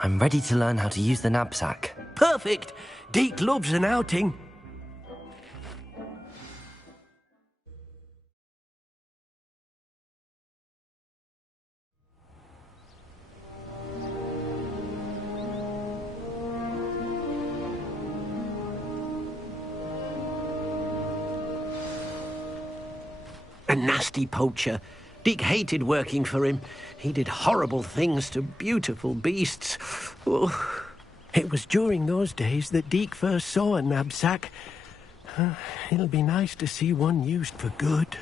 I'm ready to learn how to use the knapsack. Perfect! Deke loves an outing. A nasty poacher. Deke hated working for him. He did horrible things to beautiful beasts. Oh. It was during those days that Deke first saw a knapsack. It'll be nice to see one used for good.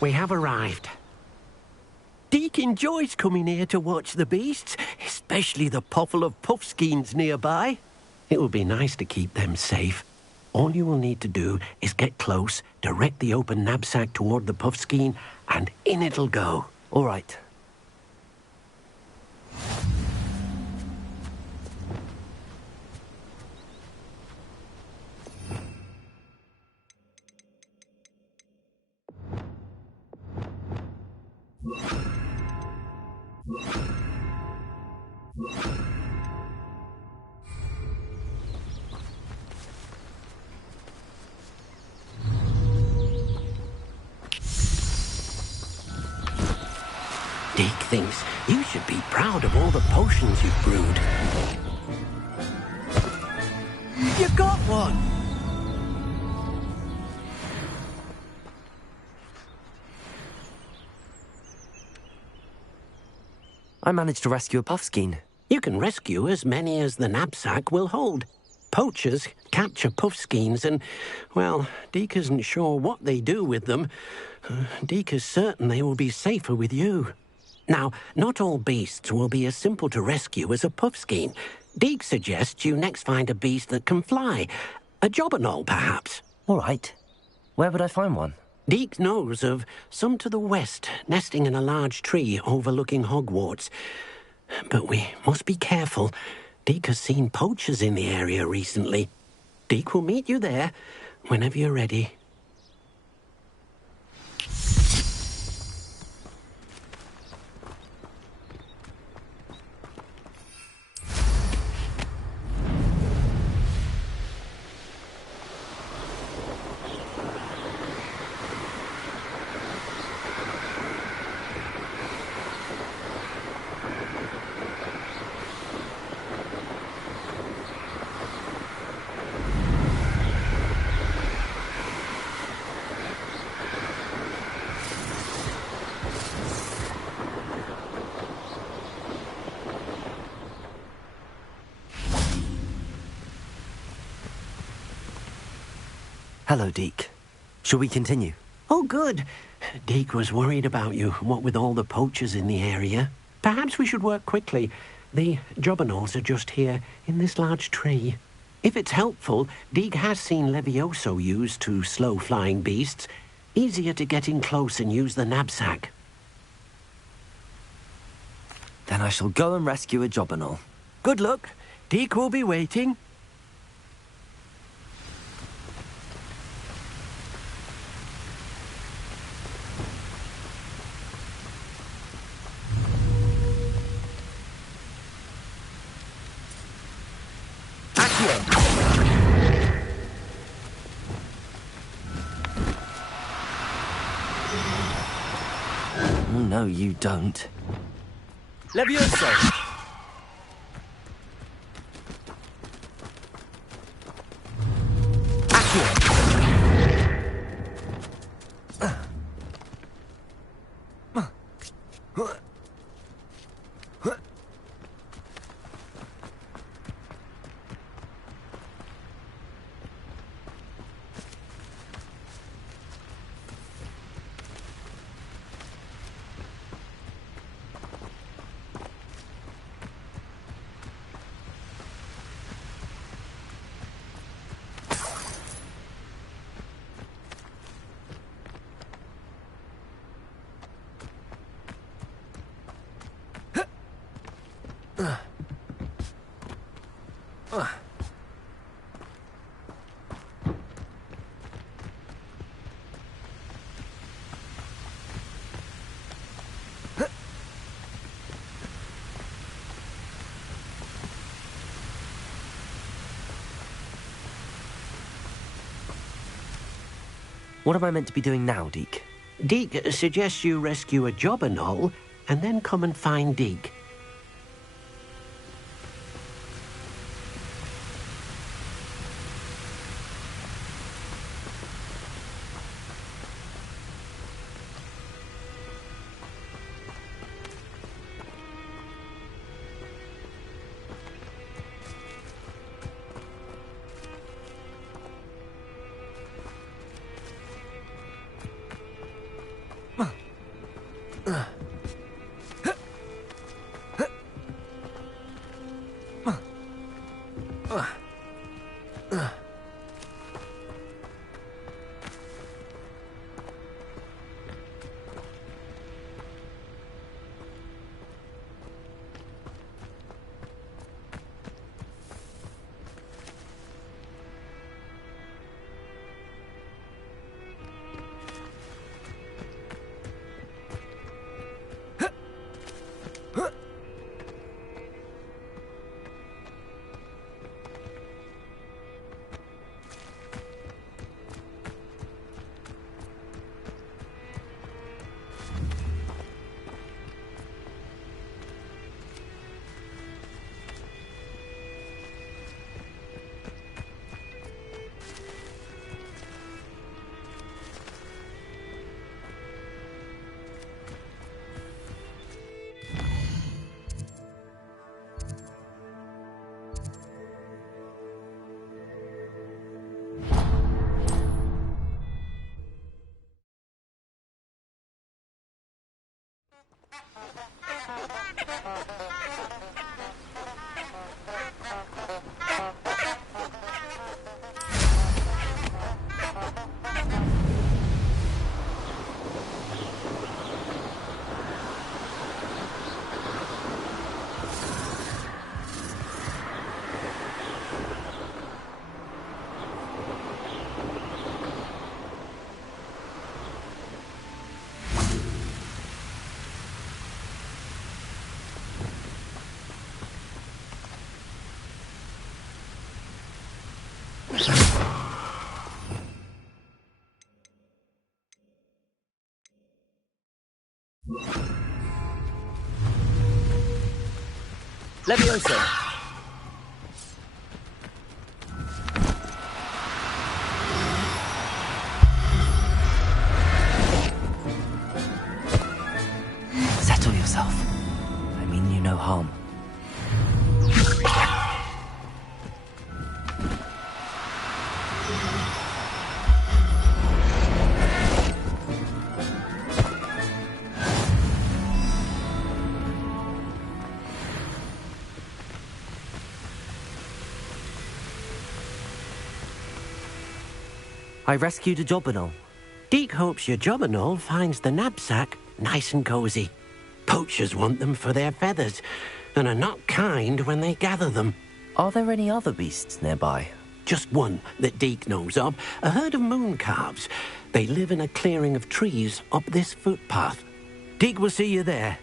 We have arrived. Deke enjoys coming here to watch the beasts, especially the potful of puffskeins nearby. It will be nice to keep them safe. All you will need to do is get close, direct the open knapsack toward the puffskein, and in it'll go. All right. Deke thinks you should be proud of all the potions you've brewed. You got one! I managed to rescue a puffskein. You can rescue as many as the knapsack will hold. Poachers capture puffskeins and, well, Deke isn't sure what they do with them. Deke is certain they will be safer with you. Now, not all beasts will be as simple to rescue as a puffskein. Deke suggests you next find a beast that can fly. A jobberknoll, perhaps. All right. Where would I find one? Deke knows of some to the west, nesting in a large tree overlooking Hogwarts. But we must be careful. Deke has seen poachers in the area recently. Deke will meet you there whenever you're ready. Hello, Deke. Shall we continue? Oh, good. Deke was worried about you, what with all the poachers in the area. Perhaps we should work quickly. The jobberknolls are just here, in this large tree. If it's helpful, Deke has seen Levioso used to slow flying beasts. Easier to get in close and use the knapsack. Then I shall go and rescue a jobberknoll. Good luck. Deke will be waiting. No, you don't. Levioso! What am I meant to be doing now, Deke? Deke suggests you rescue a jobberknoll and then come and find Deke. Levioso. Settle yourself. I mean you no harm. I rescued a Jobberknoll. Deke hopes your Jobberknoll finds the knapsack nice and cosy. Poachers want them for their feathers, and are not kind when they gather them. Are there any other beasts nearby? Just one that Deke knows of, a herd of moon calves. They live in a clearing of trees up this footpath. Deke will see you there.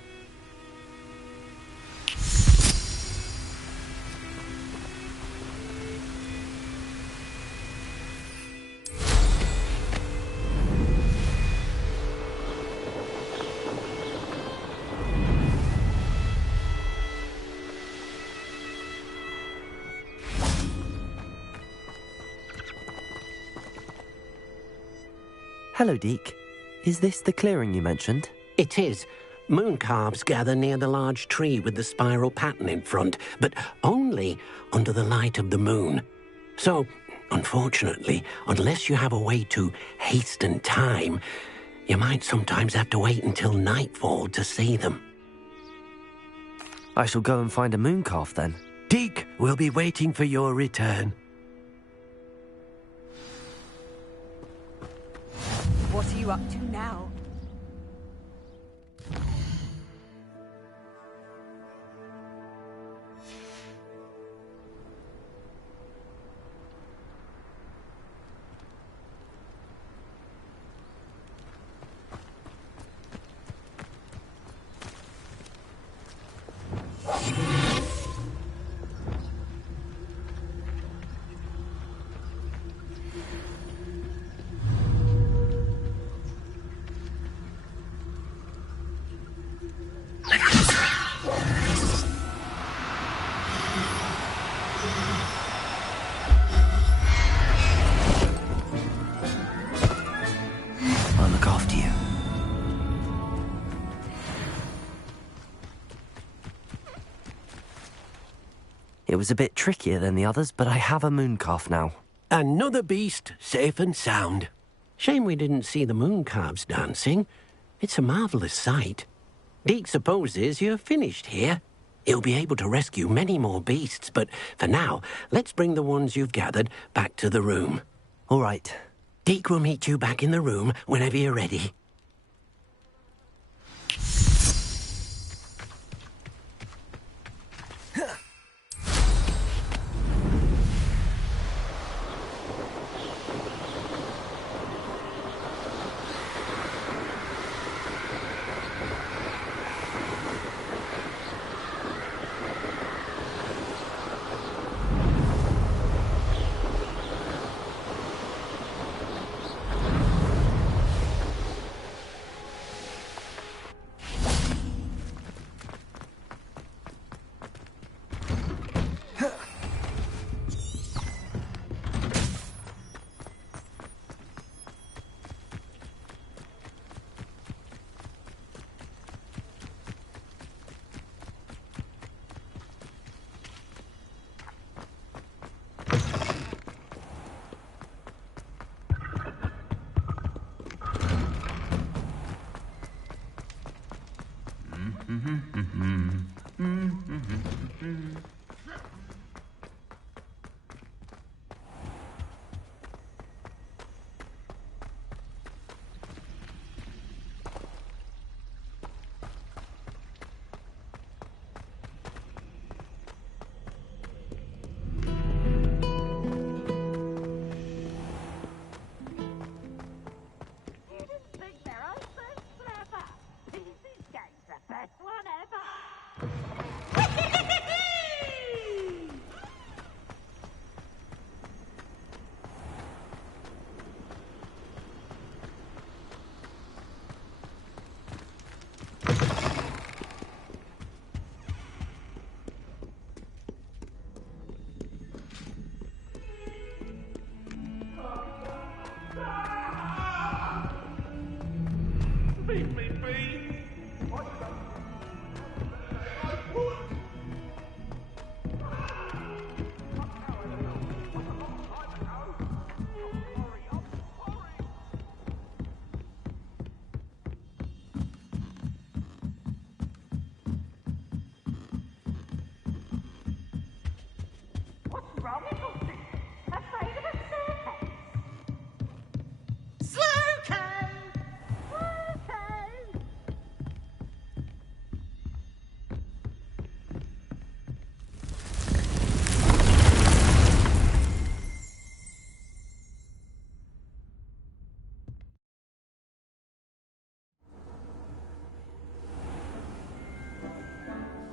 Hello, Deke. Is this the clearing you mentioned? It is. Moon calves gather near the large tree with the spiral pattern in front, but only under the light of the moon. So, unfortunately, unless you have a way to hasten time, you might sometimes have to wait until nightfall to see them. I shall go and find a moon calf then. Deke will be waiting for your return. What are you up to now? I'll look after you. It was a bit trickier than the others, but I have a moon calf now. Another beast, safe and sound. Shame we didn't see the moon calves dancing. It's a marvellous sight. Deke supposes you're finished here. He'll be able to rescue many more beasts, but for now, let's bring the ones you've gathered back to the room. All right. Deke will meet you back in the room whenever you're ready.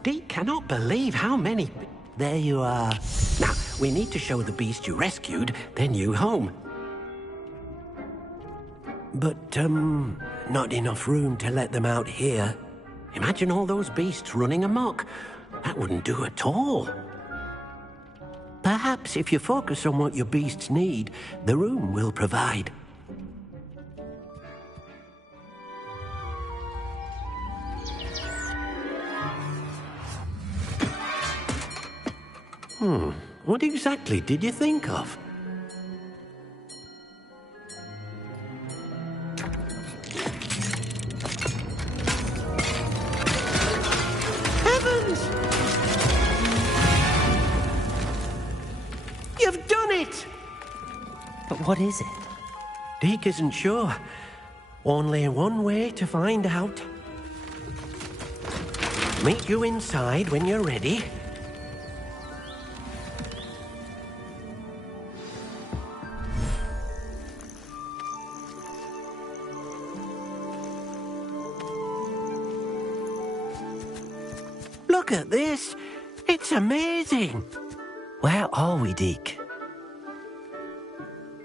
Deke cannot believe how many... There you are. Now, we need to show the beast you rescued their new home. But, not enough room to let them out here. Imagine all those beasts running amok. That wouldn't do at all. Perhaps if you focus on what your beasts need, the room will provide. What exactly did you think of? Heavens! You've done it! But what is it? Deke isn't sure. Only one way to find out. Meet you inside when you're ready. Look at this. It's amazing. Where are we, Deke?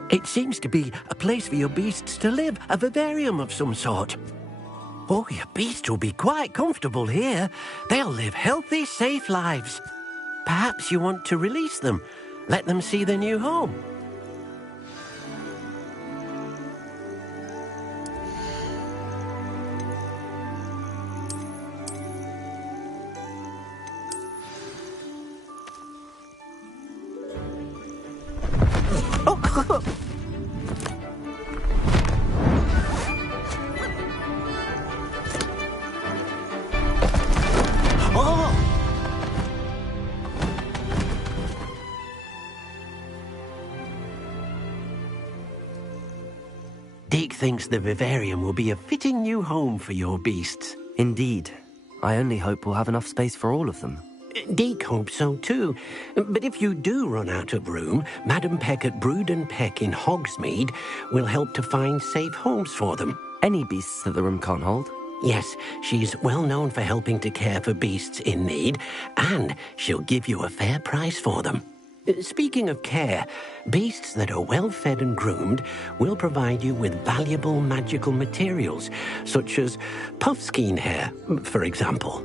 It seems to be a place for your beasts to live, a vivarium of some sort. Oh, your beasts will be quite comfortable here. They'll live healthy, safe lives. Perhaps you want to release them, let them see their new home. Deke thinks the vivarium will be a fitting new home for your beasts. Indeed. I only hope we'll have enough space for all of them. Deke hopes so too. But if you do run out of room, Madam Peck at Brood and Peck in Hogsmeade will help to find safe homes for them. Any beasts that the room can't hold? Yes, she's well known for helping to care for beasts in need, and she'll give you a fair price for them. Speaking of care, beasts that are well fed and groomed will provide you with valuable magical materials, such as puffskein hair, for example.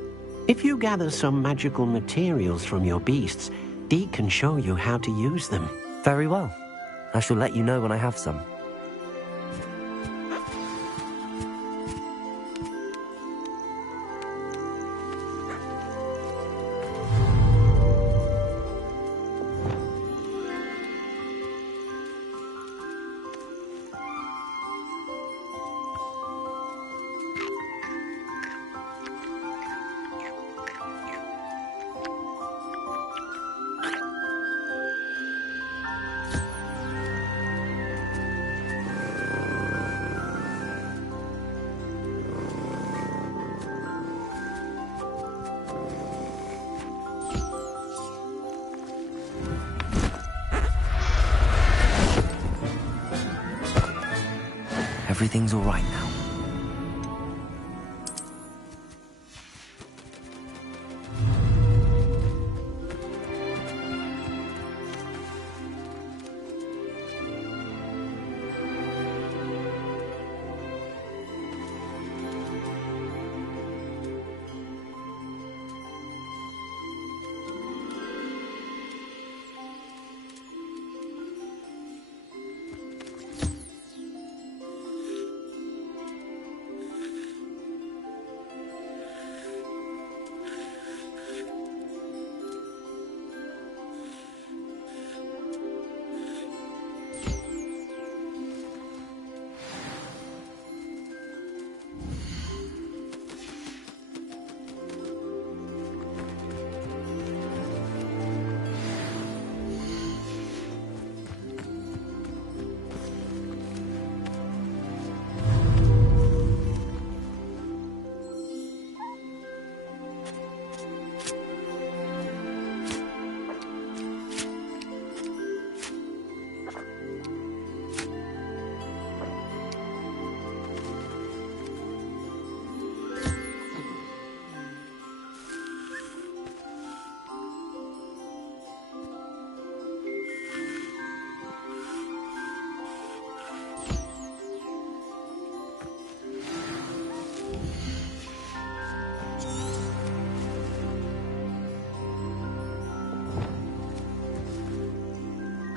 If you gather some magical materials from your beasts, Deke can show you how to use them. Very well. I shall let you know when I have some. Everything's all right now.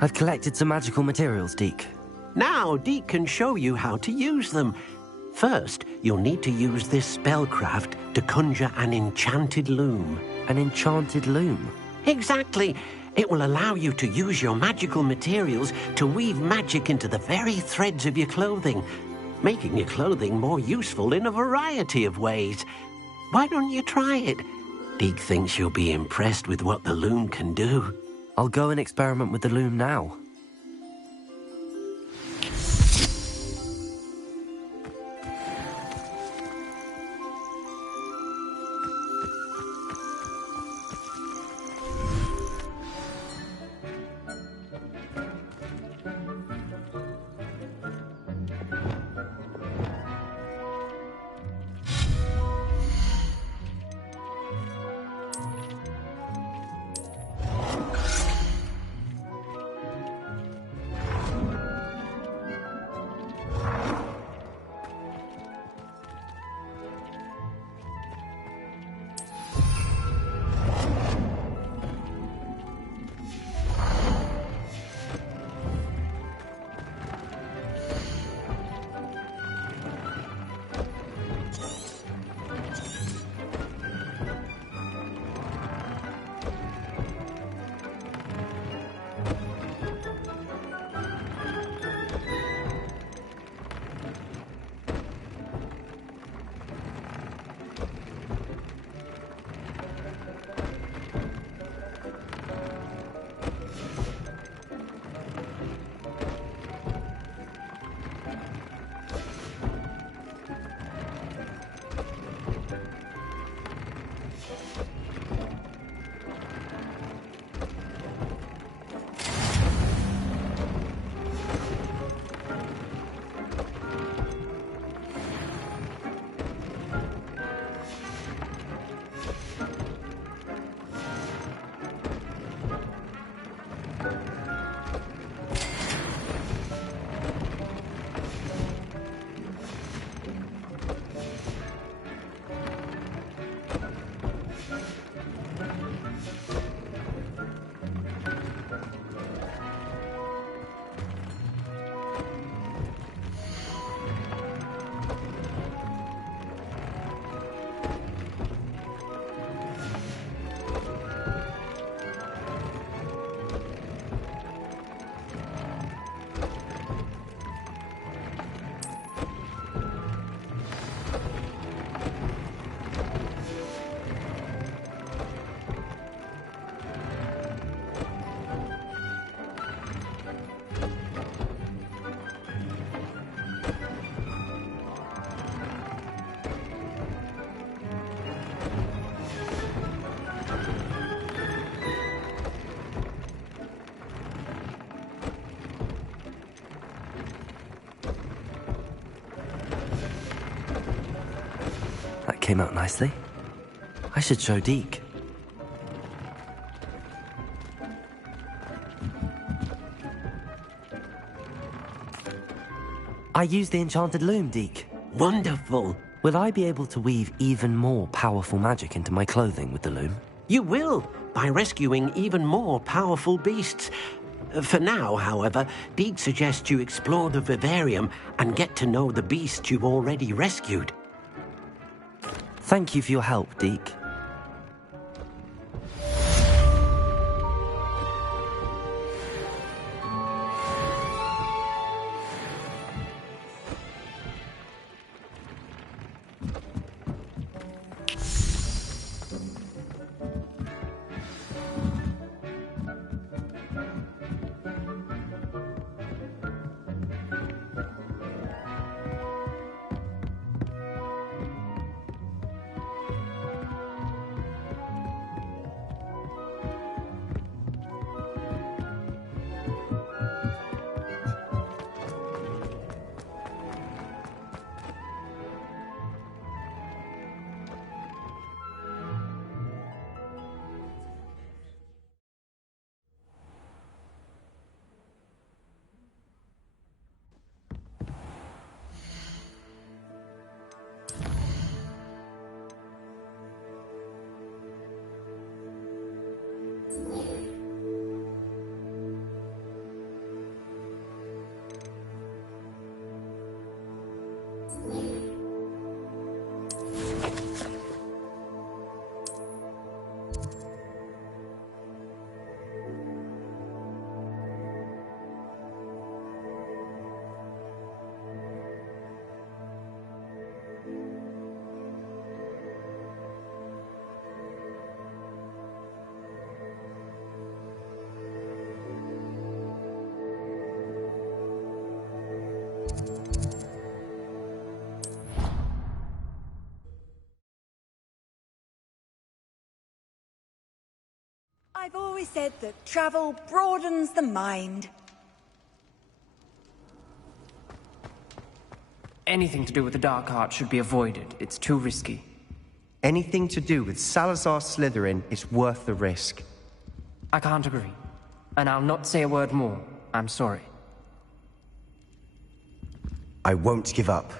I've collected some magical materials, Deke. Now, Deke can show you how to use them. First, you'll need to use this spellcraft to conjure an enchanted loom. An enchanted loom? Exactly. It will allow you to use your magical materials to weave magic into the very threads of your clothing, making your clothing more useful in a variety of ways. Why don't you try it? Deke thinks you'll be impressed with what the loom can do. I'll go and experiment with the loom now. That came out nicely. I should show Deke. I used the enchanted loom, Deke. Wonderful. Will I be able to weave even more powerful magic into my clothing with the loom? You will, by rescuing even more powerful beasts. For now, however, Deke suggests you explore the vivarium and get to know the beasts you've already rescued. Thank you for your help, Deke. I've always said that travel broadens the mind. Anything to do with the Dark Arts should be avoided. It's too risky. Anything to do with Salazar Slytherin is worth the risk. I can't agree. And I'll not say a word more. I'm sorry. I won't give up.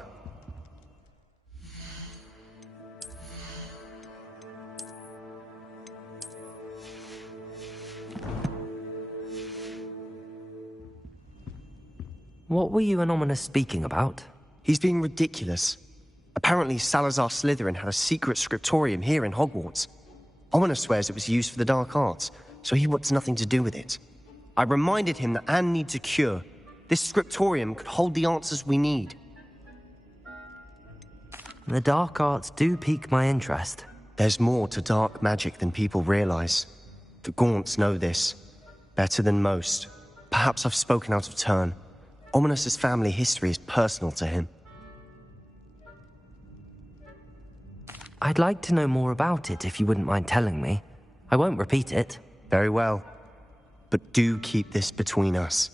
What were you and Ominous speaking about? He's being ridiculous. Apparently Salazar Slytherin had a secret scriptorium here in Hogwarts. Ominous swears it was used for the Dark Arts, so he wants nothing to do with it. I reminded him that Anne needs a cure. This scriptorium could hold the answers we need. The Dark Arts do pique my interest. There's more to dark magic than people realize. The Gaunts know this. Better than most. Perhaps I've spoken out of turn. Ominous's family history is personal to him. I'd like to know more about it if you wouldn't mind telling me. I won't repeat it. Very well. But do keep this between us.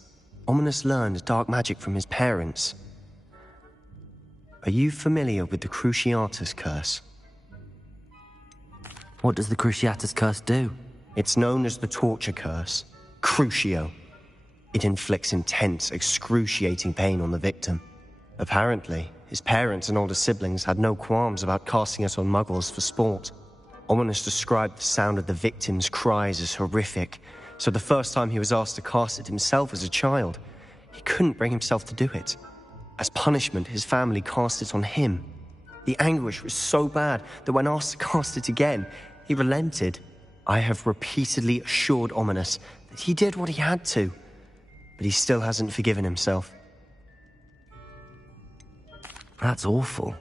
Ominous learned dark magic from his parents. Are you familiar with the Cruciatus Curse? What does the Cruciatus Curse do? It's known as the Torture Curse. Crucio. It inflicts intense, excruciating pain on the victim. Apparently, his parents and older siblings had no qualms about casting it on muggles for sport. Ominous described the sound of the victim's cries as horrific, so the first time he was asked to cast it himself as a child, he couldn't bring himself to do it. As punishment, his family cast it on him. The anguish was so bad that when asked to cast it again, he relented. I have repeatedly assured Ominous that he did what he had to, but he still hasn't forgiven himself. That's awful.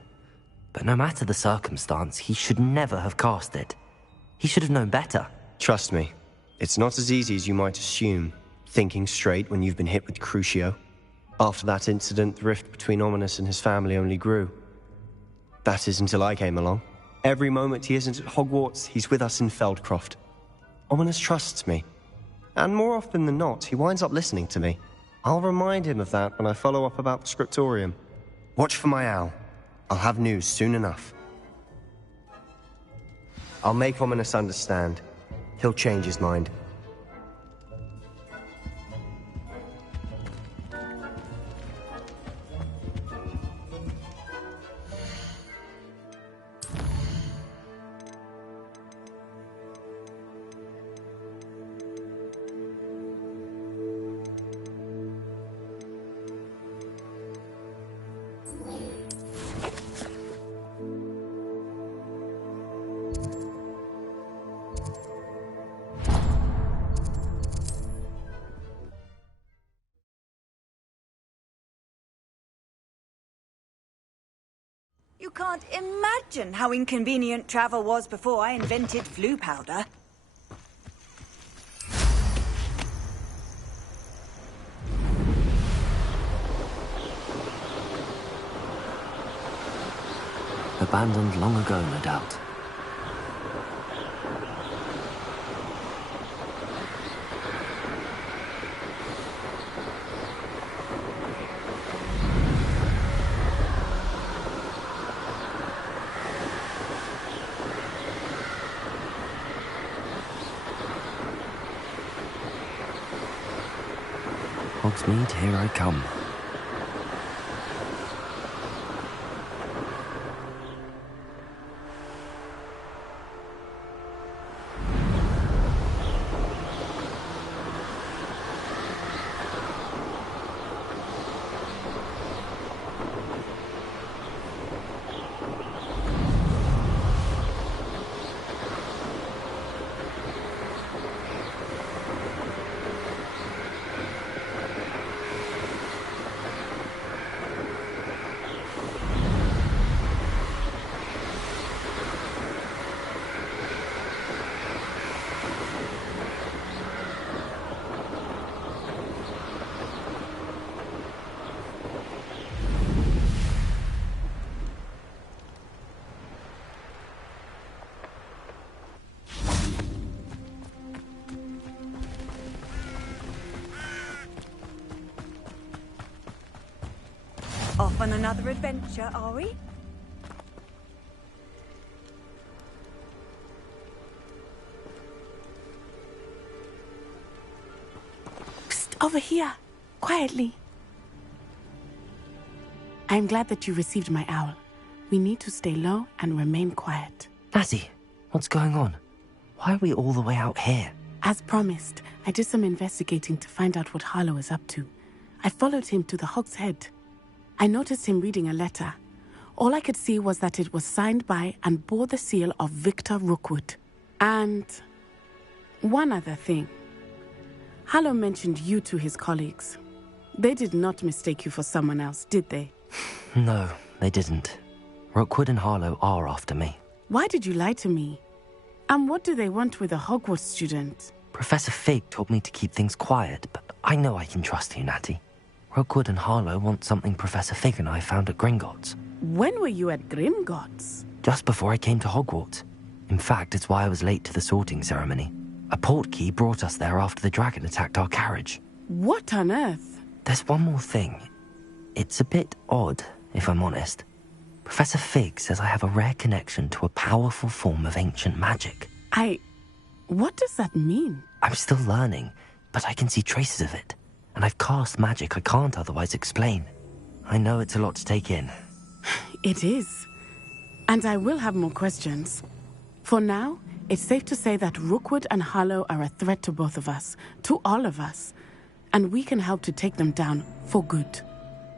But no matter the circumstance, he should never have cast it. He should have known better. Trust me, it's not as easy as you might assume, thinking straight when you've been hit with Crucio. After that incident, the rift between Ominous and his family only grew. That is until I came along. Every moment he isn't at Hogwarts, he's with us in Feldcroft. Ominous trusts me. And more often than not, he winds up listening to me. I'll remind him of that when I follow up about the scriptorium. Watch for my owl. I'll have news soon enough. I'll make Ominous understand. He'll change his mind. You can't imagine how inconvenient travel was before I invented flu powder. Abandoned long ago, no doubt. Hogsmeade, here I come. Off on another adventure, are we? Psst, over here. Quietly. I'm glad that you received my owl. We need to stay low and remain quiet. Natty, what's going on? Why are we all the way out here? As promised, I did some investigating to find out what Harlow is up to. I followed him to the Hog's Head. I noticed him reading a letter. All I could see was that it was signed by and bore the seal of Victor Rookwood. And one other thing. Harlow mentioned you to his colleagues. They did not mistake you for someone else, did they? No, they didn't. Rookwood and Harlow are after me. Why did you lie to me? And what do they want with a Hogwarts student? Professor Fig told me to keep things quiet, but I know I can trust you, Natty. Rookwood and Harlow want something Professor Fig and I found at Gringotts. When were you at Gringotts? Just before I came to Hogwarts. In fact, it's why I was late to the sorting ceremony. A portkey brought us there after the dragon attacked our carriage. What on earth? There's one more thing. It's a bit odd, if I'm honest. Professor Fig says I have a rare connection to a powerful form of ancient magic. What does that mean? I'm still learning, but I can see traces of it. And I've cast magic I can't otherwise explain. I know it's a lot to take in. It is. And I will have more questions. For now, it's safe to say that Rookwood and Harlow are a threat to both of us, to all of us. And we can help to take them down for good.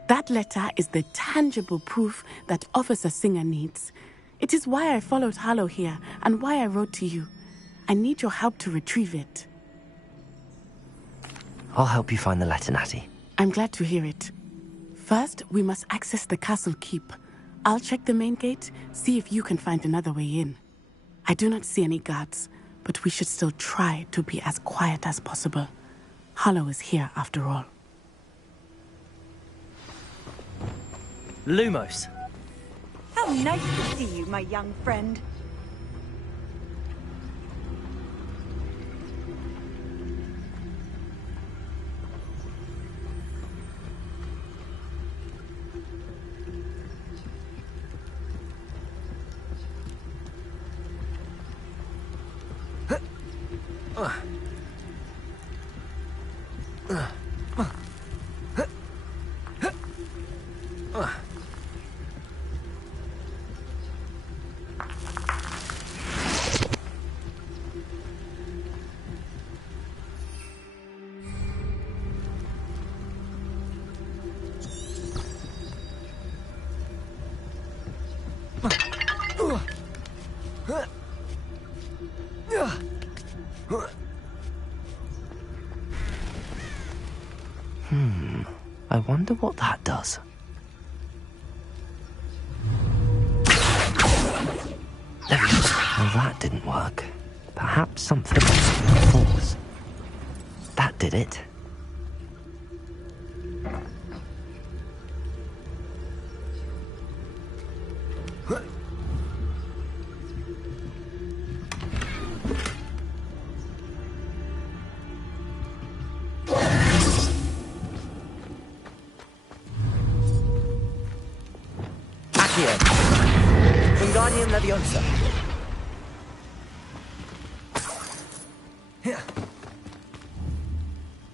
That letter is the tangible proof that Officer Singer needs. It is why I followed Harlow here and why I wrote to you. I need your help to retrieve it. I'll help you find the letter, Natty. I'm glad to hear it. First, we must access the castle keep. I'll check the main gate, see if you can find another way in. I do not see any guards, but we should still try to be as quiet as possible. Harlow is here after all. Lumos. How nice to see you, my young friend. I wonder what that does. Well, that didn't work. Perhaps something else with force. That did it. Wingardium Leviosa.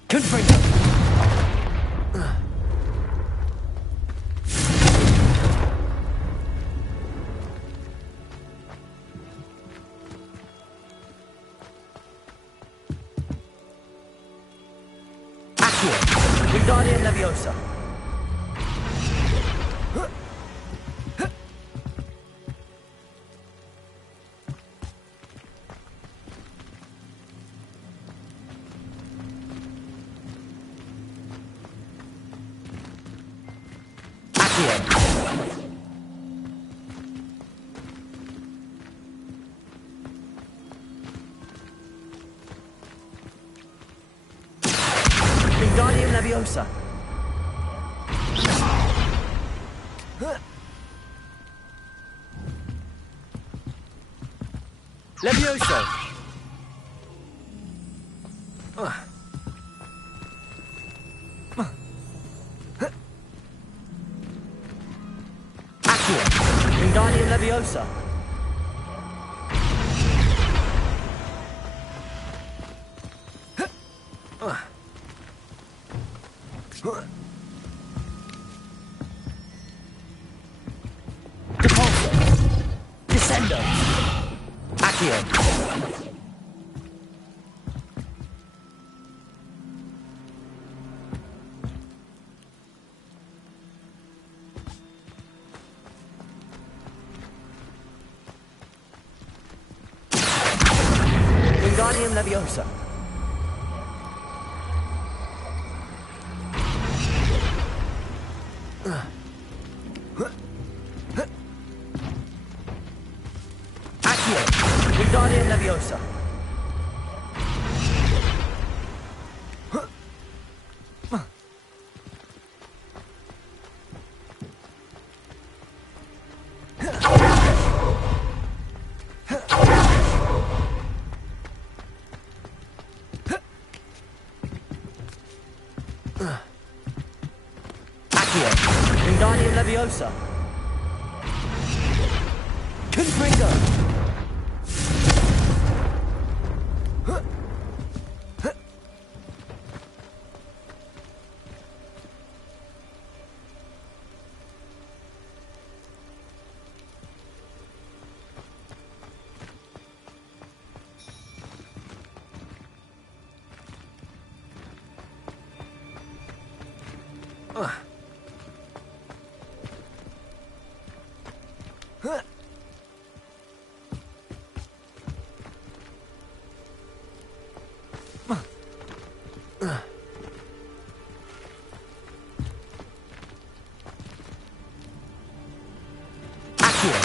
Confringo. Accio. Wingardium Leviosa. Wingardium Leviosa. Levioso. Accio. Wingardium Leviosa. Depulso. Descendo. Accio. Wingardium Leviosa. Accio. Wingardium Leviosa. Accio. Wingardium Leviosa. Confringo. Accio.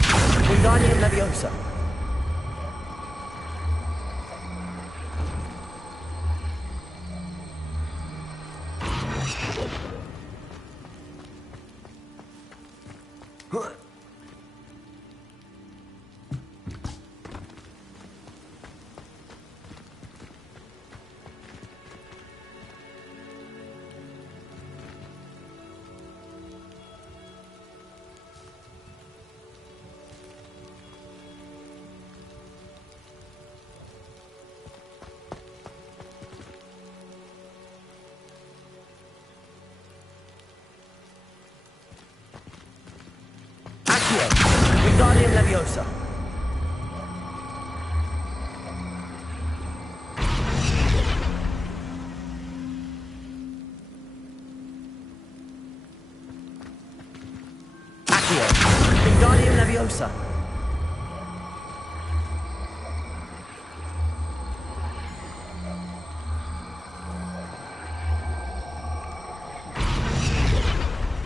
Wingardium Leviosa. Accio. Wingardium Leviosa. Accio. Wingardium Leviosa.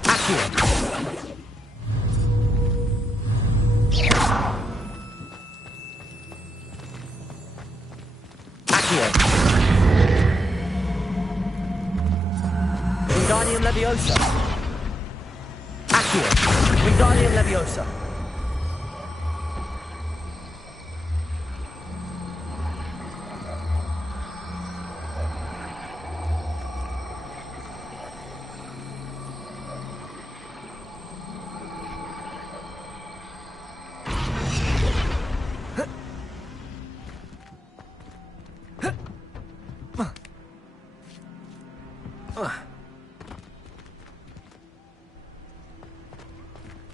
Accio. Accio. Wingardium Leviosa. Accio. Wingardium Leviosa.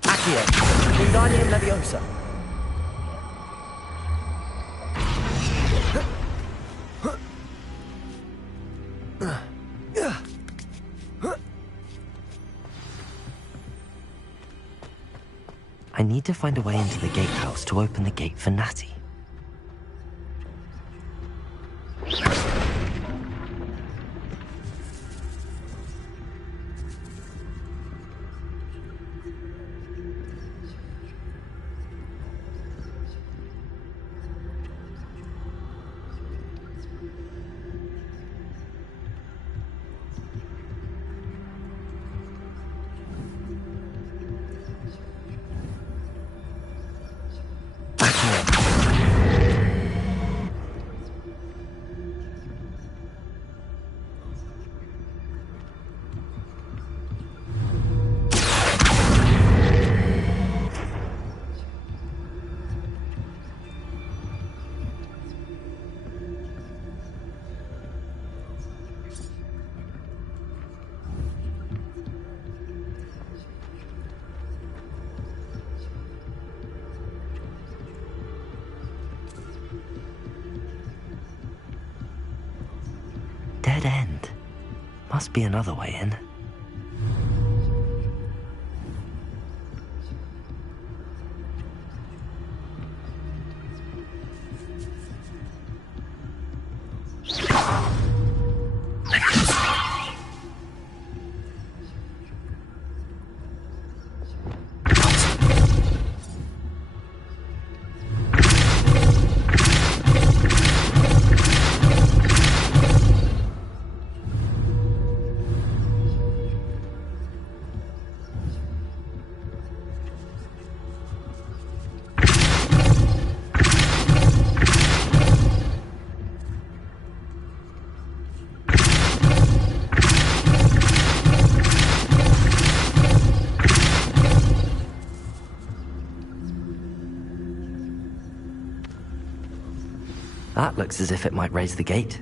Accio. Wingardium Leviosa. I need to find a way into the gatehouse to open the gate for Natty. dead end. Must be another way in. That looks as if it might raise the gate.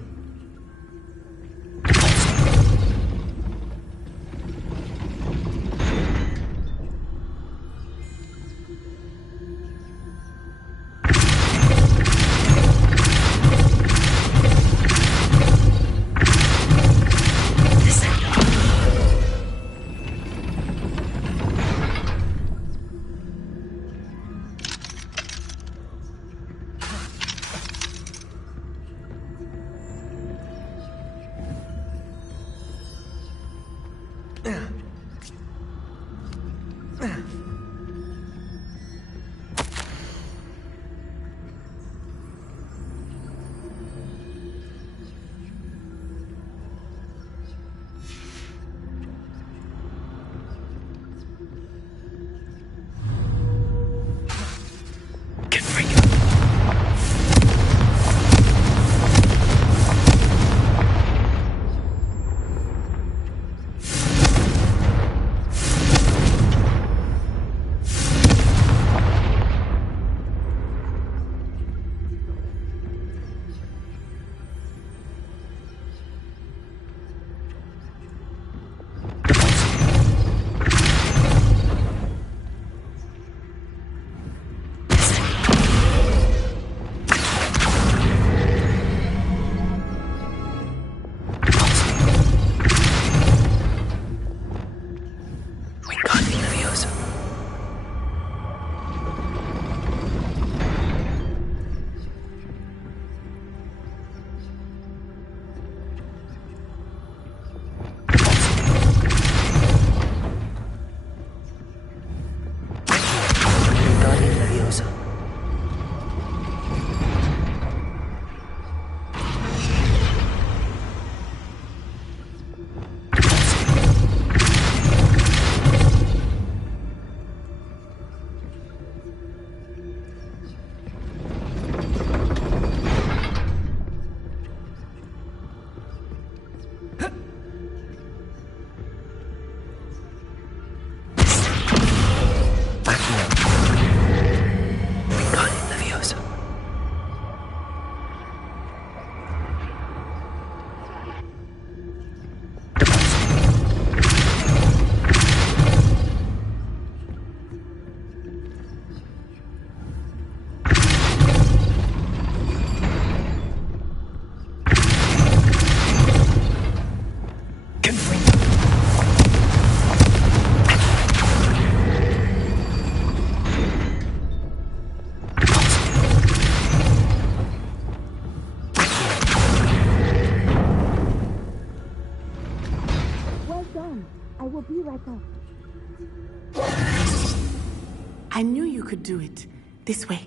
I knew you could do it. This way.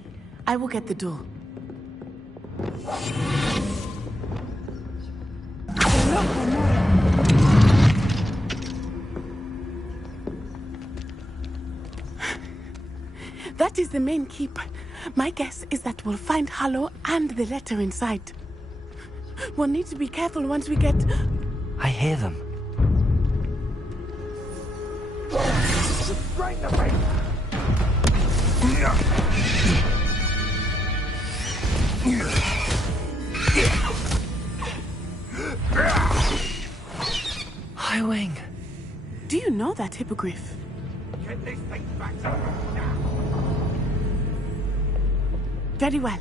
I will get the door. That is the main keep. My guess is that we'll find Hollow and the letter inside. We'll need to be careful once we get... I hear them. Right in the face! Highwing. Do you know that hippogriff? Get this thing back to Very well.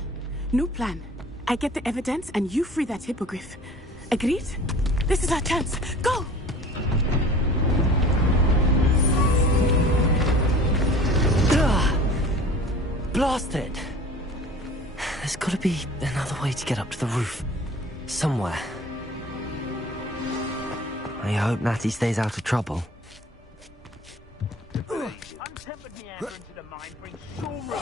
New plan. I get the evidence and you free that hippogriff. Agreed? This is our chance. Go! Blast it! There's gotta be another way to get up to the roof. Somewhere. I hope Natty stays out of trouble. Untempered meander into the mine brings sure ruin.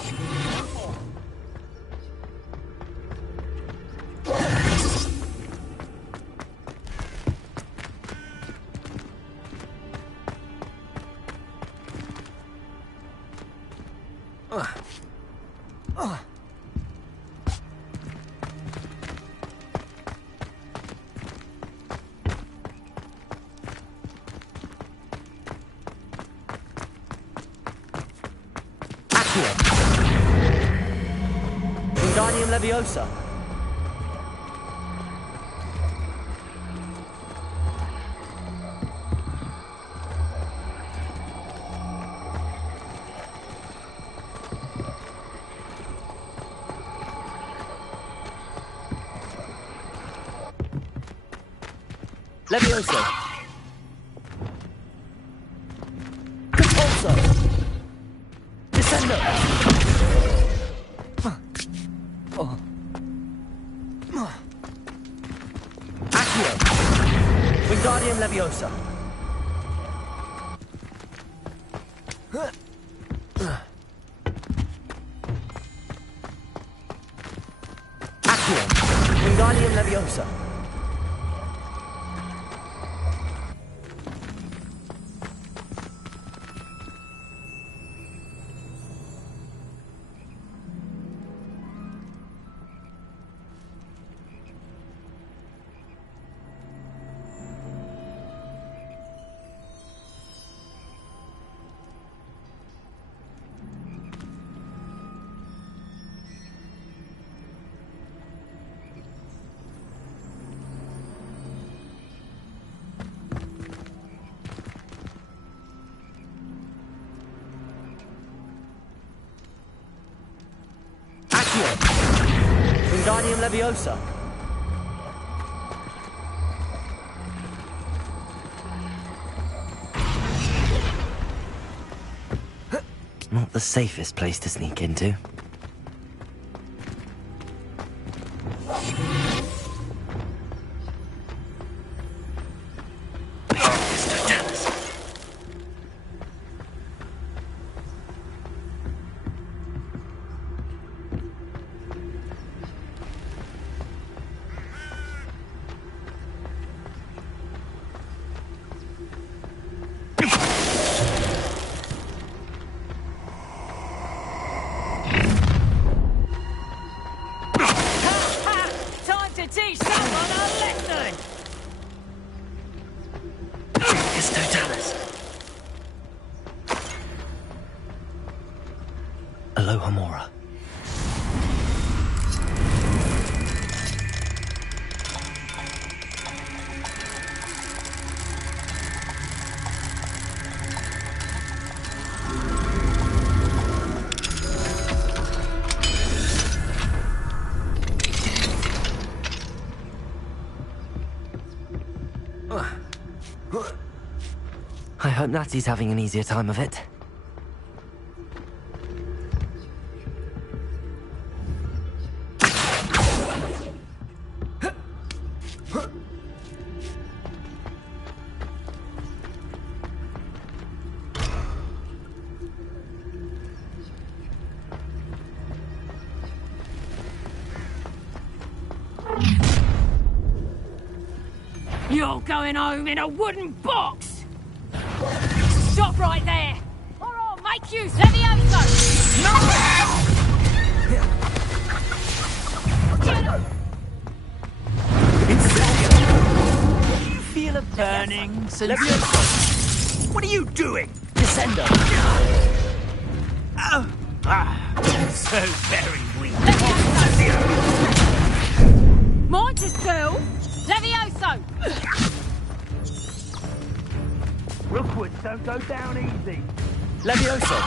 Wingardium Leviosa. Leviosa. Compulso. Descendo. Accio. Wingardium Leviosa. Accio. Wingardium Leviosa. Wingardium Leviosa. Not the safest place to sneak into. Teach someone a lesson! Aloha Mora. I hope Natty's having an easier time of it. You're going home in a wooden box! Stop right there! Or I'll make you Levioso! Do you feel a burning Leviosa. What are you doing? Descendo. So very weak. Mind yourself! Levioso! Rookwoods don't go down easy. Leviosa.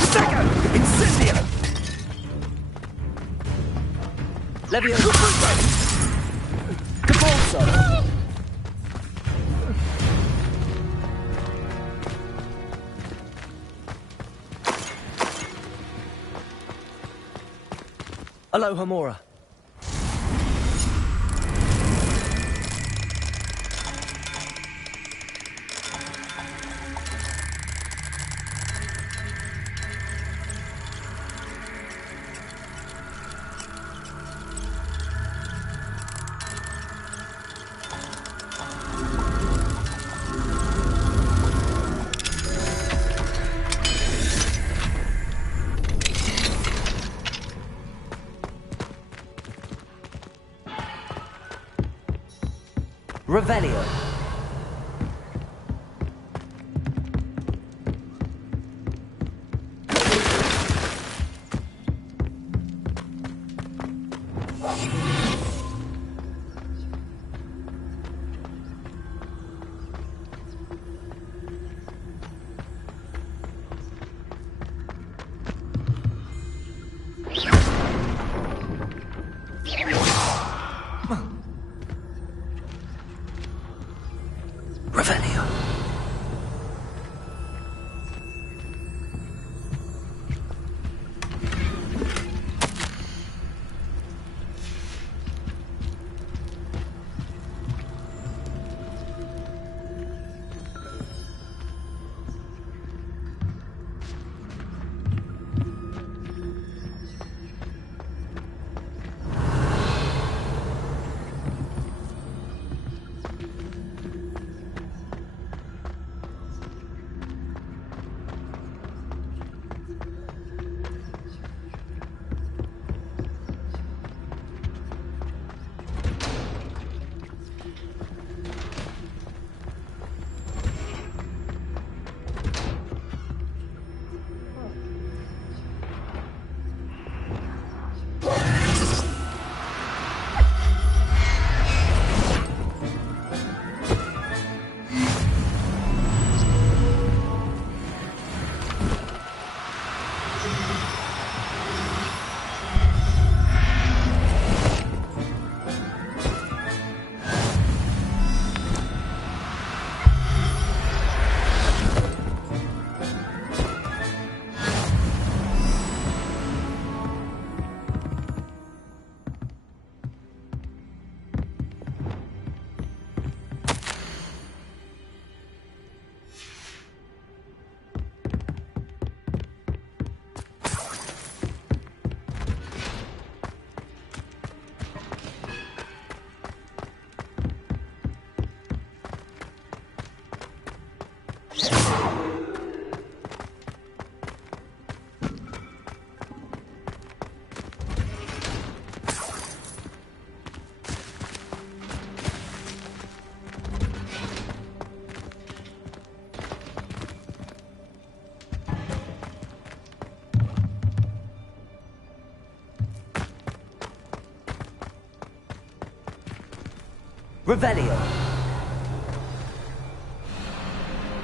Stagger! Incendio! Leviosa! Convulso! Aloha Mora. Revelio. Revelio. Revelio.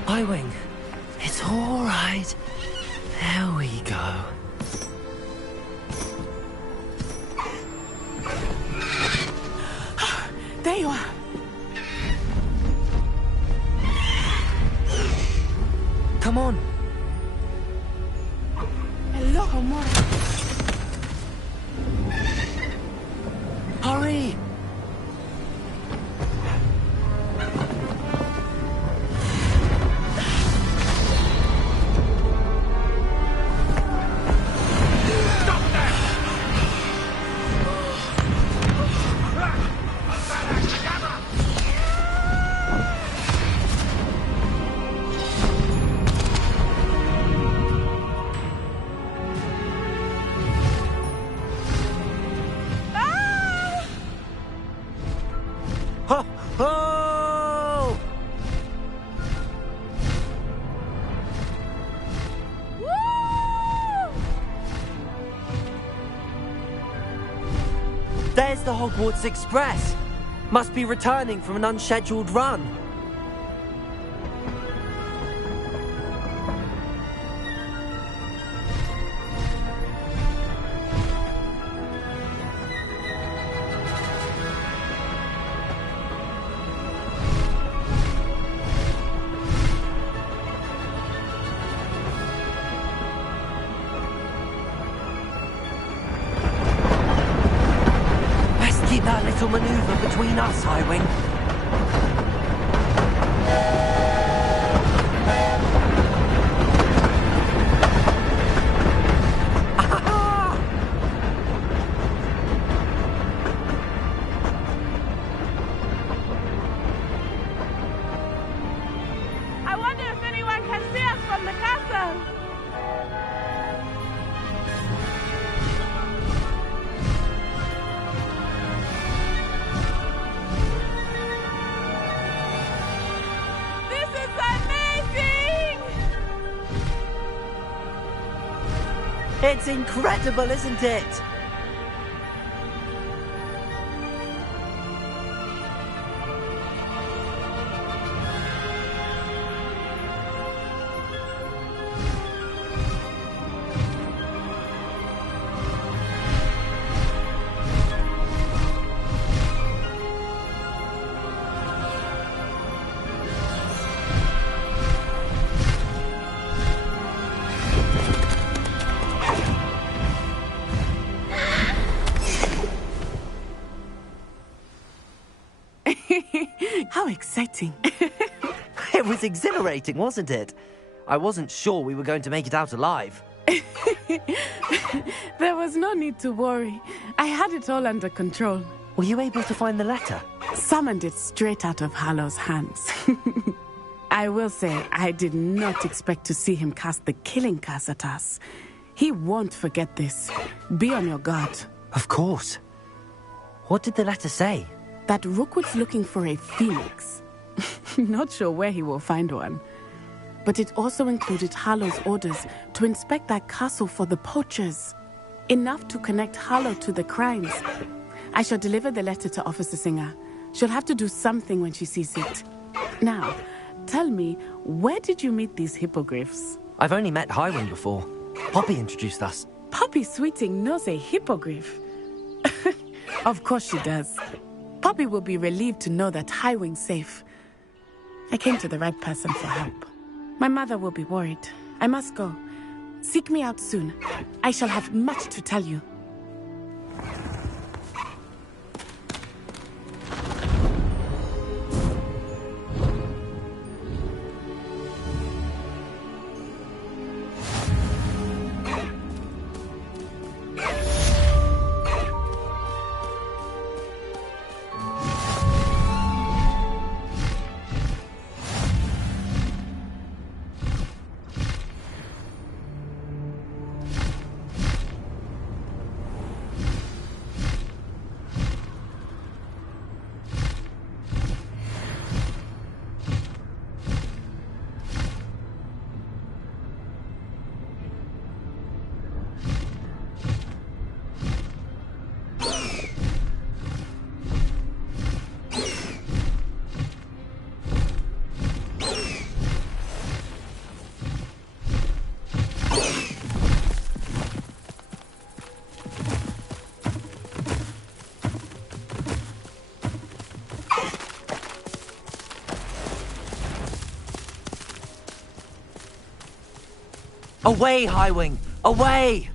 Highwing. It's all right. There we go. There you are. Come on. Hello, Mora. Hurry! Ho! Ho! There's the Hogwarts Express. Must be returning from an unscheduled run. between us, Highwing. I wonder if anyone can see us from the castle. This is amazing! It's incredible, isn't it? How exciting. It was exhilarating, wasn't it? I wasn't sure we were going to make it out alive. There was no need to worry. I had it all under control. Were you able to find the letter? Summoned it straight out of Hallow's hands. I will say, I did not expect to see him cast the killing curse at us. He won't forget this. Be on your guard. Of course. What did the letter say? That Rookwood's looking for a phoenix. Not sure where he will find one. But it also included Harlow's orders to inspect that castle for the poachers. Enough to connect Harlow to the crimes. I shall deliver the letter to Officer Singer. She'll have to do something when she sees it. Now, tell me, where did you meet these hippogriffs? I've only met Highwing before. Poppy introduced us. Poppy Sweeting knows a hippogriff. Of course she does. Poppy will be relieved to know that Highwing's safe. I came to the right person for help. My mother will be worried. I must go. Seek me out soon. I shall have much to tell you. Away, Highwing! Away!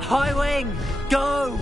Highwing! Go!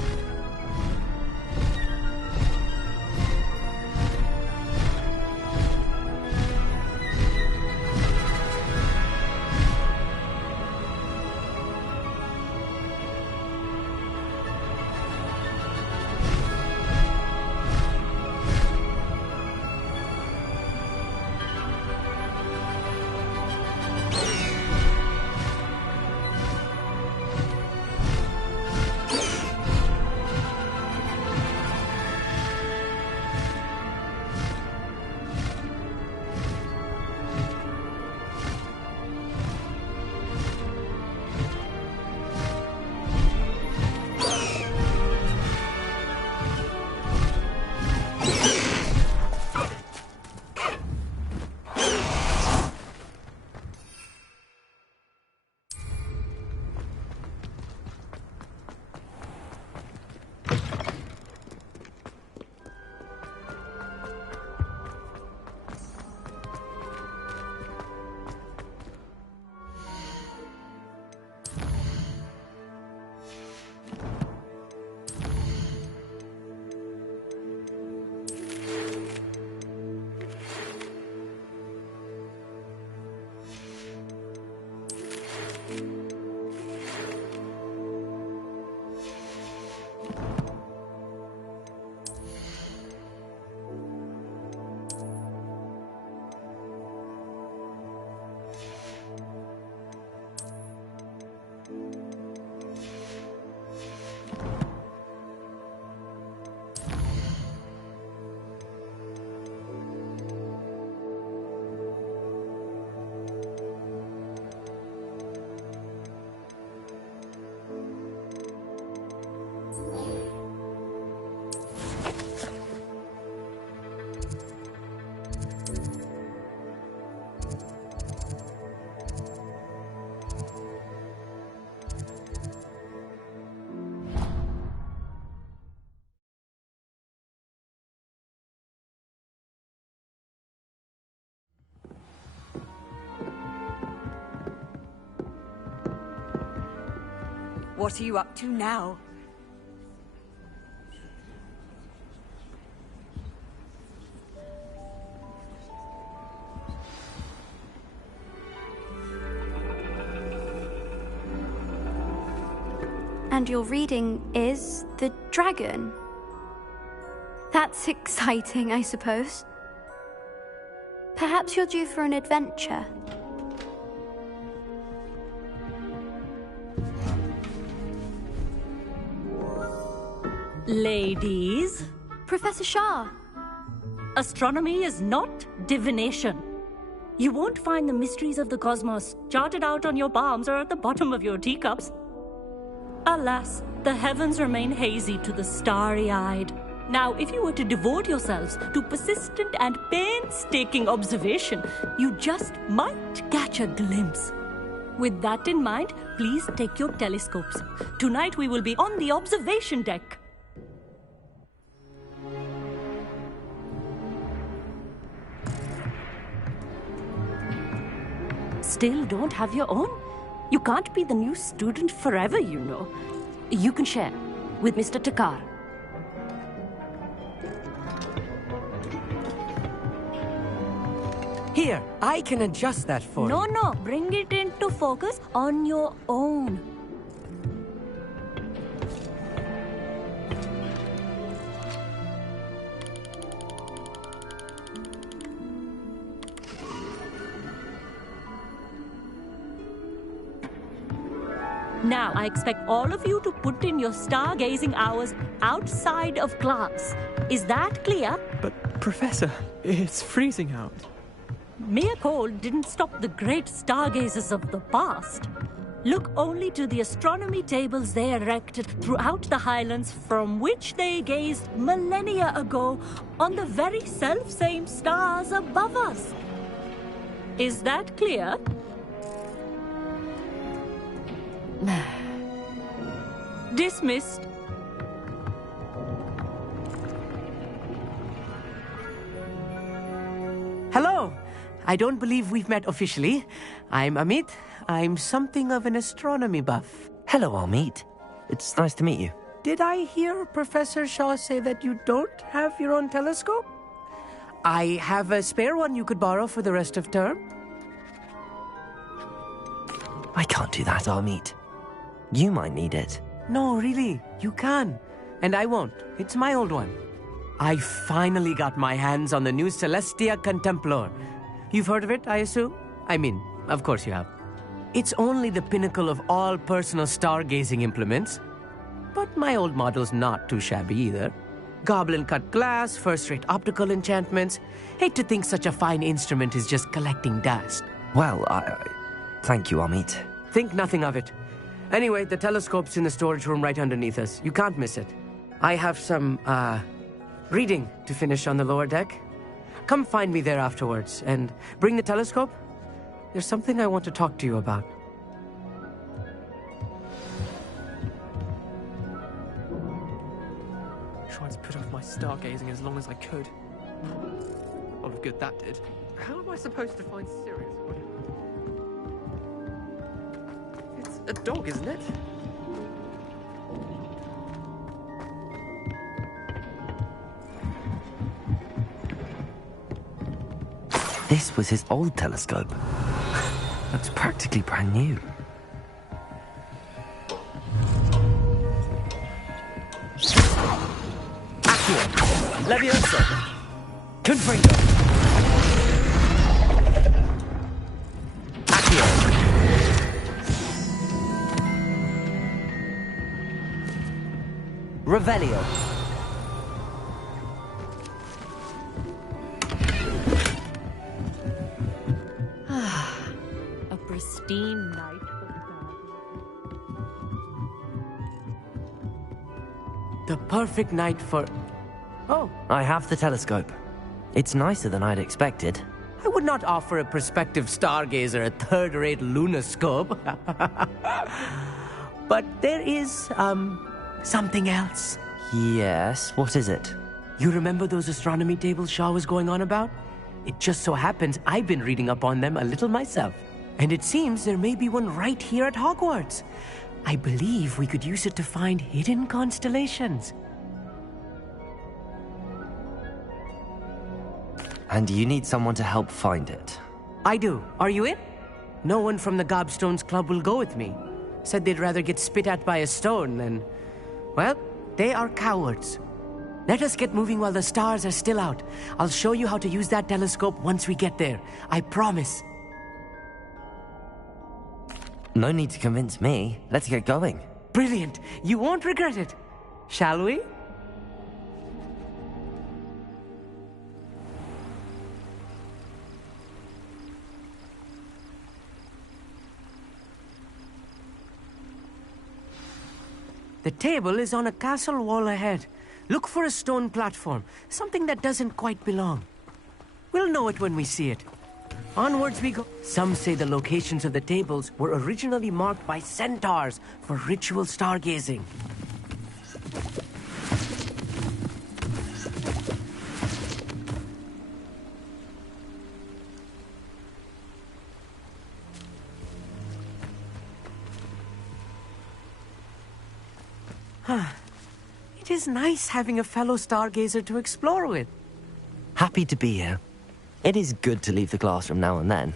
What are you up to now? And your reading is the dragon. That's exciting, I suppose. Perhaps you're due for an adventure. Ladies, Professor Shah. astronomy is not divination. You won't find the mysteries of the cosmos charted out on your palms or at the bottom of your teacups. Alas, the heavens remain hazy to the starry-eyed. Now, if you were to devote yourselves to persistent and painstaking observation, you just might catch a glimpse. With that in mind, please take your telescopes. Tonight we will be on the observation deck. Still don't have your own? You can't be the new student forever, you know. You can share with Mr. Takar. Here, I can adjust that for you. No, bring it into focus on your own. Now, I expect all of you to put in your stargazing hours outside of class. Is that clear? But, Professor, it's freezing out. Mere cold didn't stop the great stargazers of the past. Look only to the astronomy tables they erected throughout the highlands from which they gazed millennia ago on the very self-same stars above us. Is that clear? Dismissed. Hello! I don't believe we've met officially. I'm Amit. I'm something of an astronomy buff. Hello, Amit. It's nice to meet you. Did I hear Professor Shaw say that you don't have your own telescope? I have a spare one you could borrow for the rest of term. I can't do that, Amit. You might need it. No, really, you can. And I won't. It's my old one. I finally got my hands on the new Celestia Contemplar. You've heard of it, I assume? I mean, of course you have. It's only the pinnacle of all personal stargazing implements. But my old model's not too shabby either. Goblin-cut glass, first-rate optical enchantments. Hate to think such a fine instrument is just collecting dust. Well, thank you, Amit. Think nothing of it. Anyway, the telescope's in the storage room right underneath us. You can't miss it. I have some, reading to finish on the lower deck. Come find me there afterwards, and bring the telescope. There's something I want to talk to you about. Tried to put off my stargazing as long as I could. A lot of good that did. How am I supposed to find Sirius? It's a dog, isn't it? This was his old telescope. Looks practically brand new. Accio! Levioso! Confringo! Accio! Revelio! A pristine night for the perfect night for... Oh, I have the telescope. It's nicer than I'd expected. I would not offer a prospective stargazer a third-rate lunoscope. But there is, something else. Yes, what is it? You remember those astronomy tables Shaw was going on about? It just so happens I've been reading up on them a little myself. And it seems there may be one right here at Hogwarts. I believe we could use it to find hidden constellations. And you need someone to help find it. I do. Are you in? No one from the Gobstones Club will go with me. Said they'd rather get spit at by a stone than... Well, they are cowards. Let us get moving while the stars are still out. I'll show you how to use that telescope once we get there. I promise. No need to convince me. Let's get going. Brilliant. You won't regret it. Shall we? The table is on a castle wall ahead. Look for a stone platform, something that doesn't quite belong. We'll know it when we see it. Onwards we go. Some say the locations of the tables were originally marked by centaurs for ritual stargazing. It is nice having a fellow stargazer to explore with. Happy to be here. It is good to leave the classroom now and then.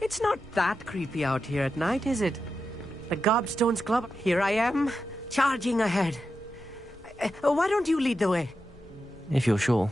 It's not that creepy out here at night, is it? The Gobstones Club, here I am, charging ahead. Why don't you lead the way? If you're sure.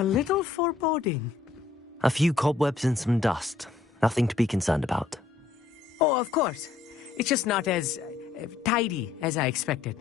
A little foreboding. A few cobwebs and some dust. Nothing to be concerned about. Oh, of course. It's just not as tidy as I expected.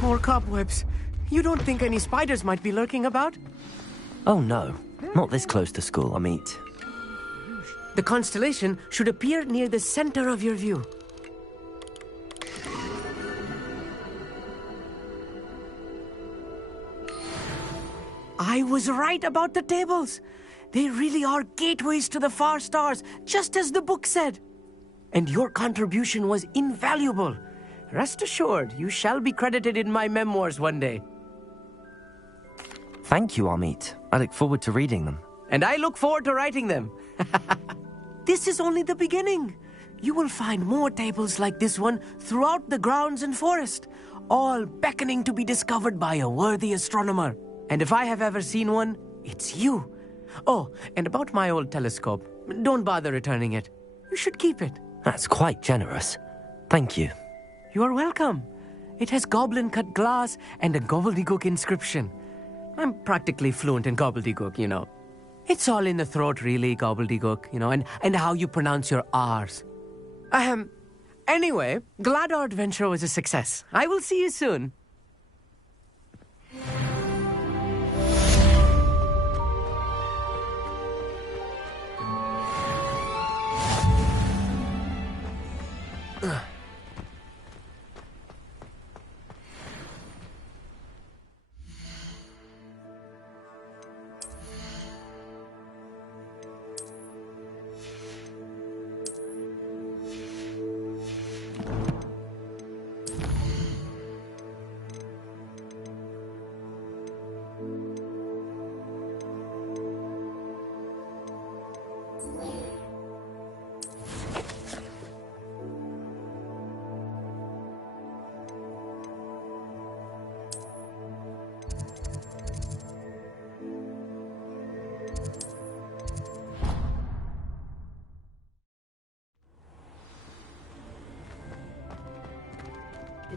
More cobwebs. You don't think any spiders might be lurking about? Oh no, not this close to school, Amit. The constellation should appear near the center of your view. I was right about the tables. They really are gateways to the far stars, just as the book said. And your contribution was invaluable. Rest assured, you shall be credited in my memoirs one day. Thank you, Amit. I look forward to reading them. And I look forward to writing them. This is only the beginning. You will find more tables like this one throughout the grounds and forest, all beckoning to be discovered by a worthy astronomer. And if I have ever seen one, it's you. Oh, and about my old telescope, don't bother returning it. You should keep it. That's quite generous. Thank you. You are welcome. It has goblin-cut glass and a gobbledygook inscription. I'm practically fluent in gobbledygook, you know. It's all in the throat, really, gobbledygook, you know, and how you pronounce your R's. Anyway, glad our adventure was a success. I will see you soon.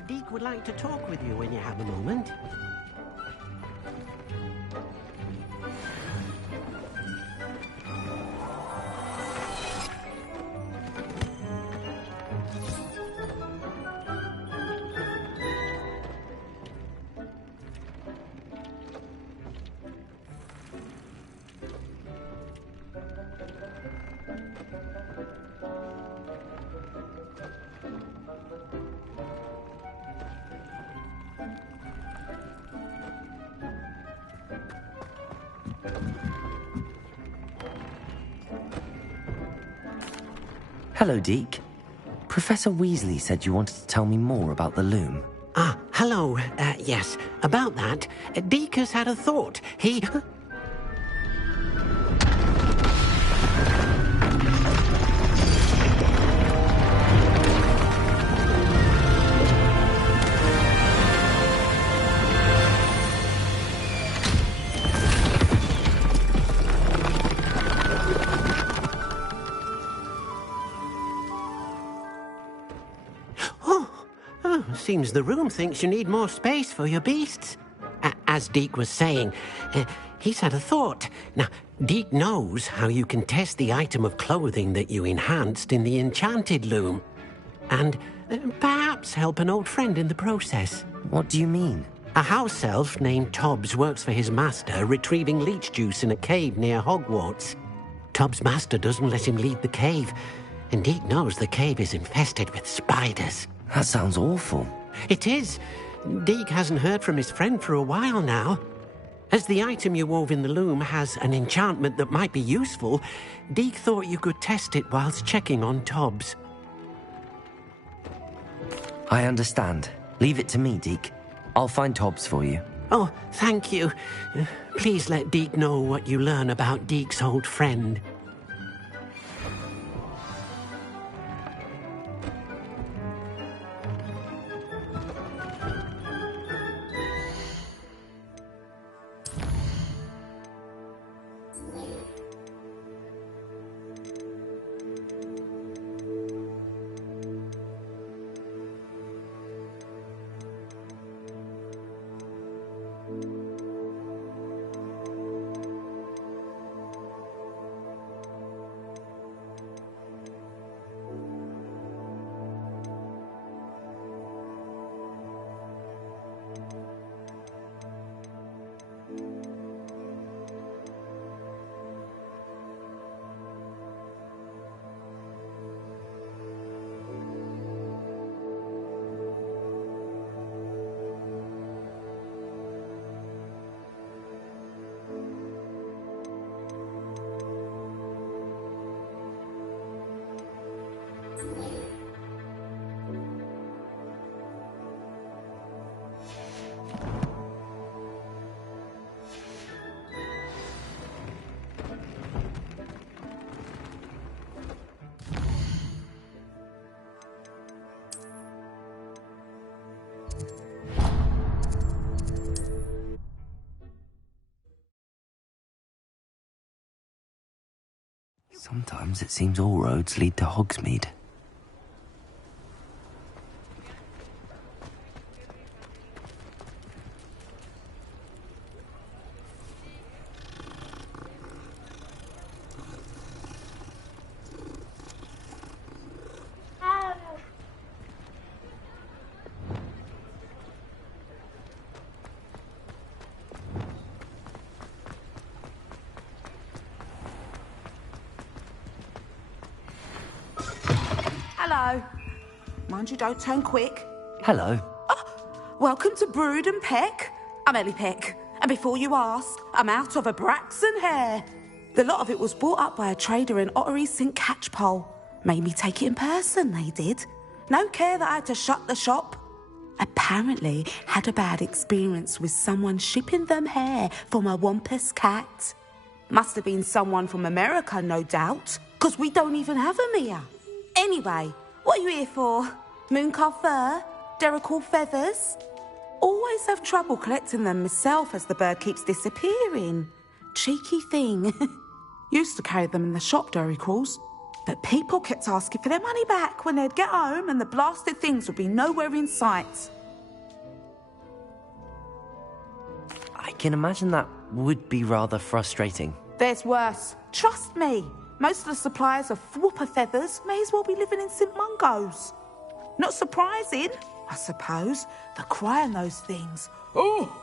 Deke would like to talk with you when you have a moment. Hello, Deke. Professor Weasley said you wanted to tell me more about the loom. Ah, hello. Yes, about that. Deke has had a thought. Seems the room thinks you need more space for your beasts. As Deke was saying, he's had a thought. Now, Deke knows how you can test the item of clothing that you enhanced in the enchanted loom. And perhaps help an old friend in the process. What do you mean? A house elf named Tobbs works for his master, retrieving leech juice in a cave near Hogwarts. Tobbs' master doesn't let him leave the cave, and Deke knows the cave is infested with spiders. That sounds awful. It is. Deke hasn't heard from his friend for a while now. As the item you wove in the loom has an enchantment that might be useful, Deke thought you could test it whilst checking on Tobbs. I understand. Leave it to me, Deke. I'll find Tobbs for you. Oh, thank you. Please let Deke know what you learn about Deke's old friend. Sometimes it seems all roads lead to Hogsmeade. Hello. Mind you don't turn quick. Hello. Welcome to Brood and Peck. I'm Ellie Peck. And before you ask, I'm out of a Braxton hair. The lot of it was bought up by a trader in Ottery St. Catchpole. Made me take it in person, they did. No care that I had to shut the shop. Apparently had a bad experience with someone shipping them hair for my Wampus cat. Must have been someone from America, no doubt, because we don't even have them here. Anyway, what are you here for? Mooncarved fur? Derrickle feathers? Always have trouble collecting them myself as the bird keeps disappearing. Cheeky thing. Used to carry them in the shop, Derricles. But people kept asking for their money back when they'd get home and the blasted things would be nowhere in sight. I can imagine that would be rather frustrating. There's worse. Trust me. Most of the suppliers of whooper feathers may as well be living in St. Mungo's. Not surprising, I suppose, the cry on those things. Oh,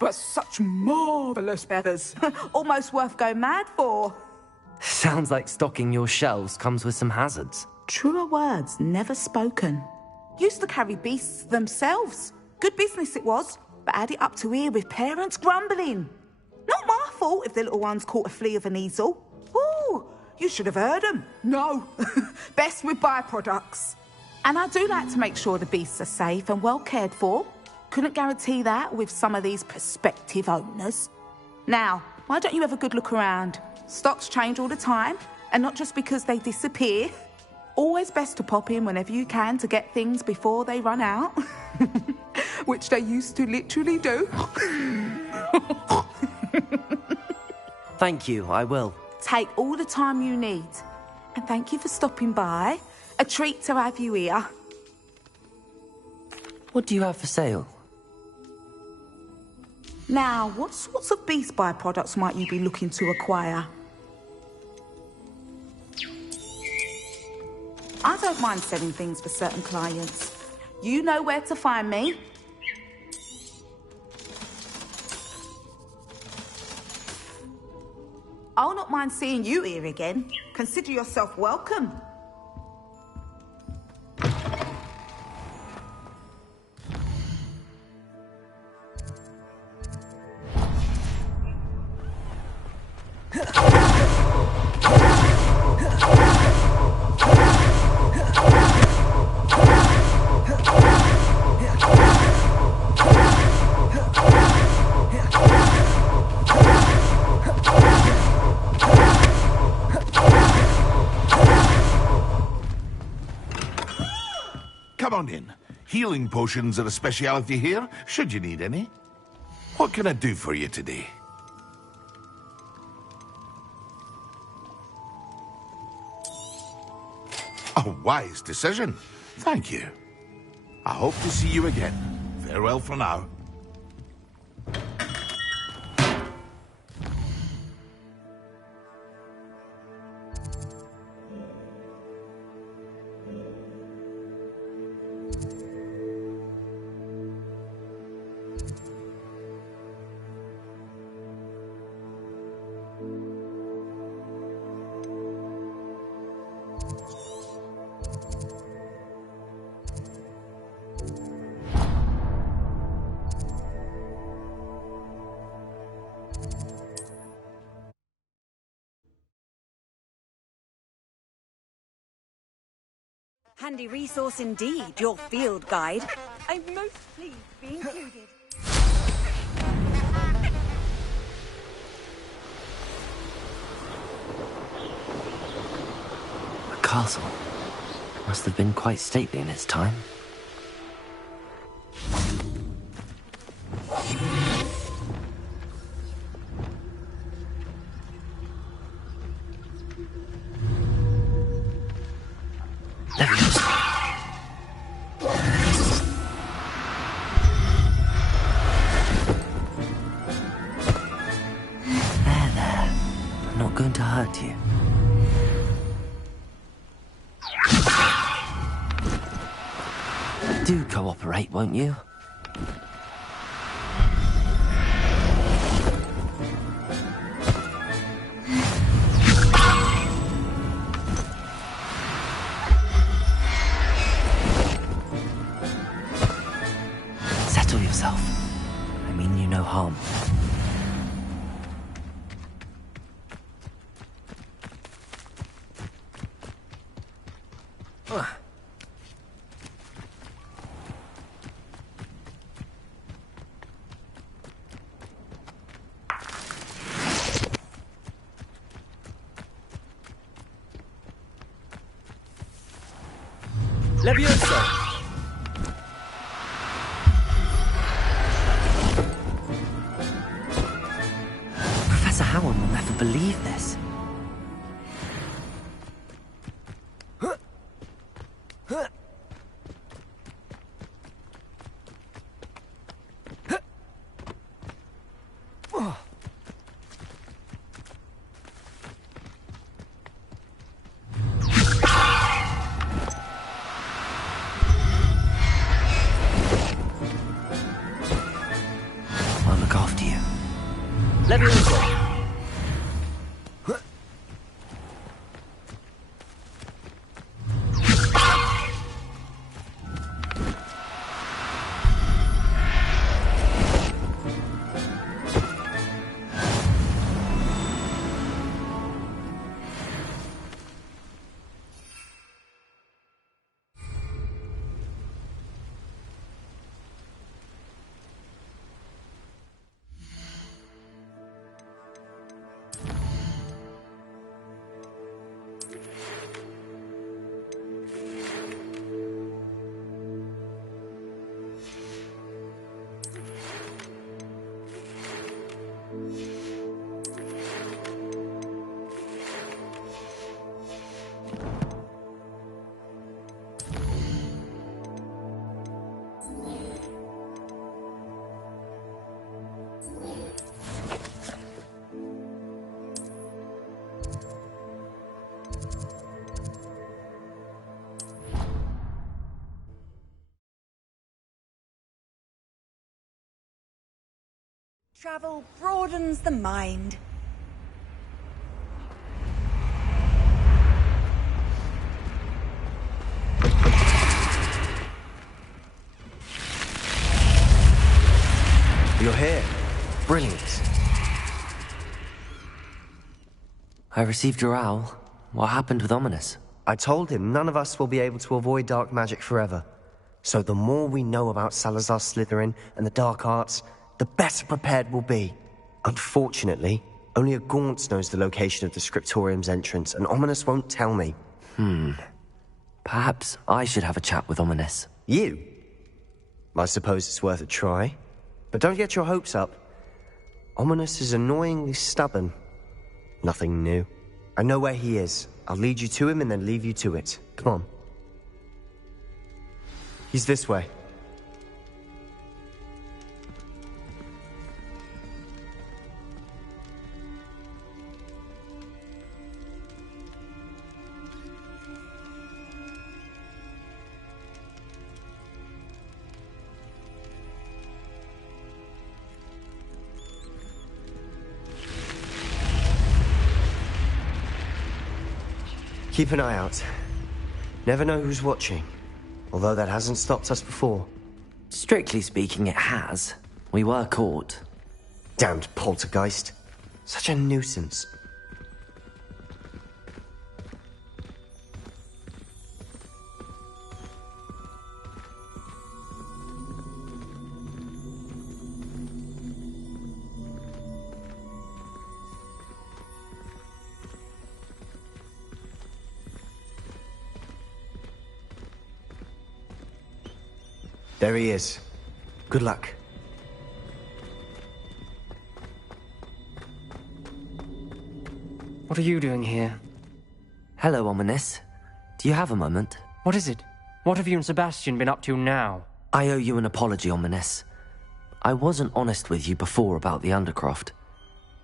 but such marvellous feathers. Almost worth going mad for. Sounds like stocking your shelves comes with some hazards. Truer words never spoken. Used to carry beasts themselves. Good business it was, but had it up to here with parents grumbling. Not my fault if the little ones caught a flea of an easel. Ooh, you should have heard them. No, best with byproducts. And I do like to make sure the beasts are safe and well cared for. Couldn't guarantee that with some of these prospective owners. Now, why don't you have a good look around? Stocks change all the time, and not just because they disappear. Always best to pop in whenever you can to get things before they run out. Which they used to literally do. Thank you, I will. Take all the time you need. And thank you for stopping by. A treat to have you here. What do you have for sale? Now, what sorts of beast byproducts might you be looking to acquire? I don't mind selling things for certain clients. You know where to find me. I'll not mind seeing you here again. Consider yourself welcome. Come on in. Healing potions are a speciality here, should you need any. What can I do for you today? A wise decision. Thank you. I hope to see you again. Farewell for now. Handy resource indeed, your field guide. I'm most pleased to be included. A castle. Must have been quite stately in its time. Going to hurt you. Do cooperate, won't you? Settle yourself. I mean you no harm. Levioso! Professor Howard will never believe this. I'll look after you. Levioso! Travel broadens the mind. You're here. Brilliant. I received your owl. What happened with Ominous? I told him none of us will be able to avoid dark magic forever. So the more we know about Salazar Slytherin and the dark arts, the better prepared we'll be. Unfortunately, only a Gaunt knows the location of the Scriptorium's entrance, and Ominous won't tell me. Perhaps I should have a chat with Ominous. You? I suppose it's worth a try. But don't get your hopes up. Ominous is annoyingly stubborn. Nothing new. I know where he is. I'll lead you to him and then leave you to it. Come on. He's this way. Keep an eye out. Never know who's watching. Although that hasn't stopped us before. Strictly speaking, it has. We were caught. Damned poltergeist. Such a nuisance. There he is. Good luck. What are you doing here? Hello, Ominous. Do you have a moment? What is it? What have you and Sebastian been up to now? I owe you an apology, Ominous. I wasn't honest with you before about the Undercroft.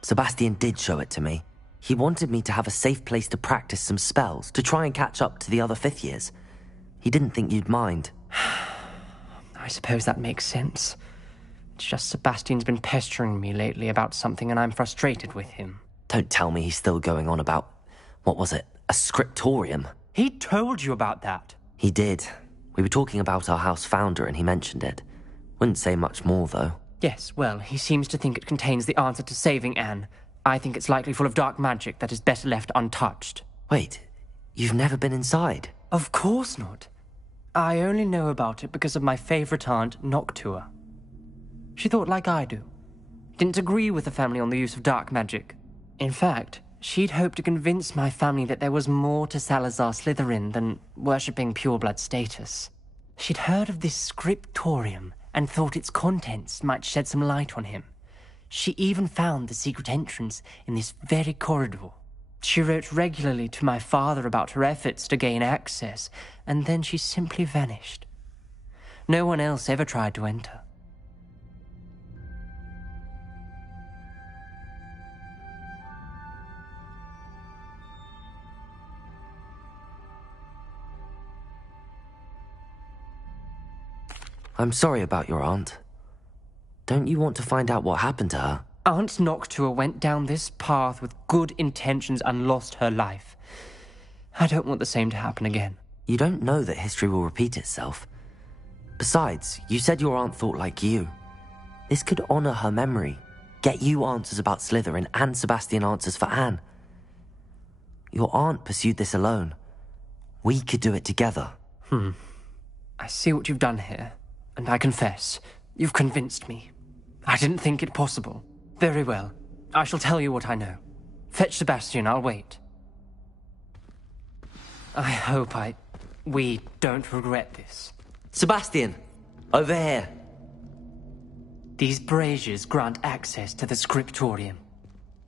Sebastian did show it to me. He wanted me to have a safe place to practice some spells, to try and catch up to the other fifth years. He didn't think you'd mind. I suppose that makes sense. It's just Sebastian's been pestering me lately about something and I'm frustrated with him. Don't tell me he's still going on about, what was it, a scriptorium? He told you about that. He did. We were talking about our house founder and he mentioned it. Wouldn't say much more, though. Yes, well, he seems to think it contains the answer to saving Anne. I think it's likely full of dark magic that is better left untouched. Wait, you've never been inside? Of course not. I only know about it because of my favorite aunt, Noctua. She thought like I do. Didn't agree with the family on the use of dark magic. In fact, she'd hoped to convince my family that there was more to Salazar Slytherin than worshipping pureblood status. She'd heard of this scriptorium and thought its contents might shed some light on him. She even found the secret entrance in this very corridor. She wrote regularly to my father about her efforts to gain access, and then she simply vanished. No one else ever tried to enter. I'm sorry about your aunt. Don't you want to find out what happened to her? Aunt Noctua went down this path with good intentions and lost her life. I don't want the same to happen again. You don't know that history will repeat itself. Besides, you said your aunt thought like you. This could honor her memory, get you answers about Slytherin and Sebastian answers for Anne. Your aunt pursued this alone. We could do it together. I see what you've done here, and I confess, you've convinced me. I didn't think it possible. Very well. I shall tell you what I know. Fetch Sebastian, I'll wait. I hope we don't regret this. Sebastian! Over here! These braziers grant access to the scriptorium.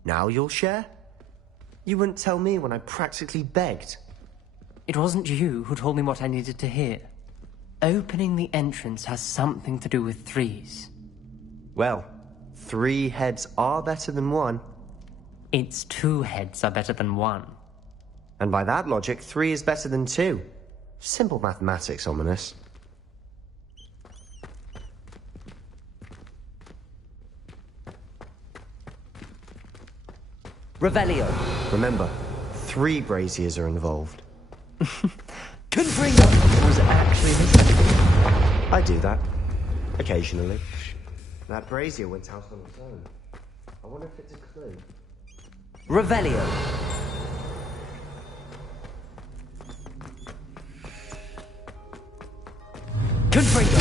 Now you'll share? You wouldn't tell me when I practically begged. It wasn't you who told me what I needed to hear. Opening the entrance has something to do with threes. Well, 3 heads are better than 1. It's 2 heads are better than 1. And by that logic, 3 is better than 2. Simple mathematics, Ominous. Revelio. Remember, 3 braziers are involved. Confringo was actually listening. I do that. Occasionally. That brazier went out on its own. I wonder if it's a clue. Revelio. Confringo.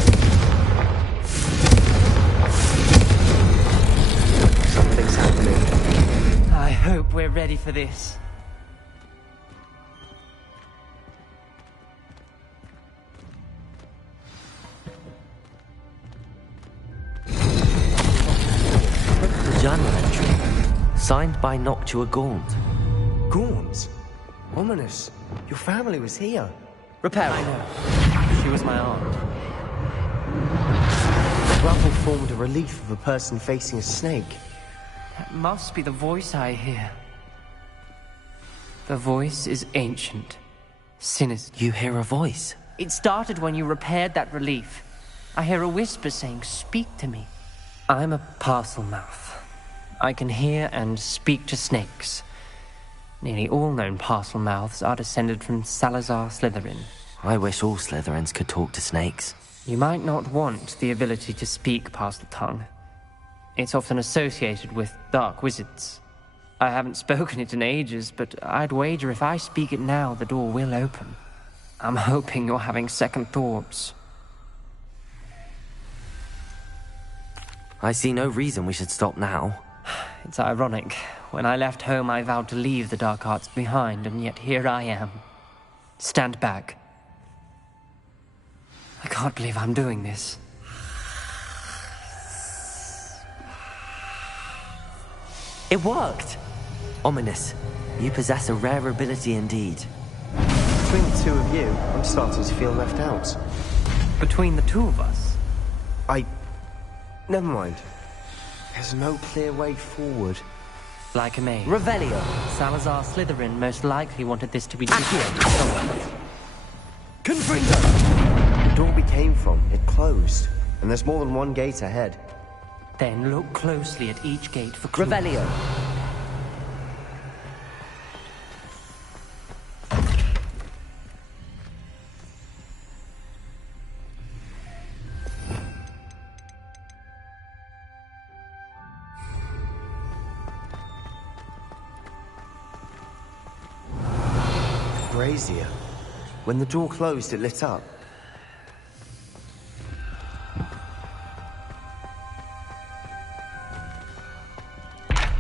Something's happening. I hope we're ready for this. The journal entry. Signed by Noctua Gaunt. Gaunt? Ominous. Your family was here. Repair. I know. She was my aunt. The rubble formed a relief of a person facing a snake. That must be the voice I hear. The voice is ancient, sinister. You hear a voice? It started when you repaired that relief. I hear a whisper saying, "Speak to me." I'm a parcel mouth. I can hear and speak to snakes. Nearly all known parcel mouths are descended from Salazar Slytherin. I wish all Slytherins could talk to snakes. You might not want the ability to speak parcel tongue. It's often associated with dark wizards. I haven't spoken it in ages, but I'd wager if I speak it now, the door will open. I'm hoping you're having second thoughts. I see no reason we should stop now. It's ironic. When I left home, I vowed to leave the dark arts behind, and yet here I am. Stand back. I can't believe I'm doing this. It worked! Ominous. You possess a rare ability indeed. Between the two of you, I'm starting to feel left out. Between the two of us? Never mind. There's no clear way forward. Like a maze. Revelio. Salazar Slytherin most likely wanted this to be different somewhere. Confringo! The door we came from, it closed. And there's more than one gate ahead. Then look closely at each gate for clues. Revelio. Brazier. When the door closed, it lit up.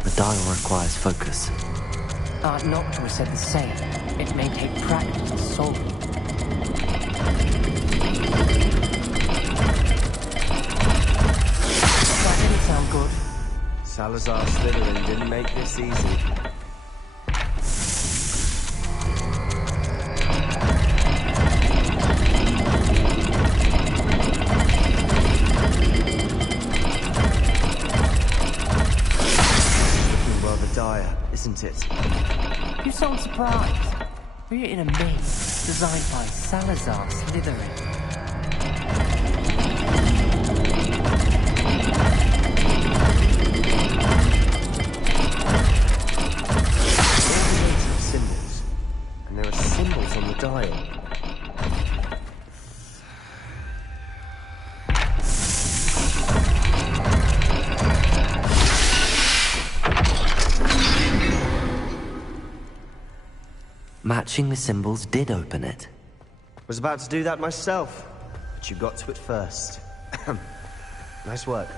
The dial requires focus. Aunt Noctua said the same. It may take practice to solve it. That didn't sound good. Salazar Slytherin didn't make this easy. Isn't it? You sound surprised. We're in a maze designed by Salazar Slytherin. All the gates have symbols, and there are symbols on the dial. Matching the symbols did open it. Was about to do that myself, but you got to it first. Nice work.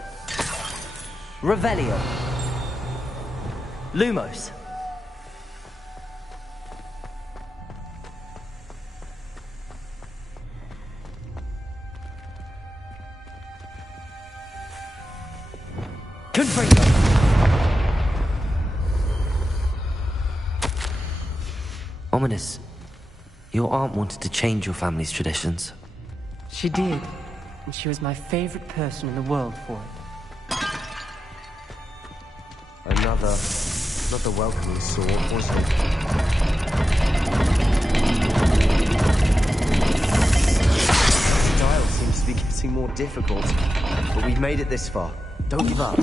Revelio. Lumos. Confringo. Ominous. Your aunt wanted to change your family's traditions. She did, and she was my favorite person in the world for it. Another welcoming sword, wasn't it? The dial seems to be getting more difficult, but we've made it this far. Don't give up.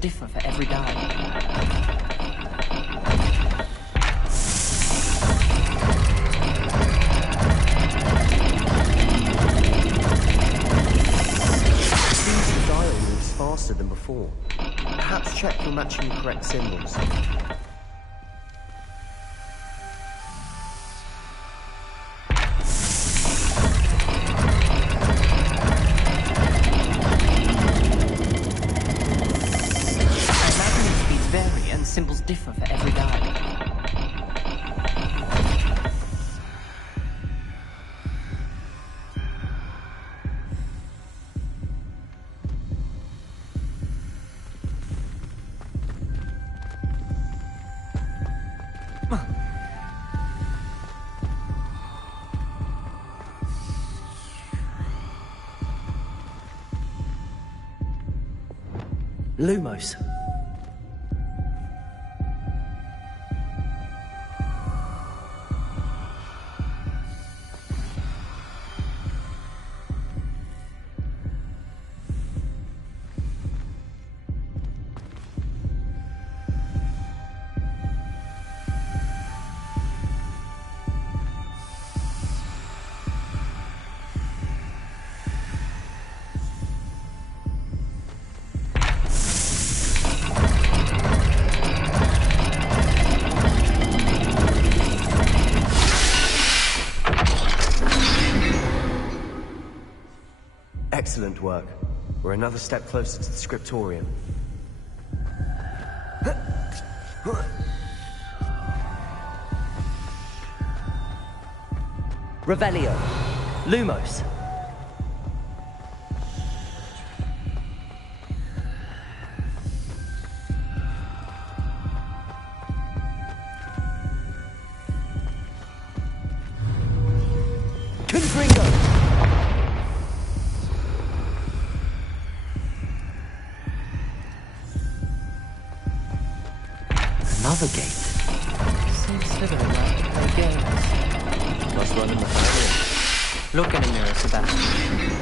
differ for every dial. Faster than before. Perhaps check you're matching the correct symbols. I imagine the speeds vary and symbols differ for every dial. Lumos. Excellent work. We're another step closer to the scriptorium. Revelio. Lumos. Another gate. Seems Slytherin like to play games. Must run in the family. Look in a mirror, Sebastian.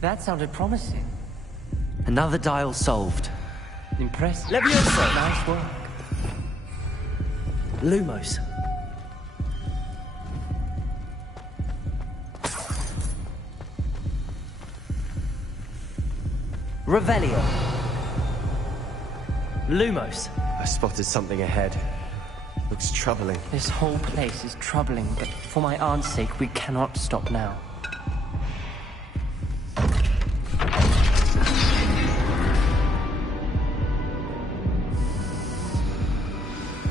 That sounded promising. Another dial solved. Impressive. Levioso. Nice work. Lumos. Revelio. Lumos. I spotted something ahead. Looks troubling. This whole place is troubling, but for my aunt's sake, we cannot stop now.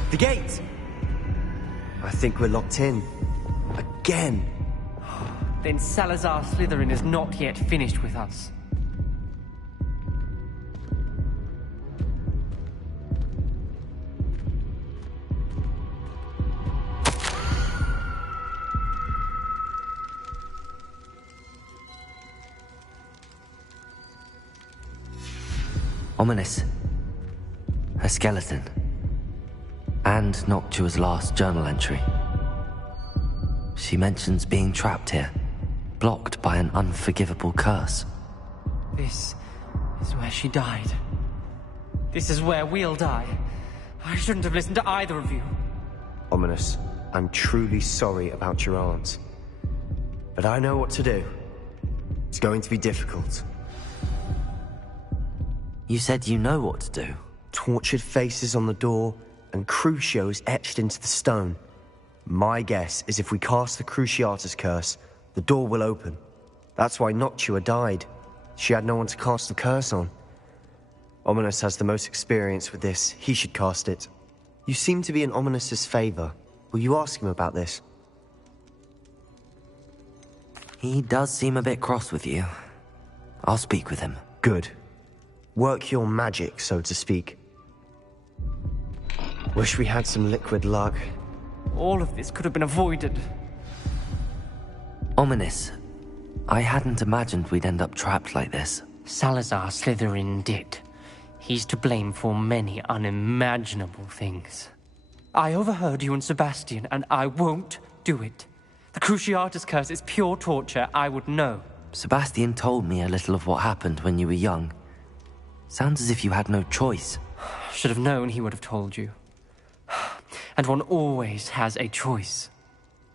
The gate! I think we're locked in. Again. Then Salazar Slytherin is not yet finished with us. Ominous. A skeleton. And Noctua's last journal entry. She mentions being trapped here, blocked by an unforgivable curse. This is where she died. This is where we'll die. I shouldn't have listened to either of you. Ominous, I'm truly sorry about your aunt. But I know what to do. It's going to be difficult. You said you know what to do. Tortured faces on the door, and Crucios etched into the stone. My guess is if we cast the Cruciatus curse, the door will open. That's why Noctua died. She had no one to cast the curse on. Ominous has the most experience with this. He should cast it. You seem to be in Ominous's favor. Will you ask him about this? He does seem a bit cross with you. I'll speak with him. Good. Work your magic, so to speak. Wish we had some liquid luck. All of this could have been avoided. Ominous. I hadn't imagined we'd end up trapped like this. Salazar Slytherin did. He's to blame for many unimaginable things. I overheard you and Sebastian, and I won't do it. The Cruciatus curse is pure torture. I would know. Sebastian told me a little of what happened when you were young. Sounds as if you had no choice. Should have known he would have told you. And one always has a choice.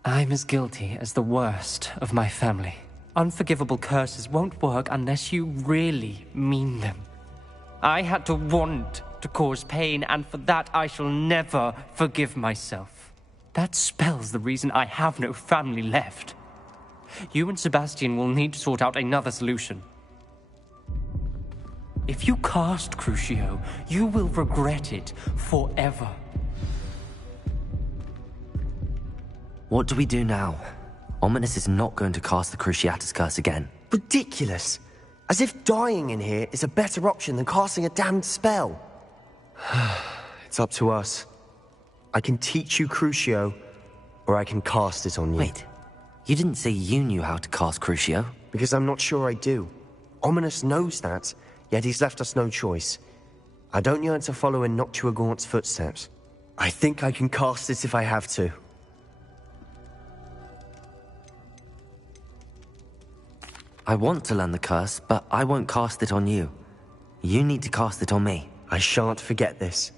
I'm as guilty as the worst of my family. Unforgivable curses won't work unless you really mean them. I had to want to cause pain, and for that I shall never forgive myself. That spells the reason I have no family left. You and Sebastian will need to sort out another solution. If you cast Crucio, you will regret it forever. What do we do now? Ominous is not going to cast the Cruciatus curse again. Ridiculous. As if dying in here is a better option than casting a damned spell. It's up to us. I can teach you Crucio, or I can cast it on you. Wait, you didn't say you knew how to cast Crucio? Because I'm not sure I do. Ominous knows that, yet he's left us no choice. I don't yearn to follow in Noctua Gaunt's footsteps. I think I can cast it if I have to. I want to learn the curse, but I won't cast it on you. You need to cast it on me. I shan't forget this.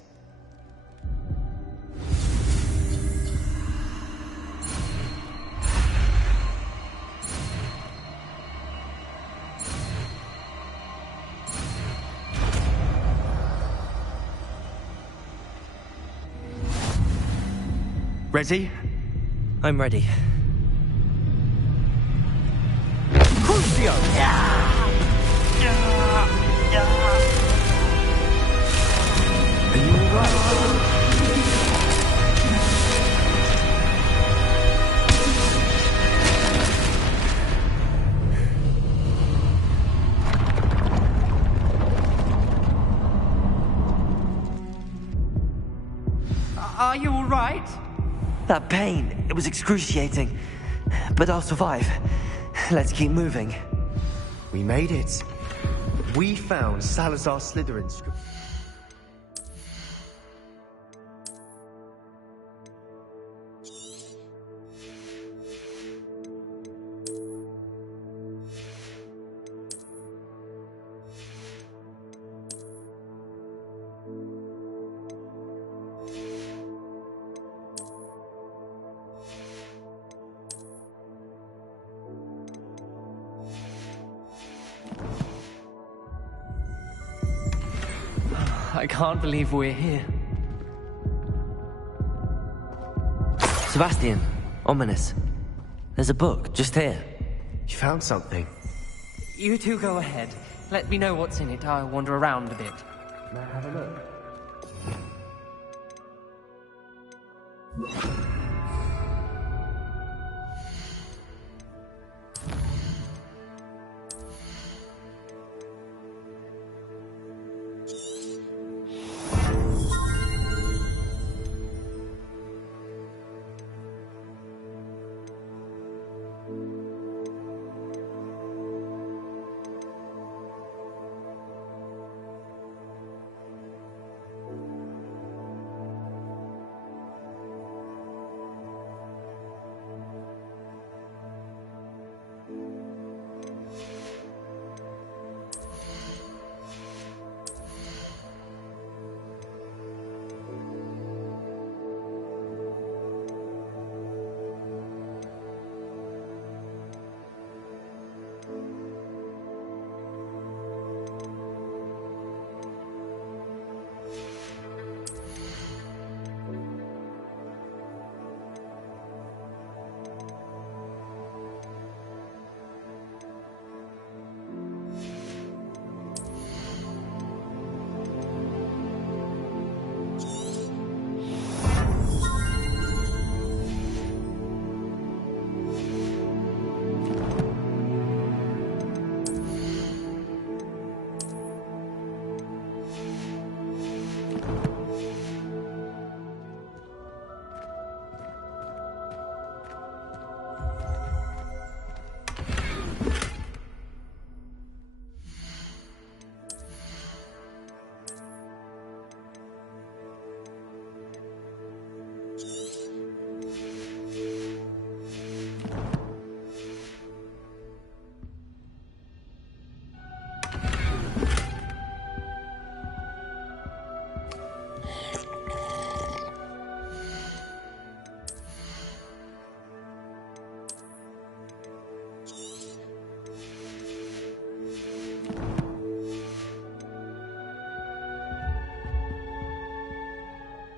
Ready? I'm ready. Crucio! Are you alright? Are you all right? That pain, it was excruciating. But I'll survive. Let's keep moving. We made it. We found Salazar Slytherin's... I can't believe we're here. Sebastian, Ominous. There's a book just here. You found something. You two go ahead. Let me know what's in it. I'll wander around a bit. May I have a look?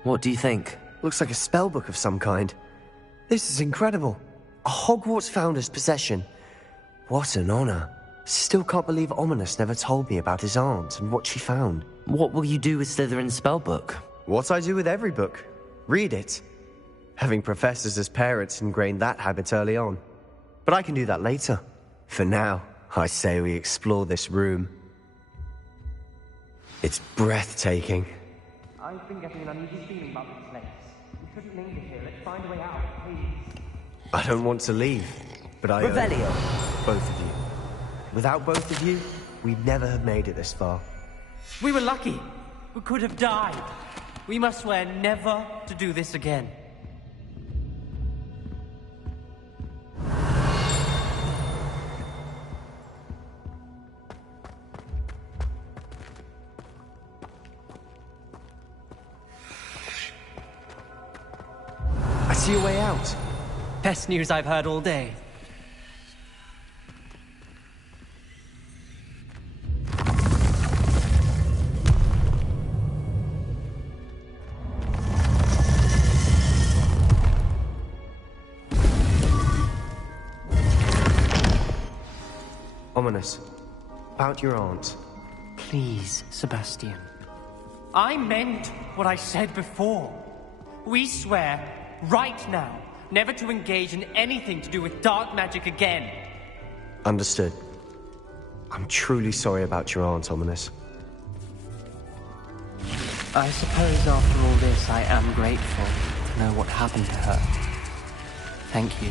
What do you think? Looks like a spellbook of some kind. This is incredible. A Hogwarts founder's possession. What an honor. Still can't believe Ominous never told me about his aunt and what she found. What will you do with Slytherin's spellbook? What I do with every book. Read it. Having professors as parents ingrained that habit early on. But I can do that later. For now, I say we explore this room. It's breathtaking. I've been getting an uneasy feeling about this place. We shouldn't linger here. Let's find a way out, please. I don't want to leave, but I... Revelio. Both of you. Without both of you, we'd never have made it this far. We were lucky. We could have died. We must swear never to do this again. I see a way out. Best news I've heard all day. Ominous. About your aunt. Please, Sebastian. I meant what I said before. We swear, right now, never to engage in anything to do with dark magic again. Understood. I'm truly sorry about your aunt, Ominous. I suppose after all this, I am grateful to know what happened to her. Thank you.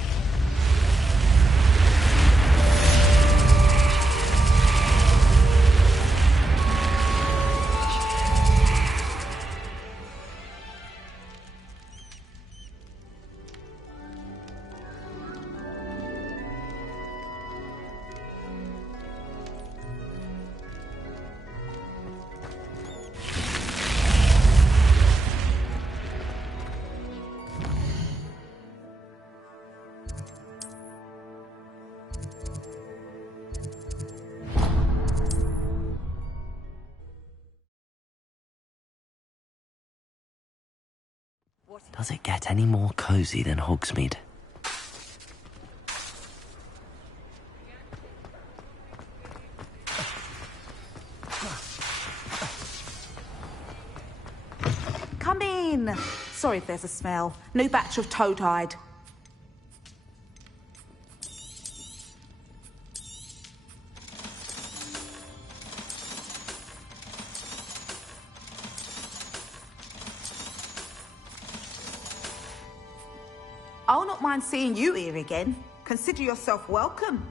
Does it get any more cozy than Hogsmeade? Come in. Sorry if there's a smell. New batch of toad-hide. I'll not mind seeing you here again. Consider yourself welcome.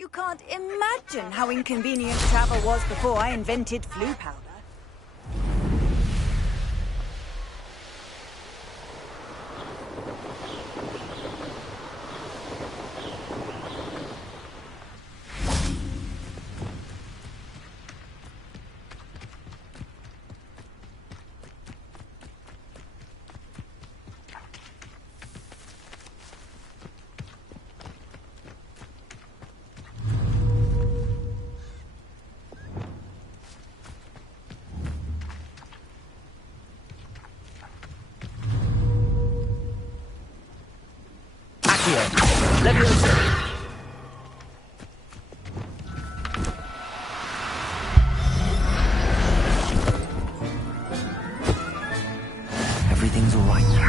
You can't imagine how inconvenient travel was before I invented flu powder. Everything's all right now.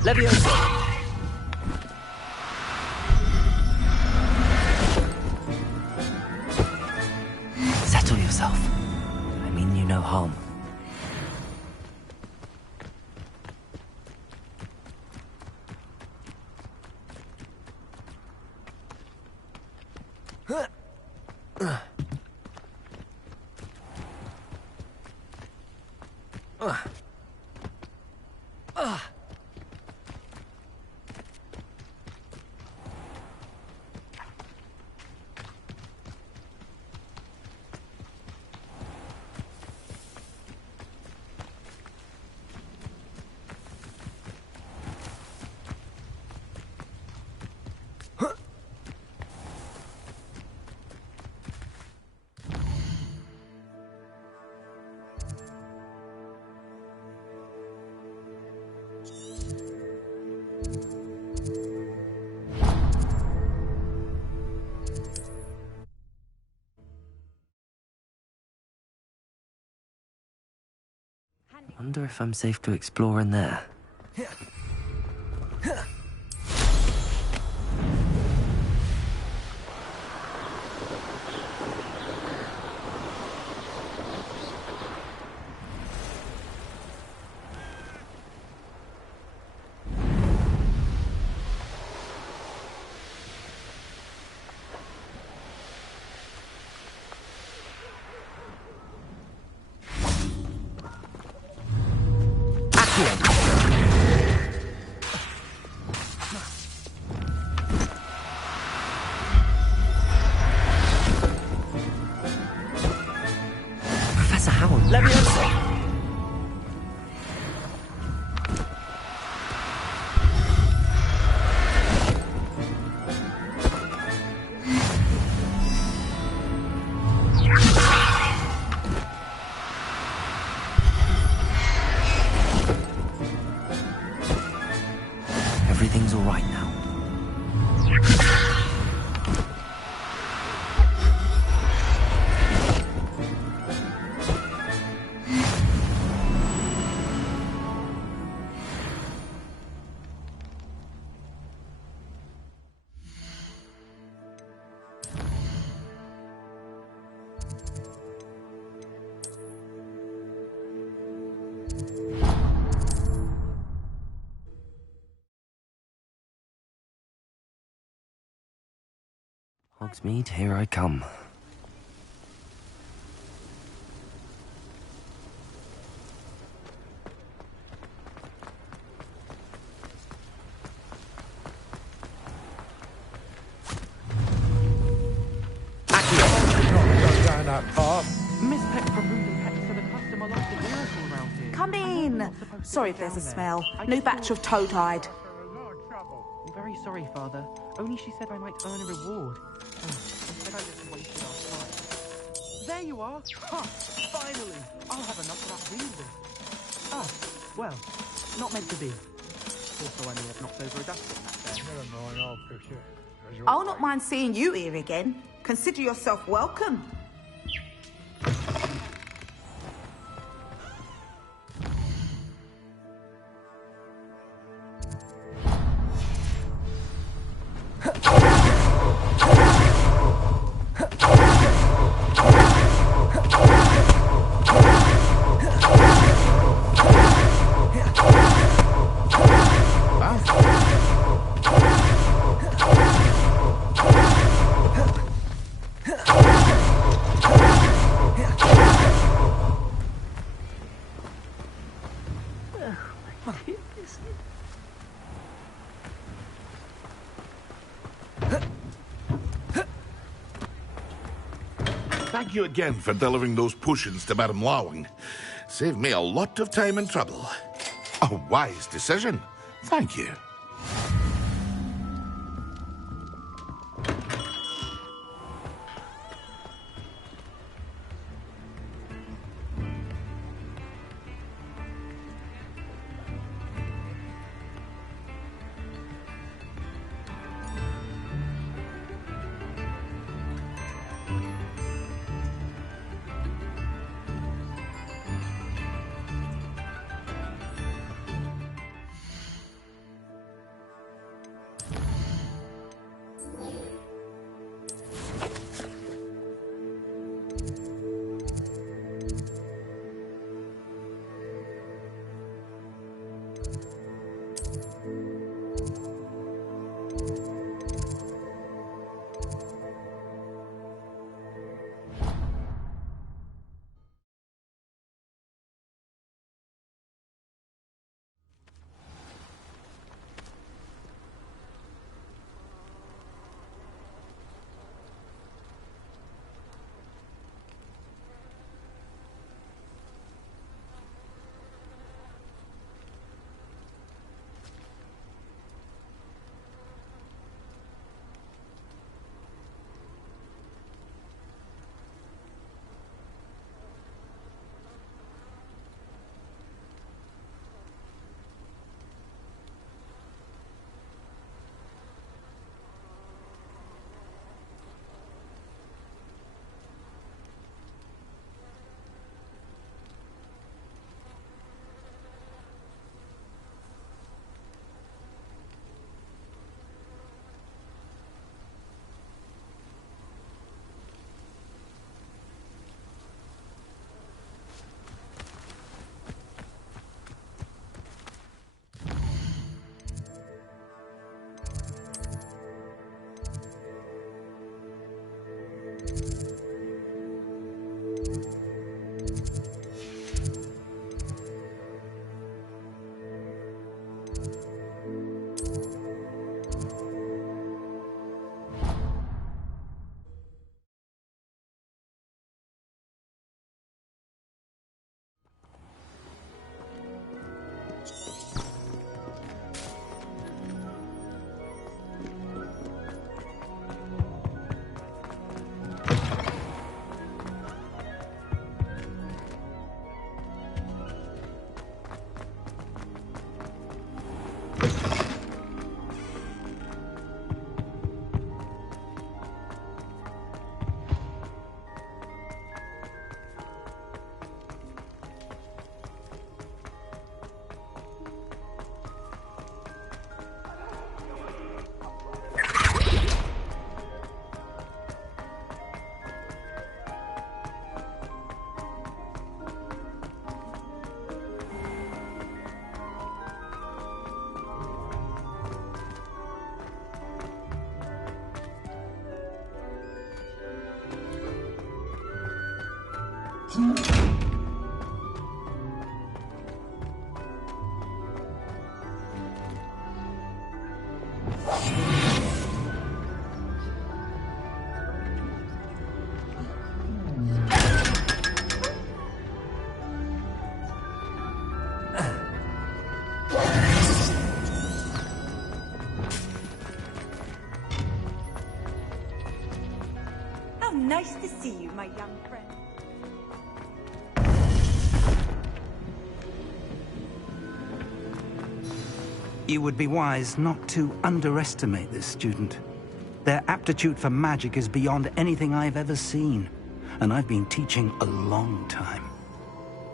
Leviosa! Settle yourself. I mean you no harm. Wonder if I'm safe to explore in there. Professor Howard, Leviosa! Everything's all right now. Hogsmeade, here I come. Miss Peck from Reuben Peck said a customer lost a vehicle around here. Come in. Sorry if there's a smell. New batch of toad-hide. I'm very sorry, Father. Only she said I might earn a reward. Instead I just wasted our time. There you are. Ha! Finally! I'll have enough of that reason. Ah, well, not meant to be. Also, I may have knocked over a dustbin back there. Never mind, I'll fix it. I'll not mind seeing you here again. Consider yourself welcome. Thank you again for delivering those potions to Madame Lawing. Saved me a lot of time and trouble. A wise decision. Thank you. my young friend. You would be wise not to underestimate this student. Their aptitude for magic is beyond anything I've ever seen, and I've been teaching a long time.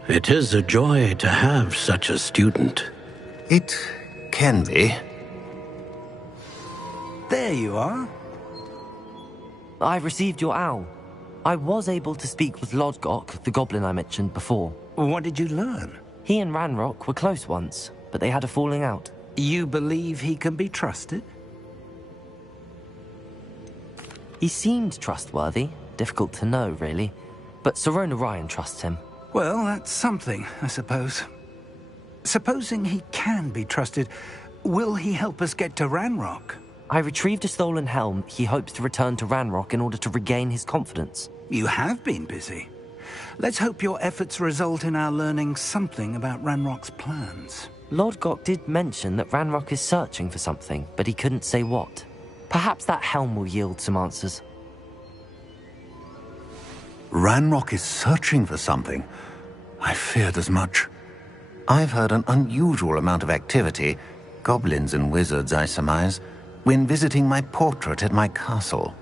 It is a joy to have such a student. It can be. There you are. I received your owl. I was able to speak with Lodgok, the goblin I mentioned before. What did you learn? He and Ranrock were close once, but they had a falling out. You believe he can be trusted? He seemed trustworthy. Difficult to know, really. But Sirona Ryan trusts him. Well, that's something, I suppose. Supposing he can be trusted, will he help us get to Ranrock? I retrieved a stolen helm. He hopes to return to Ranrock in order to regain his confidence. You have been busy. Let's hope your efforts result in our learning something about Ranrock's plans. Lodgok did mention that Ranrock is searching for something, but he couldn't say what. Perhaps that helm will yield some answers. Ranrock is searching for something. I feared as much. I've heard an unusual amount of activity, goblins and wizards, I surmise, when visiting my portrait at my castle.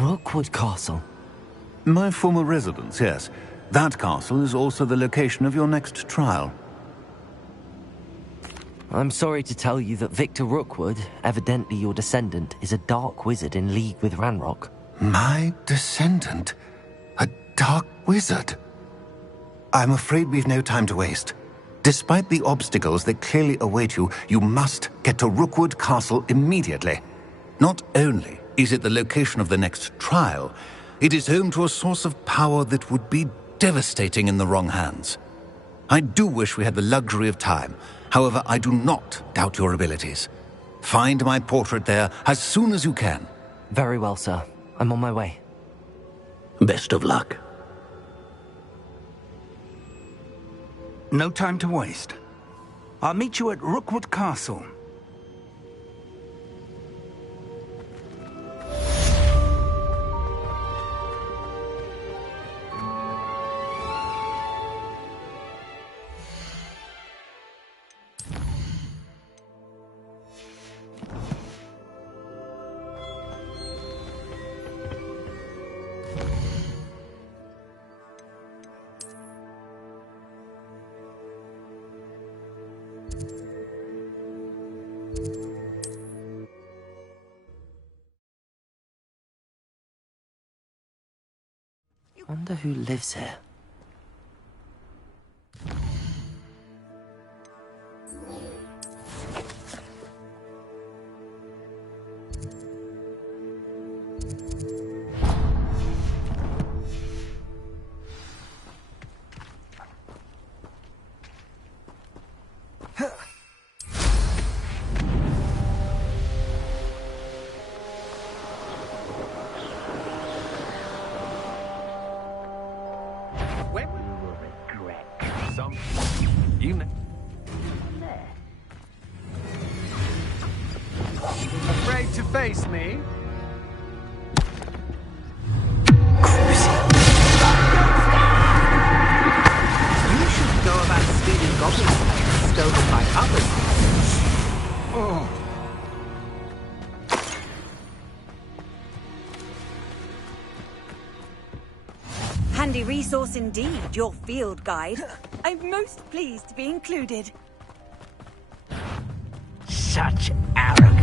Rookwood Castle? My former residence, yes. That castle is also the location of your next trial. I'm sorry to tell you that Victor Rookwood, evidently your descendant, is a dark wizard in league with Ranrock. My descendant? A dark wizard? I'm afraid we've no time to waste. Despite the obstacles that clearly await you, you must get to Rookwood Castle immediately. Not only is it the location of the next trial, it is home to a source of power that would be devastating in the wrong hands. I do wish we had the luxury of time. However, I do not doubt your abilities. Find my portrait there as soon as you can. Very well, sir. I'm on my way. Best of luck. No time to waste. I'll meet you at Rookwood Castle. Wonder who lives here. Afraid to face me? You should know about stealing goblins stolen by others. Oh. Handy resource indeed, your field guide. I'm most pleased to be included. Such arrogance.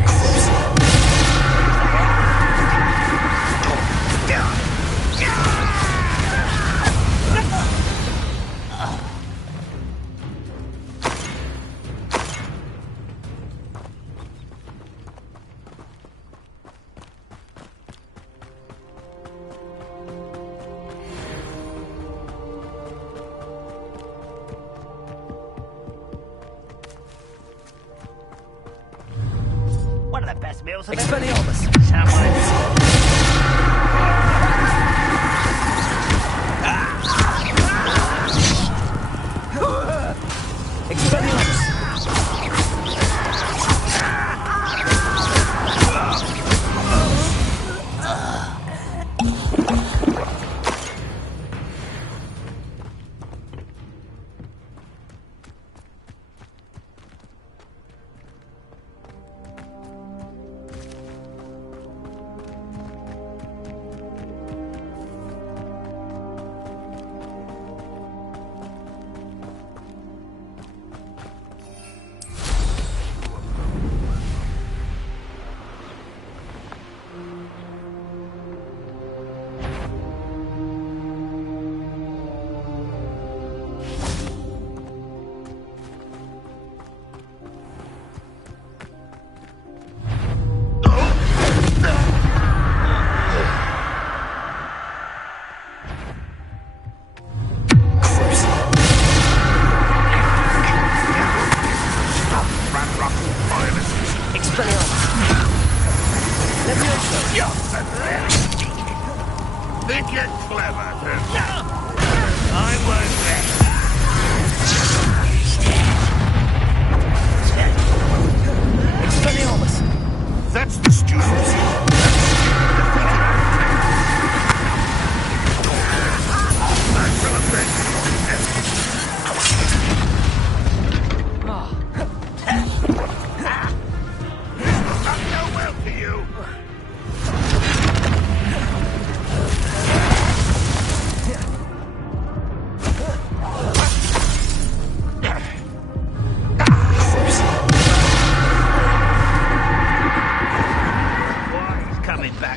One of the best meals I've Expelliarmus. Expelliarmus. think you're clever? I won't let. Expelliarmus! That's the students.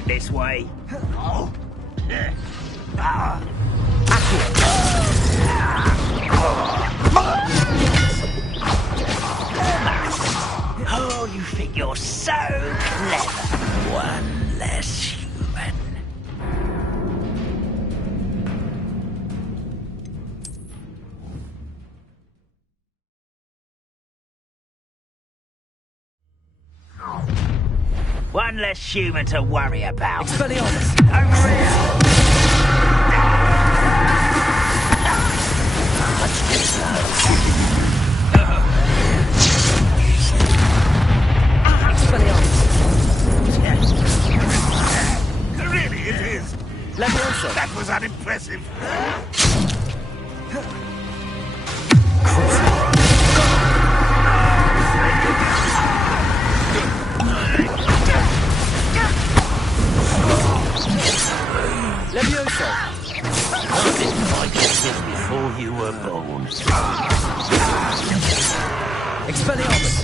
This way. Oh, you think you're so clever. One less human. One less human to worry about. Expelliarmus! Over here! Really, it is. Leviosa! That was unimpressive. Leviosa! I didn't like this before you were born. Expelliarmus!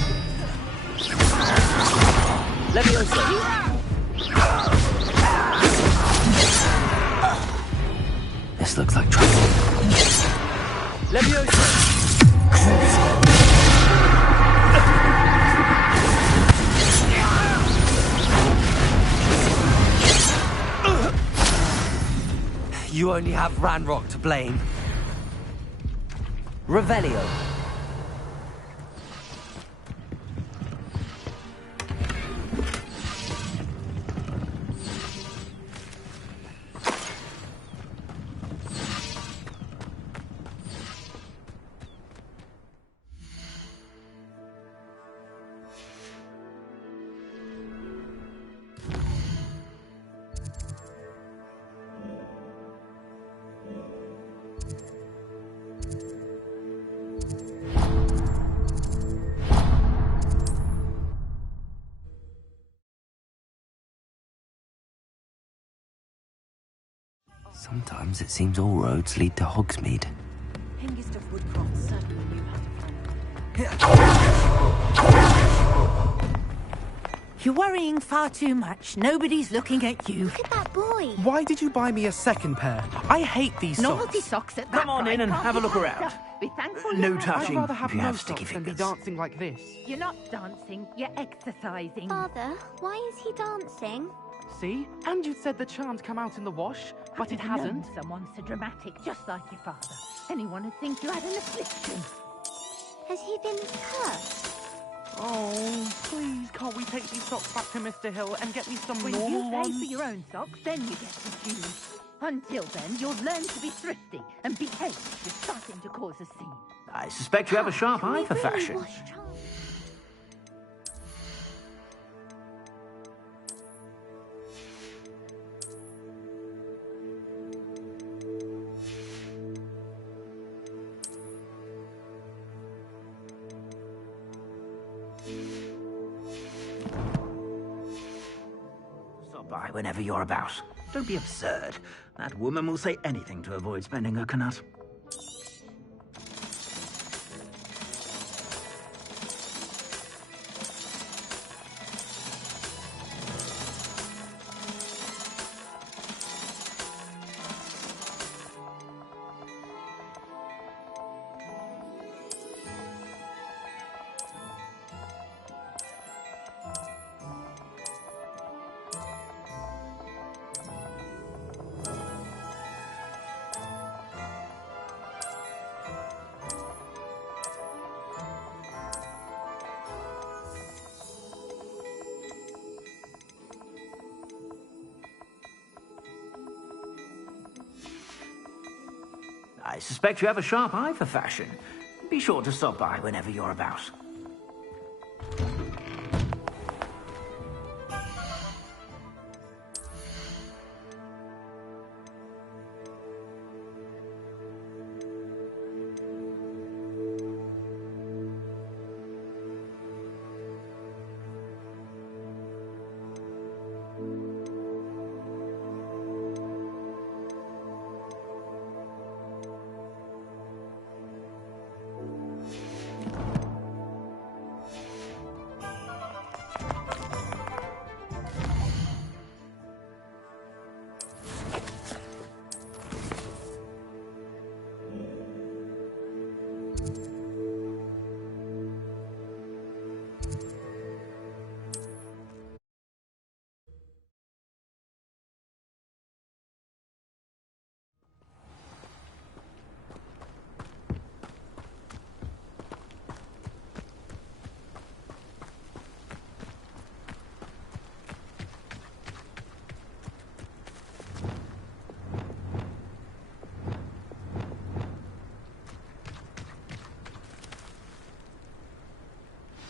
Leviosa! This looks like trouble. Leviosa! You only have Ranrock to blame. Revelio. Sometimes it seems all roads lead to Hogsmeade. Hengist of Woodcroft certainly knew how to find it. You're worrying far too much. Nobody's looking at you. Look at that boy. Why did you buy me a second pair? I hate these Novelty socks. socks at that Come on in and price. have a look around. Be thankful No you have touching. I'd rather have if you no have sticky socks than be fingers. dancing like this. You're not dancing, you're exercising. Father, why is he dancing? See? And you said the charm'd come out in the wash, but it hasn't. Someone so dramatic, just like your father. Anyone would think you had an affliction. Has he been cursed? Oh, please, can't we take these socks back to Mr. Hill and get me some When normal you pay ones? for your own socks, then you get to choose. Until then, you'll learn to be thrifty and behave. You're starting to cause a scene. I suspect you have a sharp eye for fashion. Stop by whenever you're about. Don't be absurd. That woman will say anything to avoid spending her knut. I suspect you have a sharp eye for fashion. Be sure to stop by whenever you're about.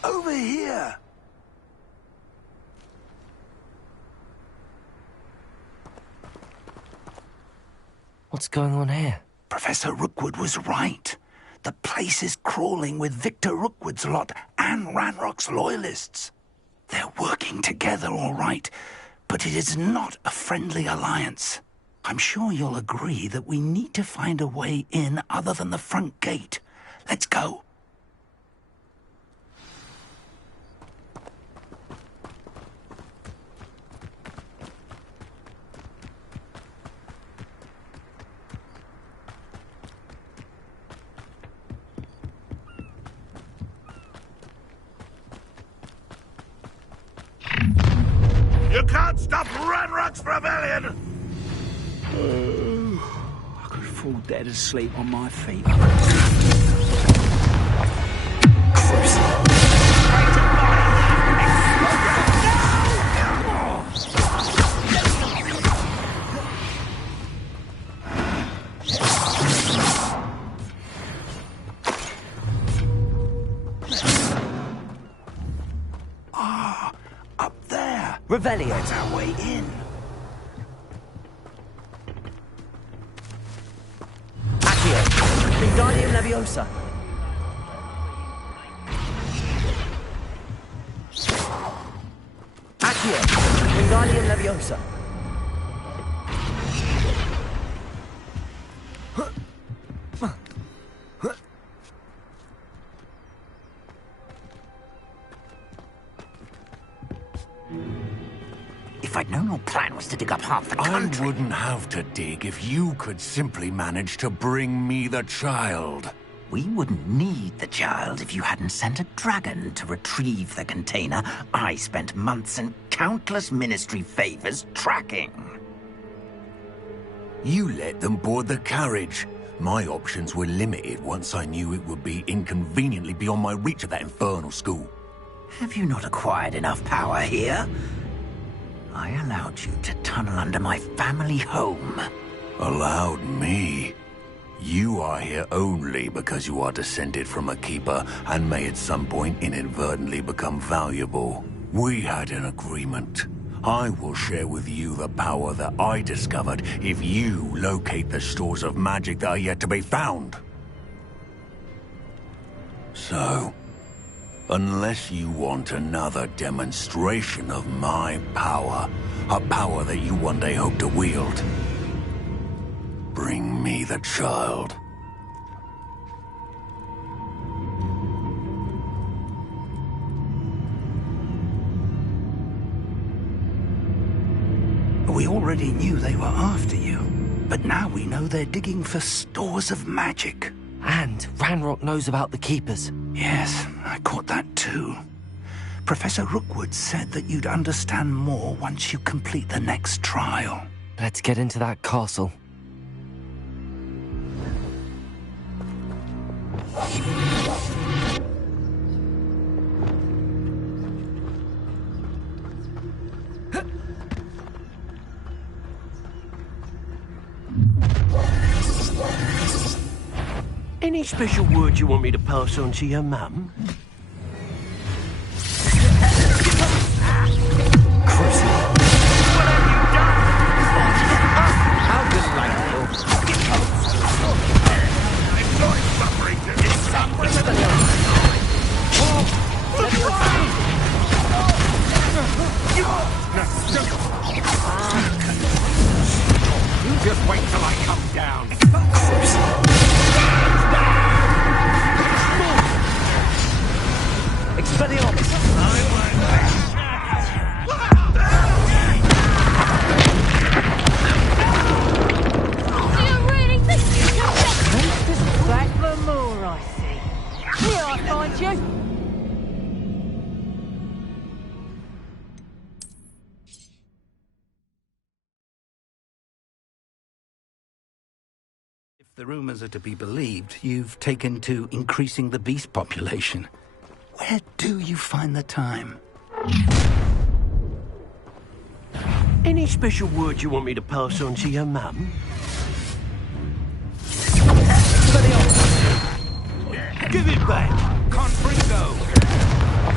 Over here! What's going on here? Professor Rookwood was right. The place is crawling with Victor Rookwood's lot and Ranrock's loyalists. They're working together, all right, but it is not a friendly alliance. I'm sure you'll agree that we need to find a way in other than the front gate. Let's go. You can't stop Ranrock's rebellion! I could fall dead asleep on my feet. Revelio. That's our way in. Accio. Wingardium Leviosa. Accio. Wingardium Leviosa. If I'd known your plan was to dig up half the country... I wouldn't have to dig if you could simply manage to bring me the child. We wouldn't need the child if you hadn't sent a dragon to retrieve the container I spent months and countless ministry favors tracking. You let them board the carriage. My options were limited once I knew it would be inconveniently beyond my reach at that infernal school. Have you not acquired enough power here? I allowed you to tunnel under my family home. Allowed me? You are here only because you are descended from a keeper and may at some point inadvertently become valuable. We had an agreement. I will share with you the power that I discovered if you locate the stores of magic that are yet to be found. So, unless you want another demonstration of my power, a power that you one day hope to wield, bring me the child. We already knew they were after you, but now we know they're digging for stores of magic. And Ranrock knows about the Keepers. Yes, I caught that too. Professor Rookwood said that you'd understand more once you complete the next trial. Let's get into that castle. Any special words you want me to pass on to your mum? How delightful. Enjoy suffering. It's You just wait till I come down. Expelliarmus! Do you really think you can get this back for more, I see? Here I find you. If the rumors are to be believed, you've taken to increasing the beast population. Where do you find the time? Any special words you want me to pass on to your mum? Give it back! Confringo!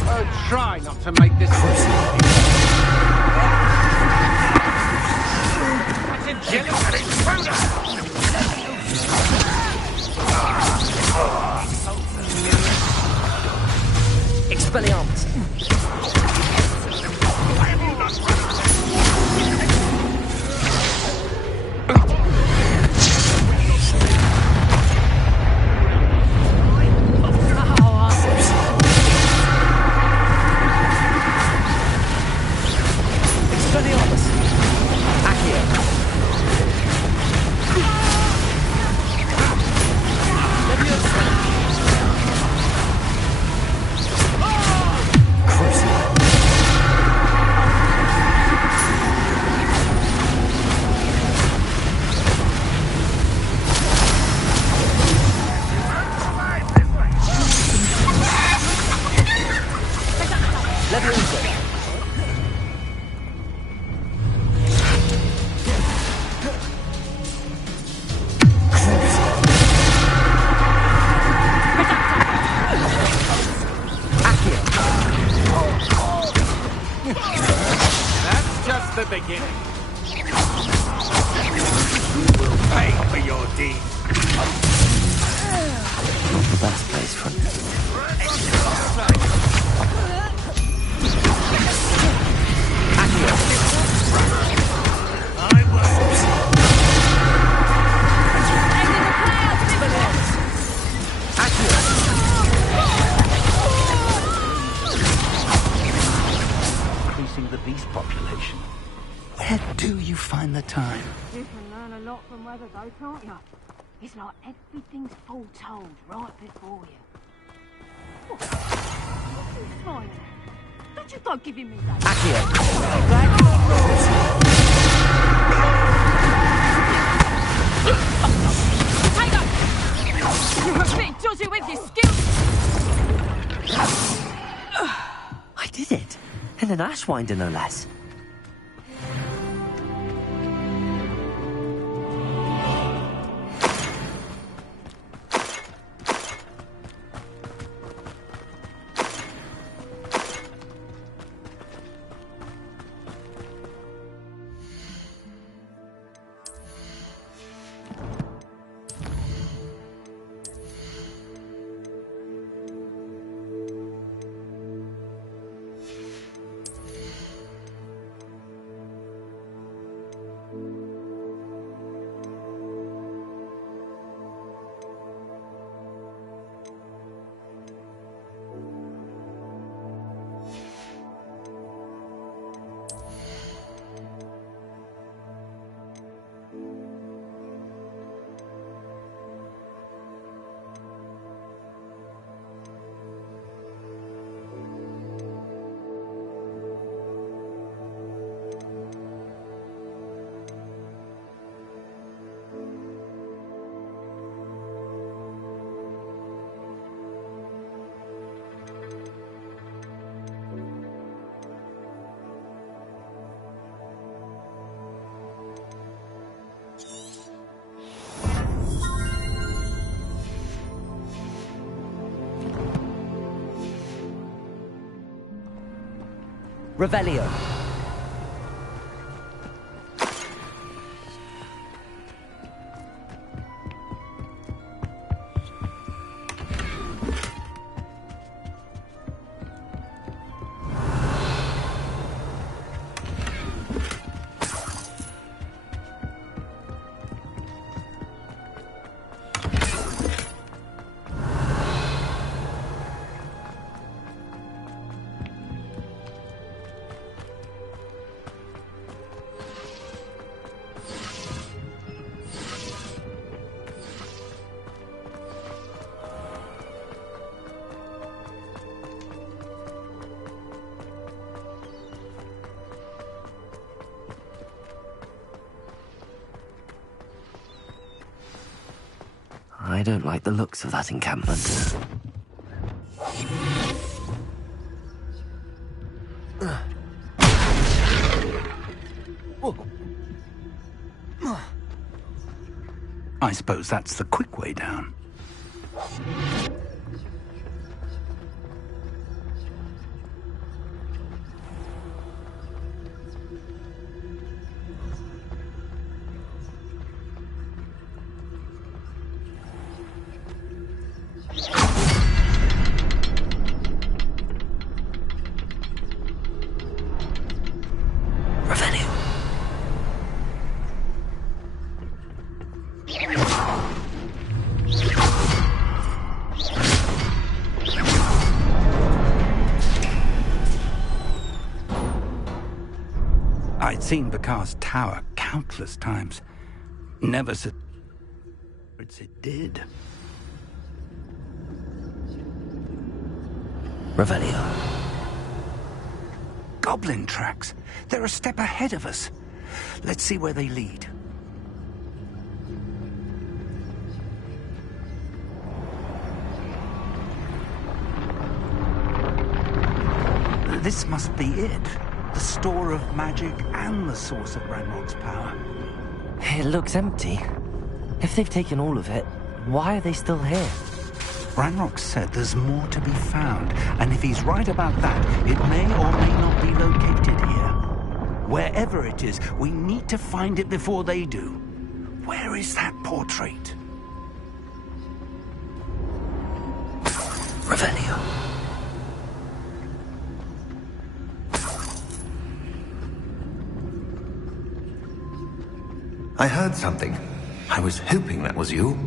Oh, try not to make this... That's a jealous intruder! Expelliarmus! Expelliarmus! Accio! That's just the beginning. You will pay for your deeds. The best place for Increasing the beast population. Where do you find the time? You can learn a lot from weather, though, can't you? It's like everything's foretold right before you. What are you smiling at? Don't you go giving me that. Accio! You're a bit dodgy with your skills. I did it! In an Ashwinder, no less. Revelio. I don't like the looks of that encampment. I suppose that's the quick way down. I'd seen Bakar's tower countless times. Never said it did. Revelio. Goblin tracks. They're a step ahead of us. Let's see where they lead. This must be it. The store of magic and the source of Ranrock's power. It looks empty. If they've taken all of it, why are they still here? Ranrock said there's more to be found, and if he's right about that, it may or may not be located here. Wherever it is, we need to find it before they do. Where is that portrait? Revelio. I heard something. I was hoping that was you.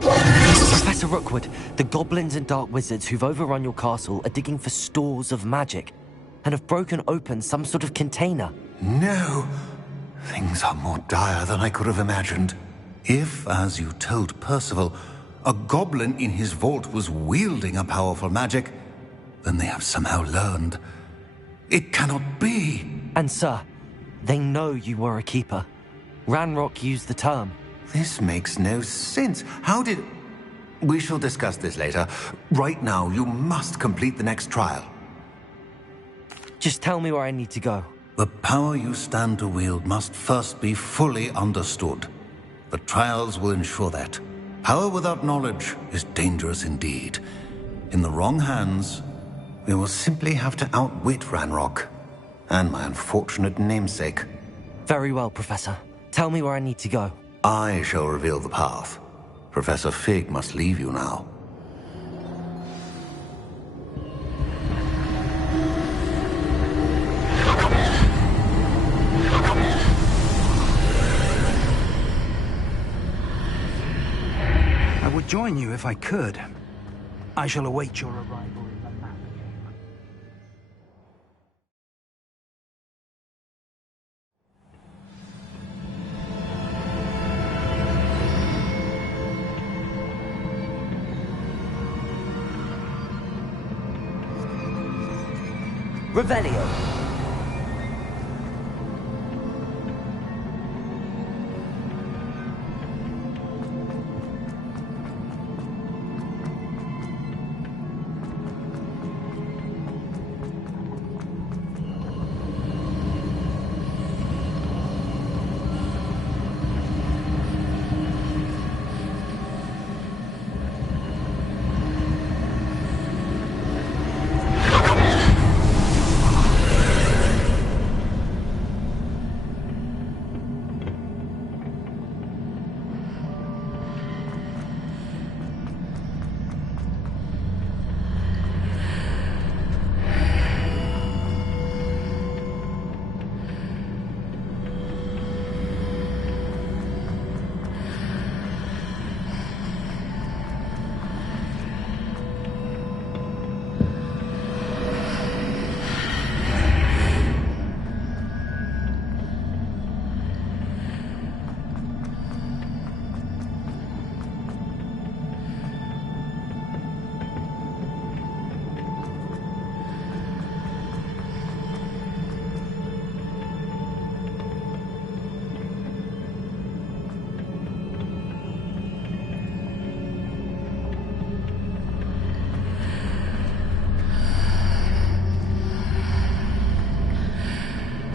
Professor Rookwood, the goblins and dark wizards who've overrun your castle are digging for stores of magic and have broken open some sort of container. No. Things are more dire than I could have imagined. If, as you told Percival, a goblin in his vault was wielding a powerful magic, then they have somehow learned. It cannot be. And sir, they know you were a keeper. Ranrock used the term. This makes no sense. How did... We shall discuss this later. Right now, you must complete the next trial. Just tell me where I need to go. The power you stand to wield must first be fully understood. The trials will ensure that. Power without knowledge is dangerous indeed. In the wrong hands, we will simply have to outwit Ranrock and my unfortunate namesake. Very well, Professor. Tell me where I need to go. I shall reveal the path. Professor Fig must leave you now. I would join you if I could. I shall await your arrival in the map chamber. Revelio.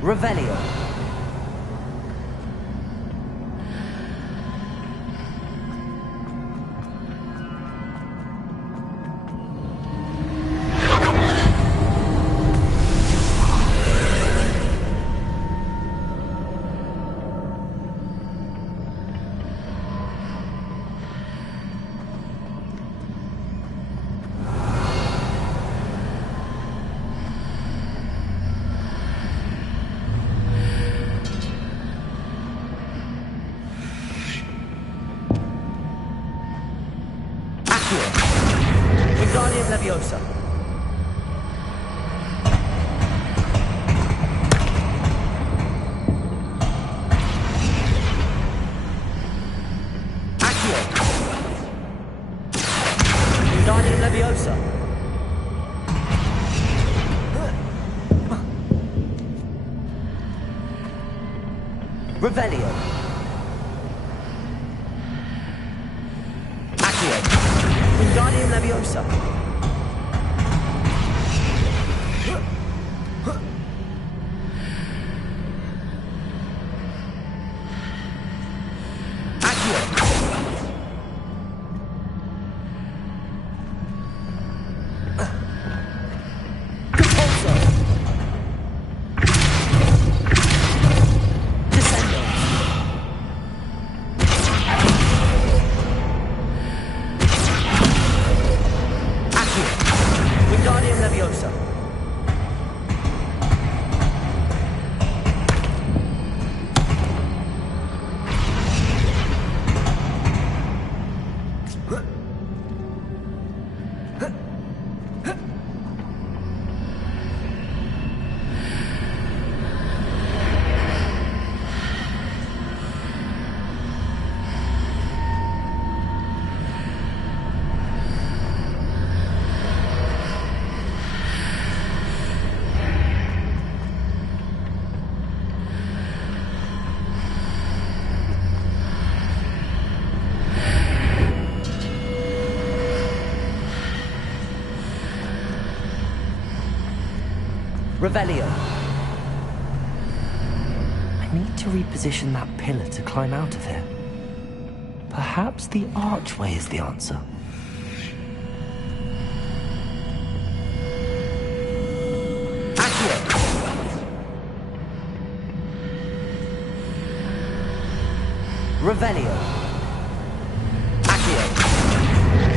Revelio. Wingardium Leviosa. Accio. Wingardium Leviosa. Revelio. Accio. Wingardium Leviosa. Wingardium Leviosa. Revelio. I need to reposition that pillar to climb out of here. Perhaps the archway is the answer. Accio. Revelio. Accio.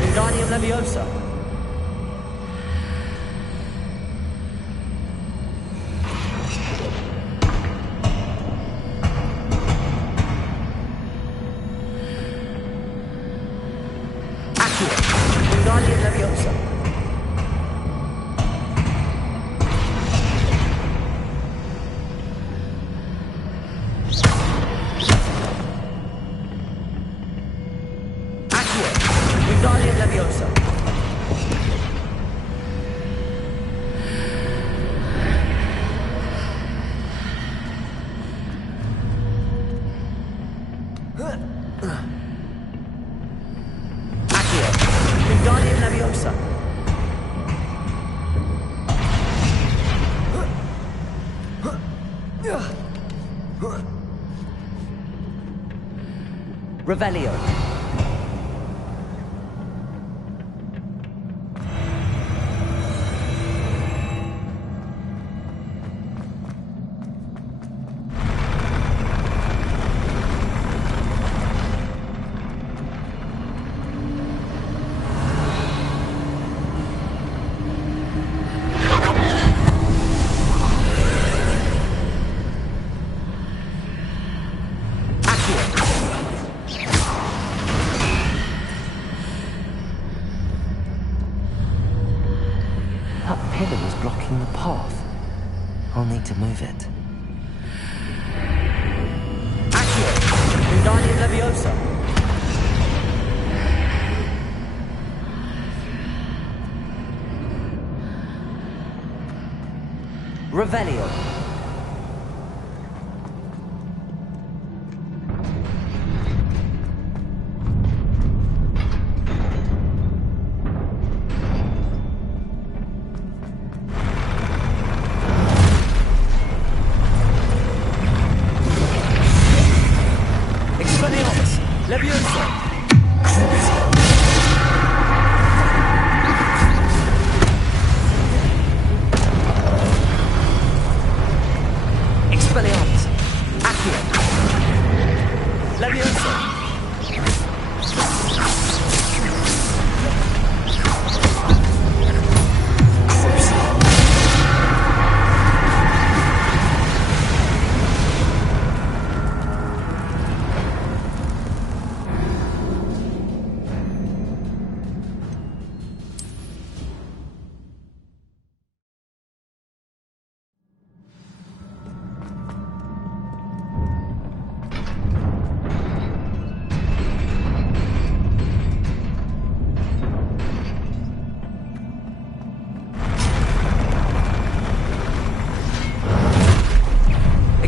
Wingardium Leviosa. Wingardium Leviosa. Accio. Wingardium Leviosa. Accio. Wingardium Leviosa. Revelio. That pillar was blocking the path. I'll need to move it. Accio. Wingardium Leviosa. Revelio.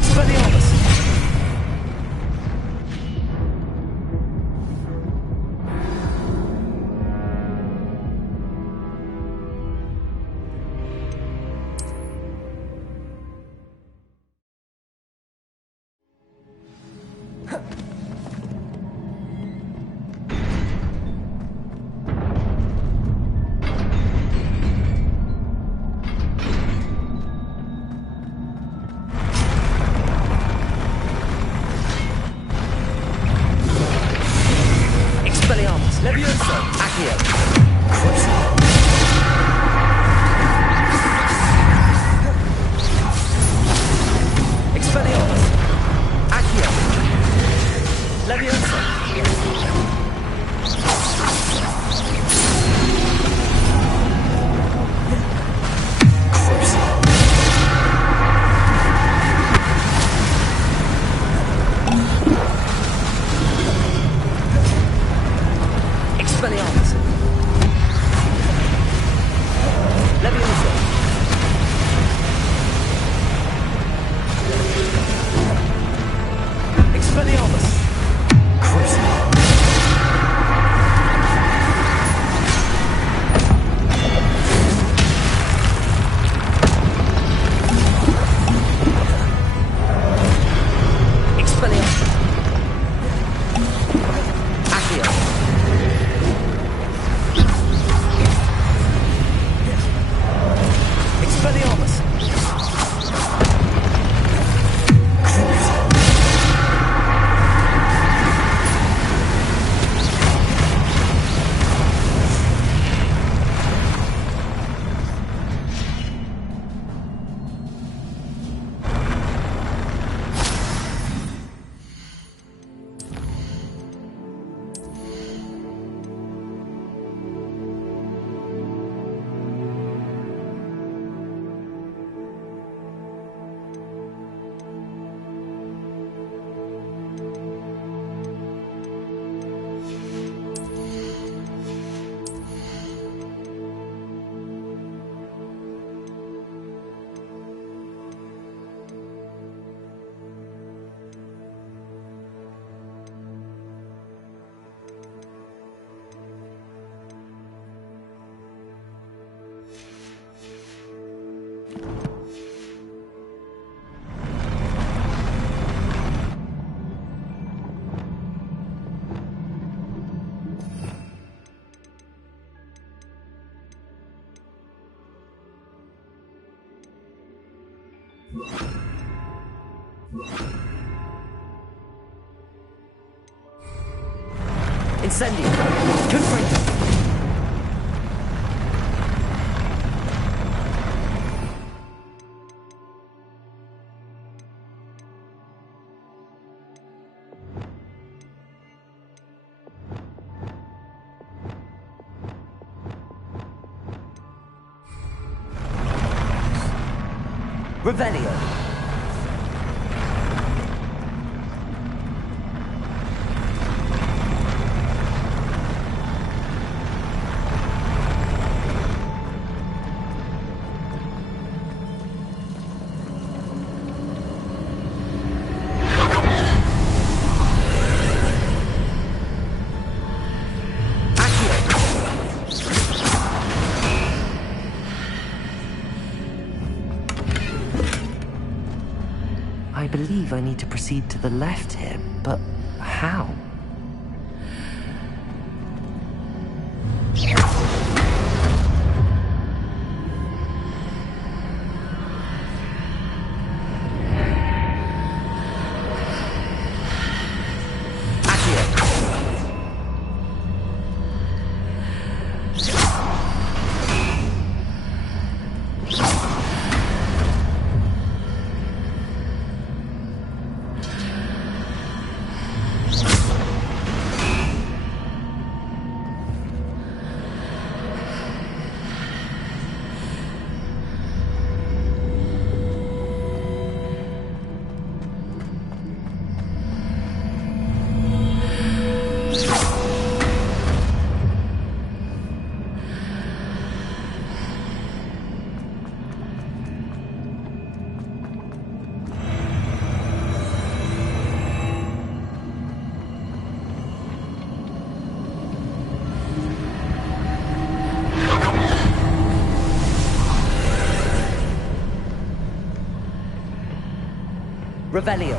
Expelliarmus! Levioso! Accio! Expelliarmus! Accio! Levioso! Expelliarmus! Levioso! Expelliarmus! Expelliarmus! Accio! Expelliarmus! Incendio! Confringo! Revelio! I believe I need to proceed to the left here, but how? Revelio.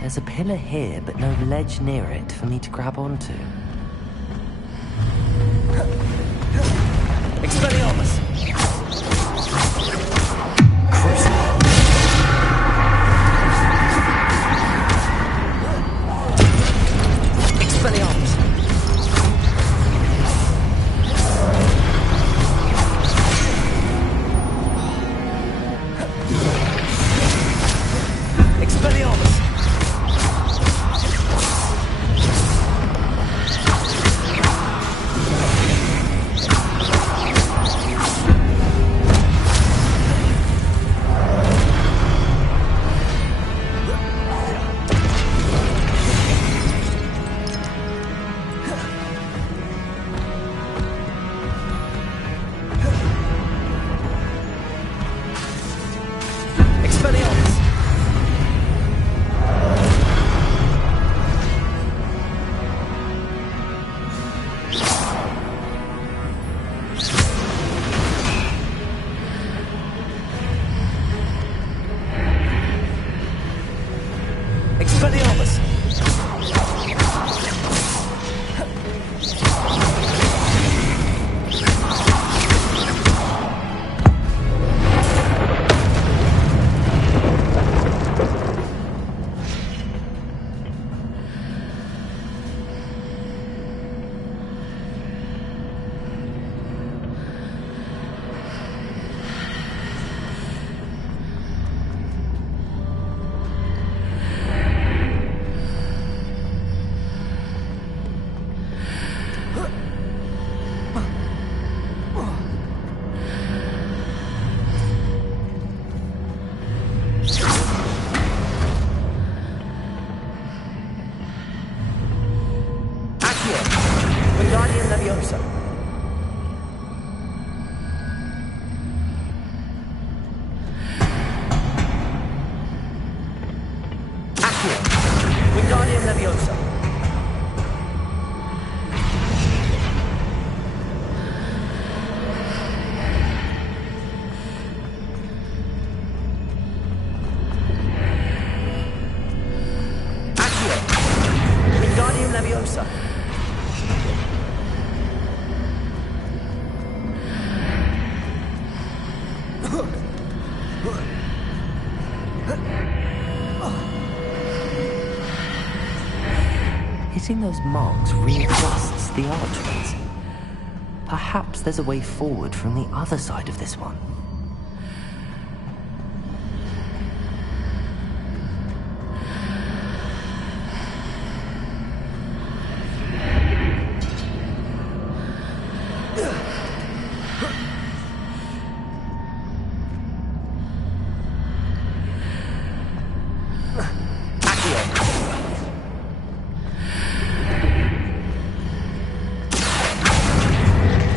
There's a pillar here, but no ledge near it for me to grab onto. Expelliarmus! Expelliarmus! Expelliarmus! Expelliarmus! Wingardium Leviosa. Accio. Wingardium Leviosa. Accio. Wingardium Leviosa. Hitting those marks readjusts the archways. Perhaps there's a way forward from the other side of this one.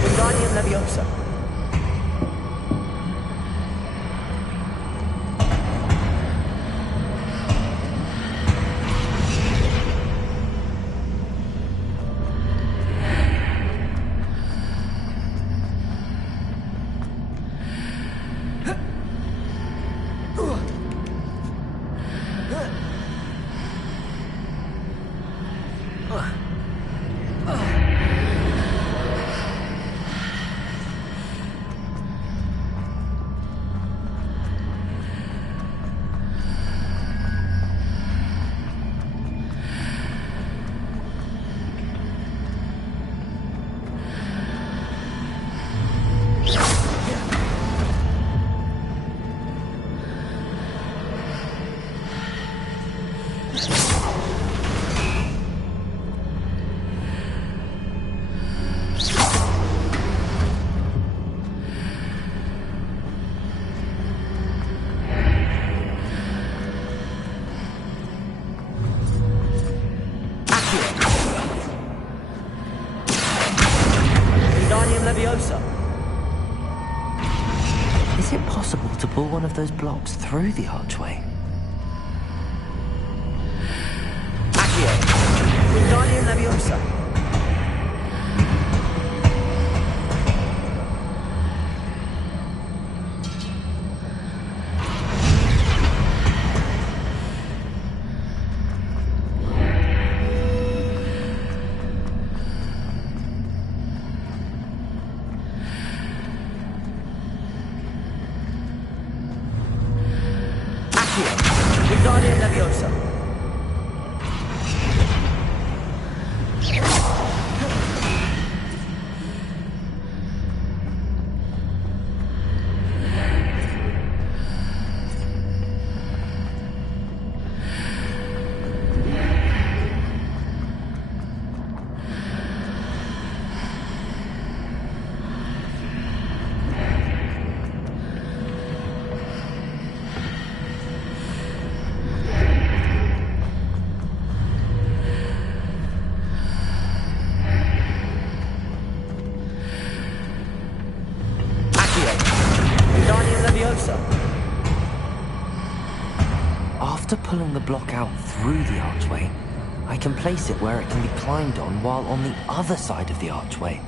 Wingardium Leviosa. Wingardium Leviosa. Is it possible to pull one of those blocks through the archway? Accio. Leviosa. Wingardium Leviosa. After pulling the block out through the archway, I can place it where it can be climbed on while on the other side of the archway.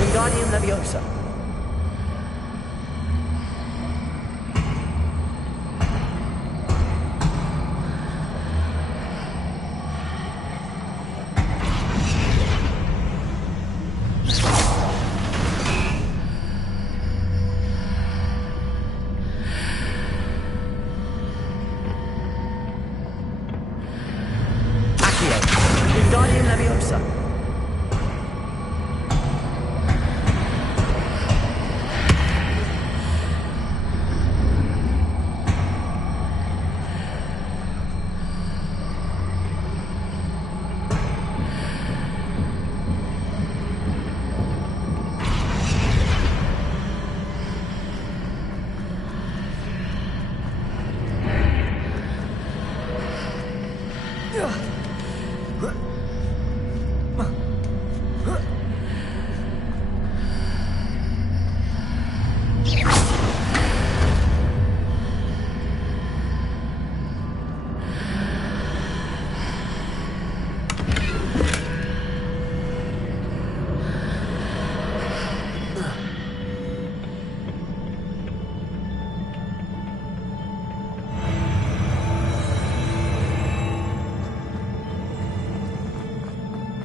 Wingardium Leviosa. Wingardium Leviosa.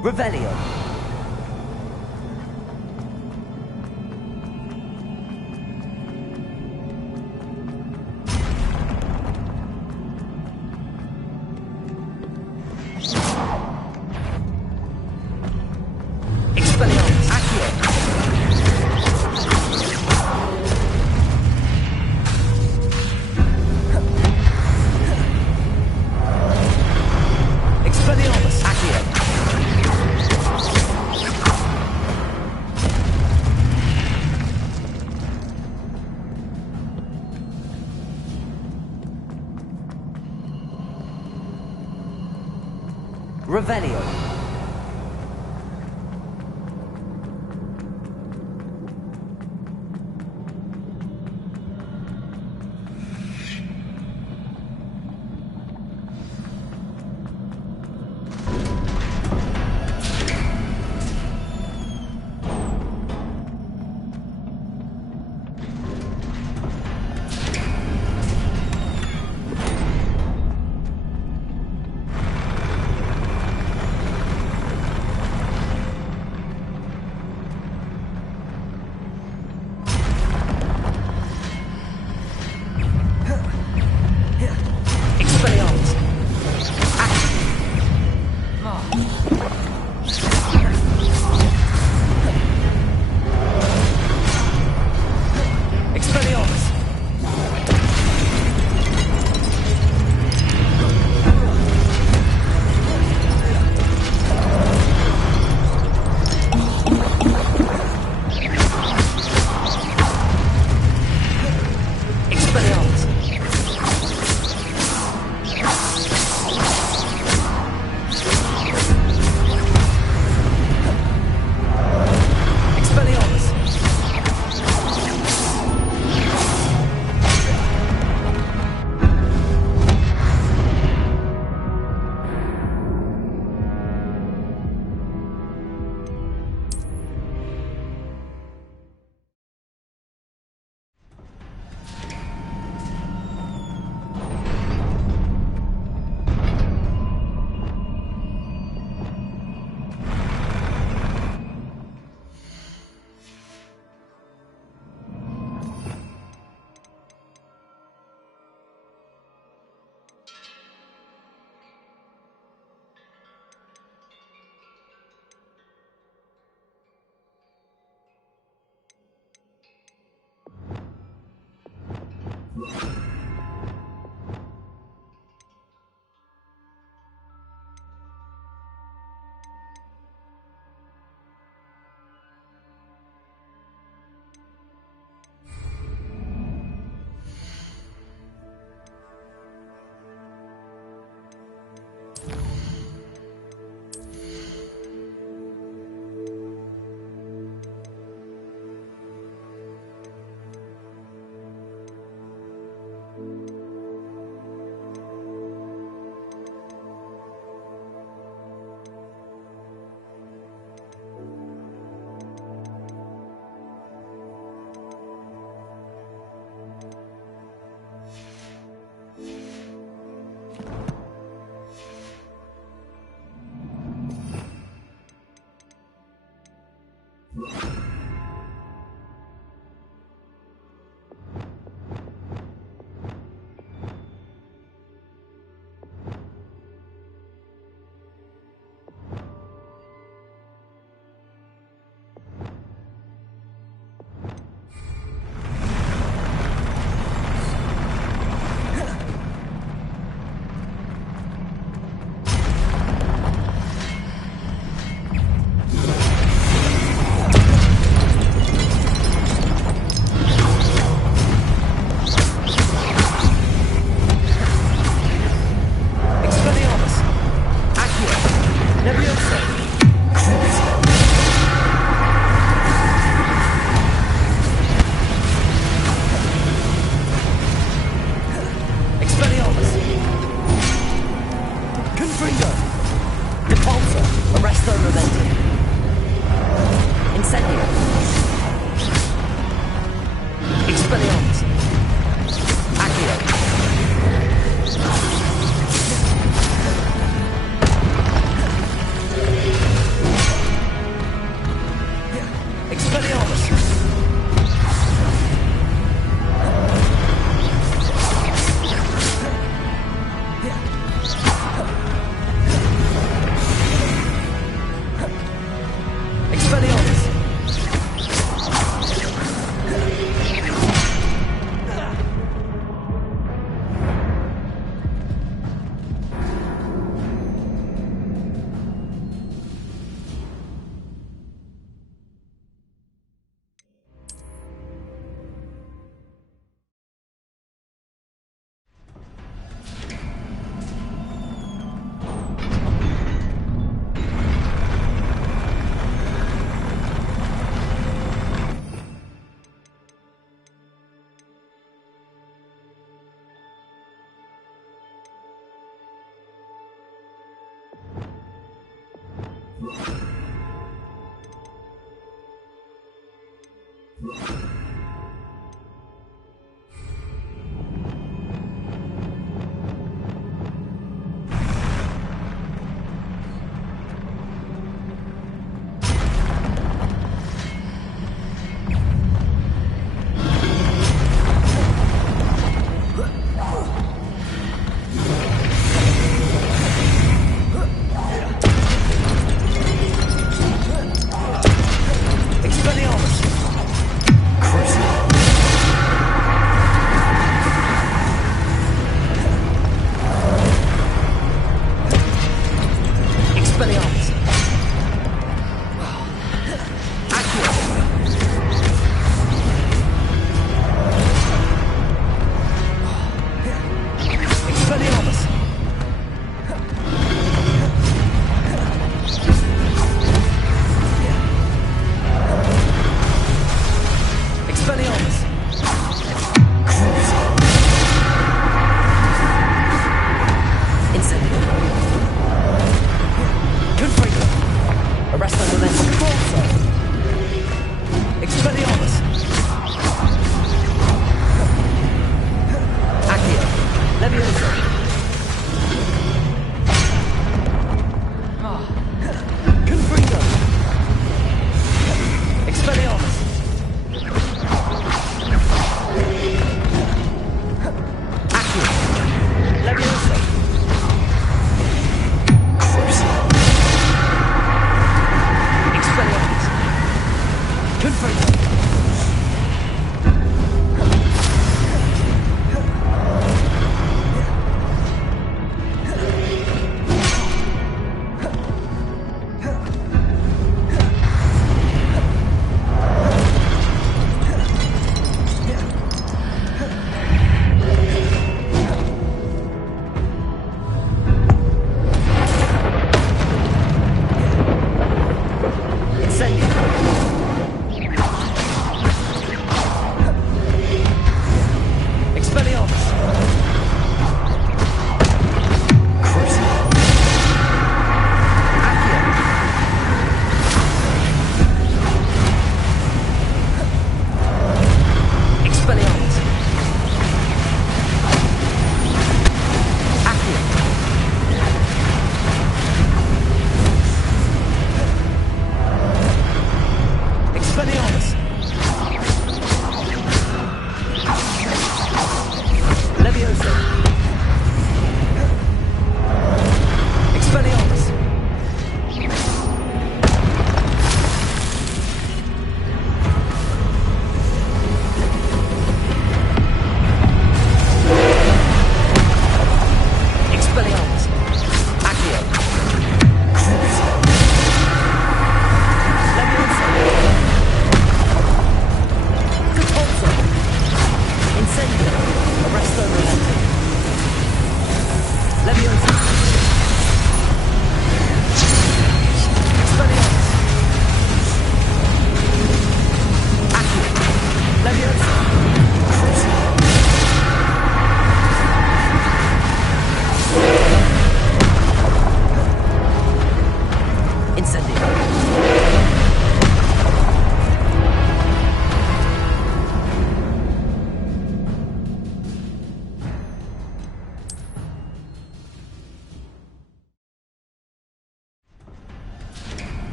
Revelio. Expelliarmus. Accio. Expelliarmus. Accio. Revelio. Confringo! Repulsor! Arresto Movendi! Incendio! Expelliarmus! Accio! Expelliarmus! Expelliarmus!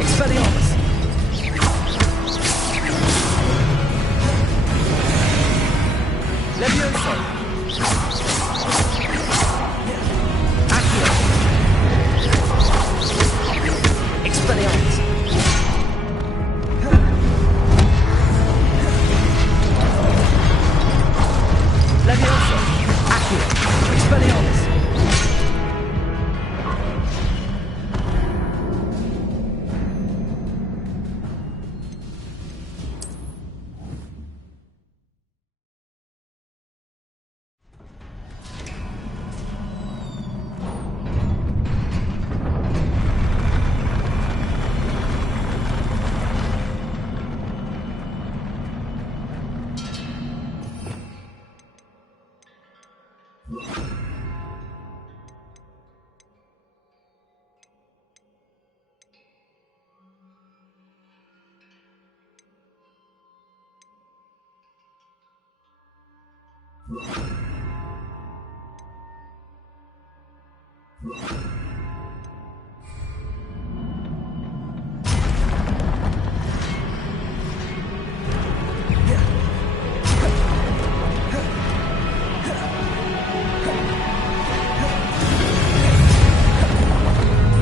Expelliarmus! Levioso! Accio! Expelliarmus! Levioso! Accio! Expelliarmus!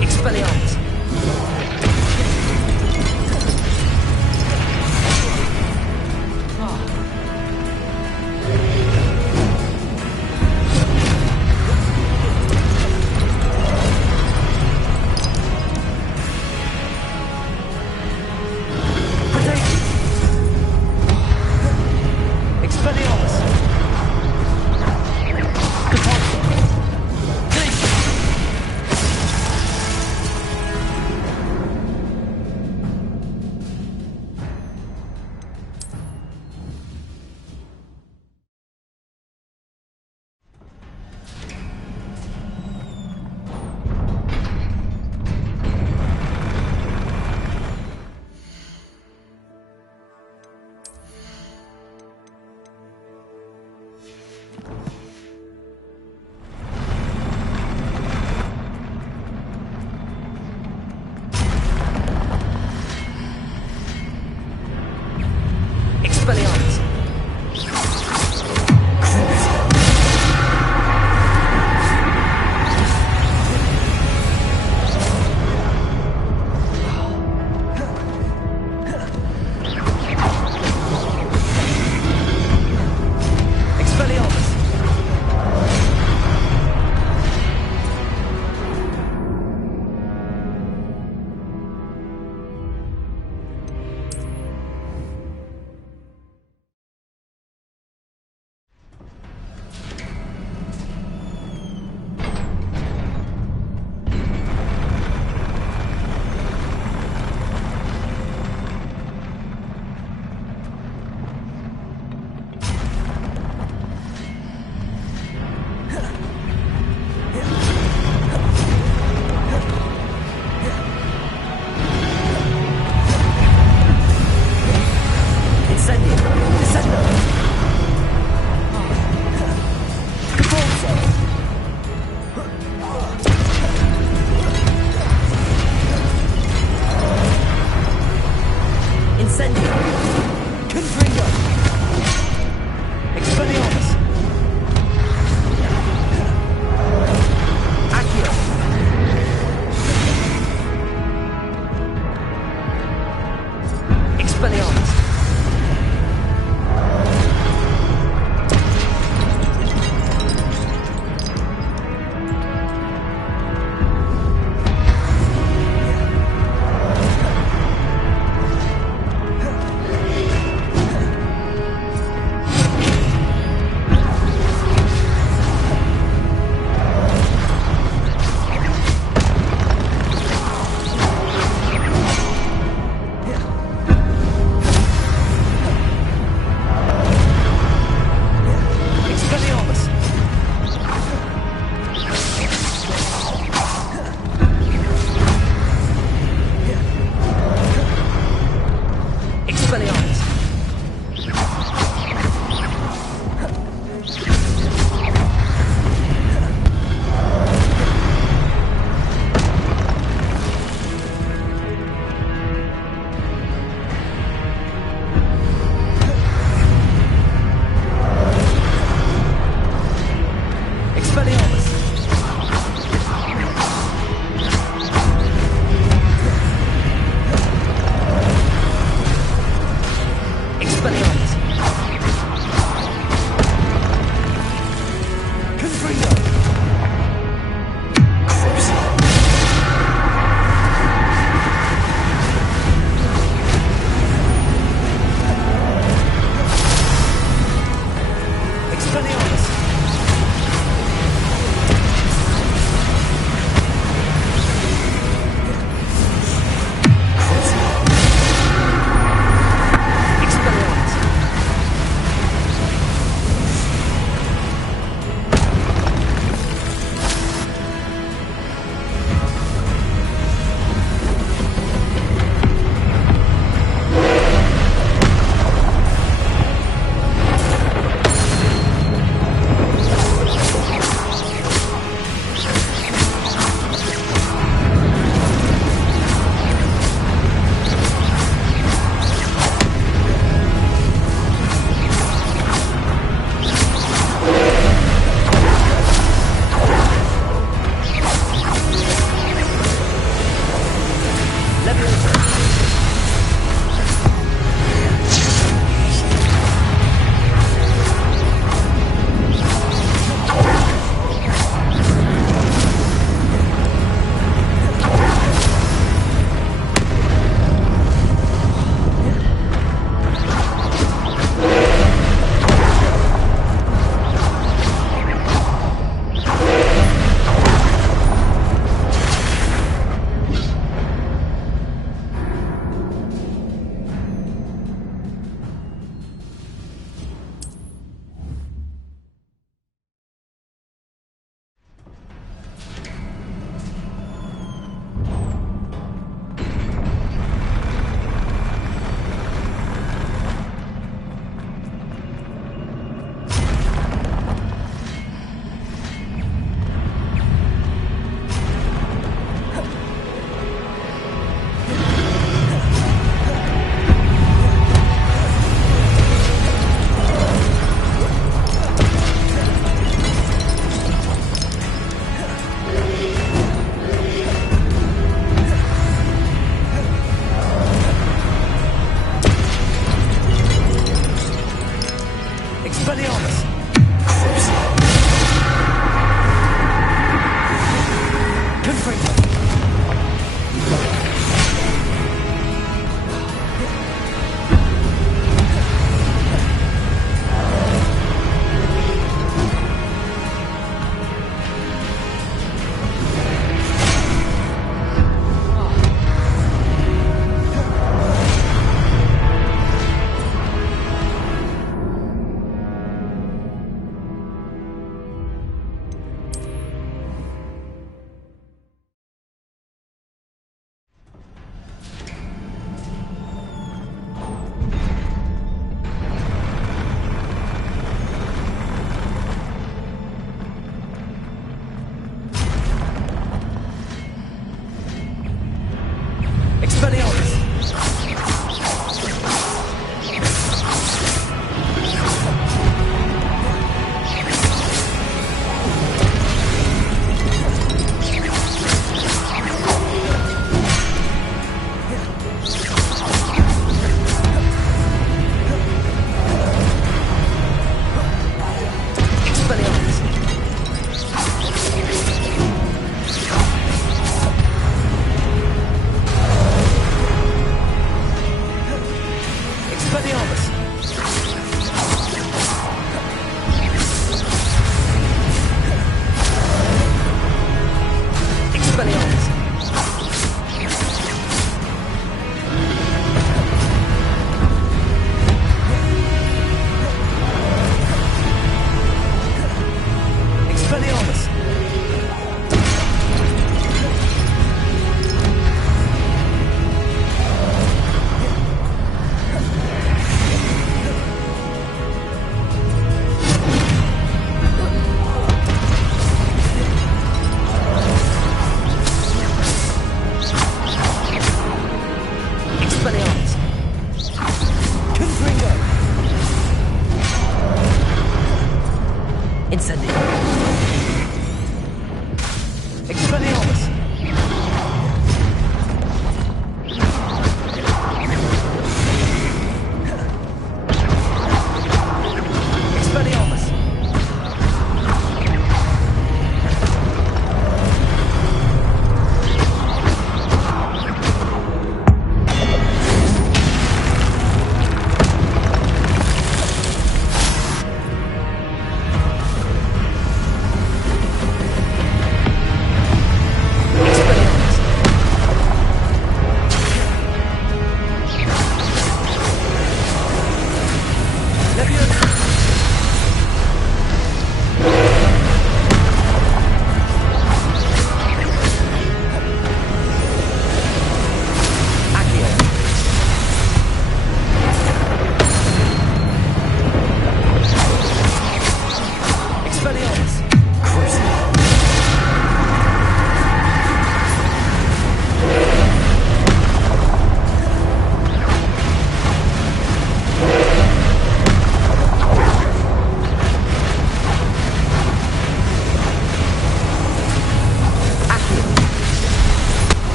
Expelliarmus!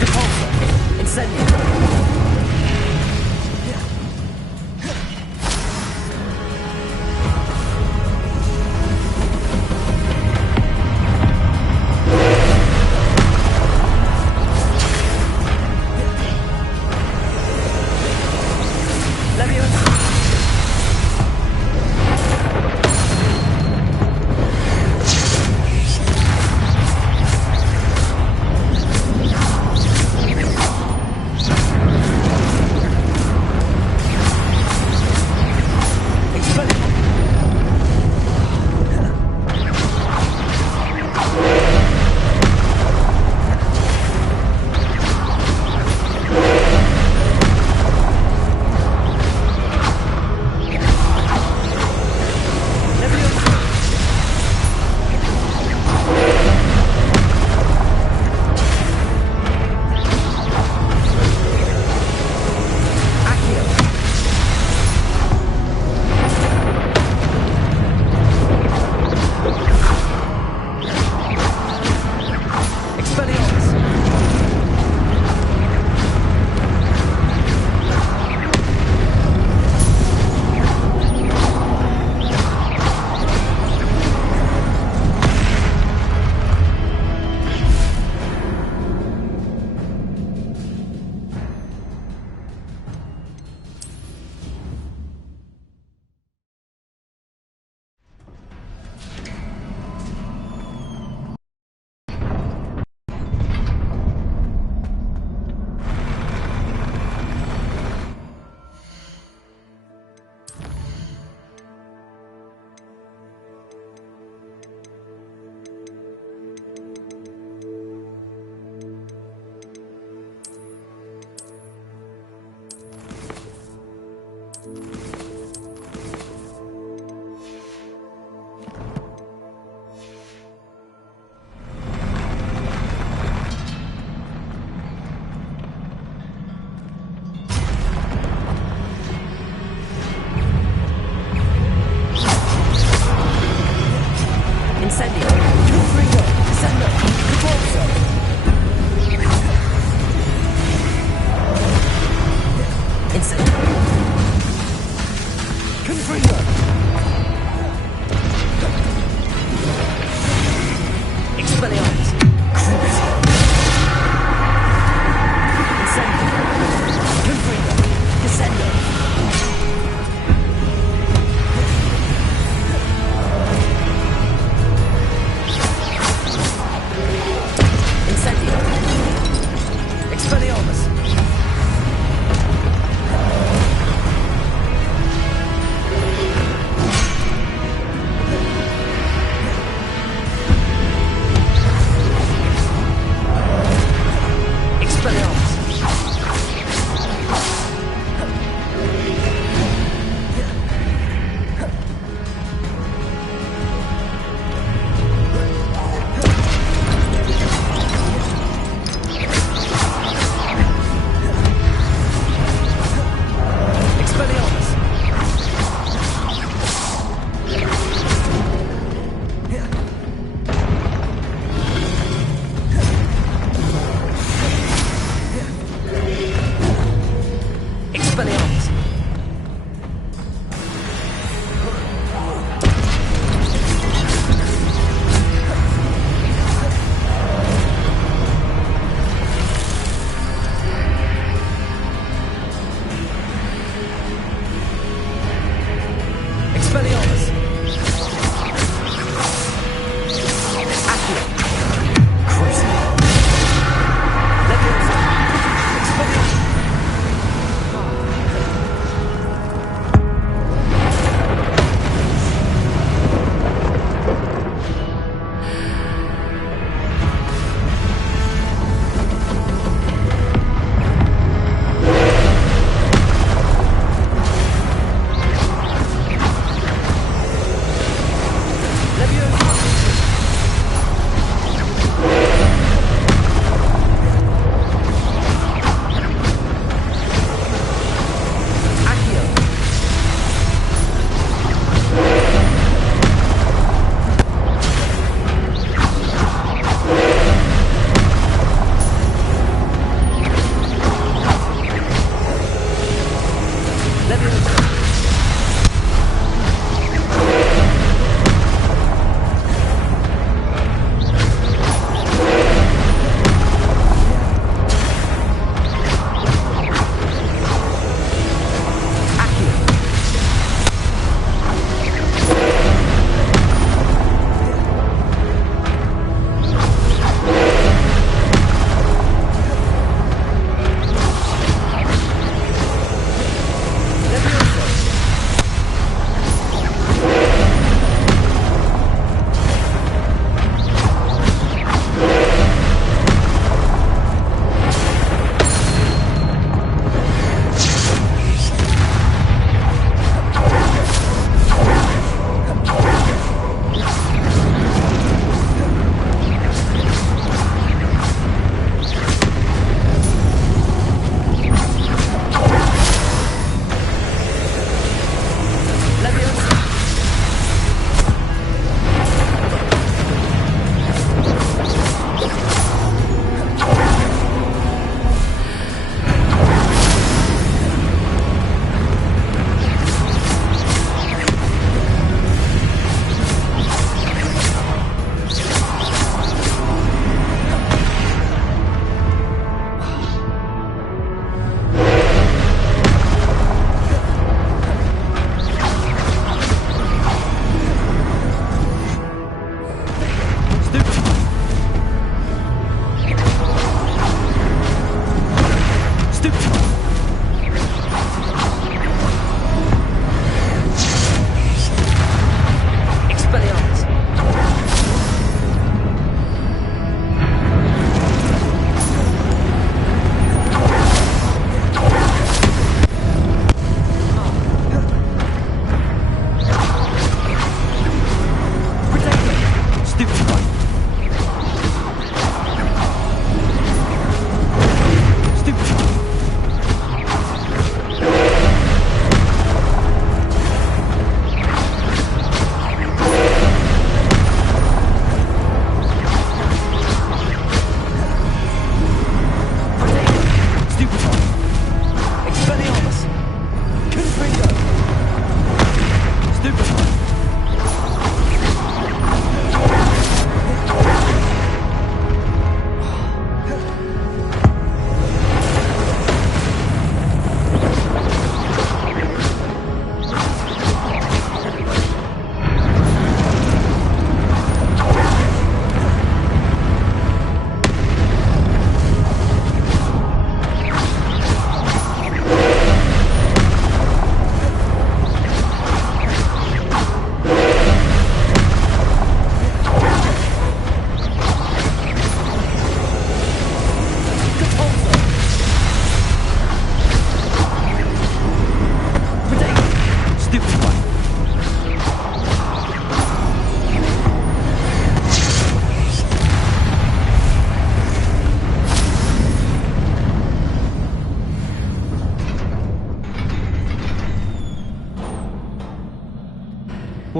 Repulsor. Incendio.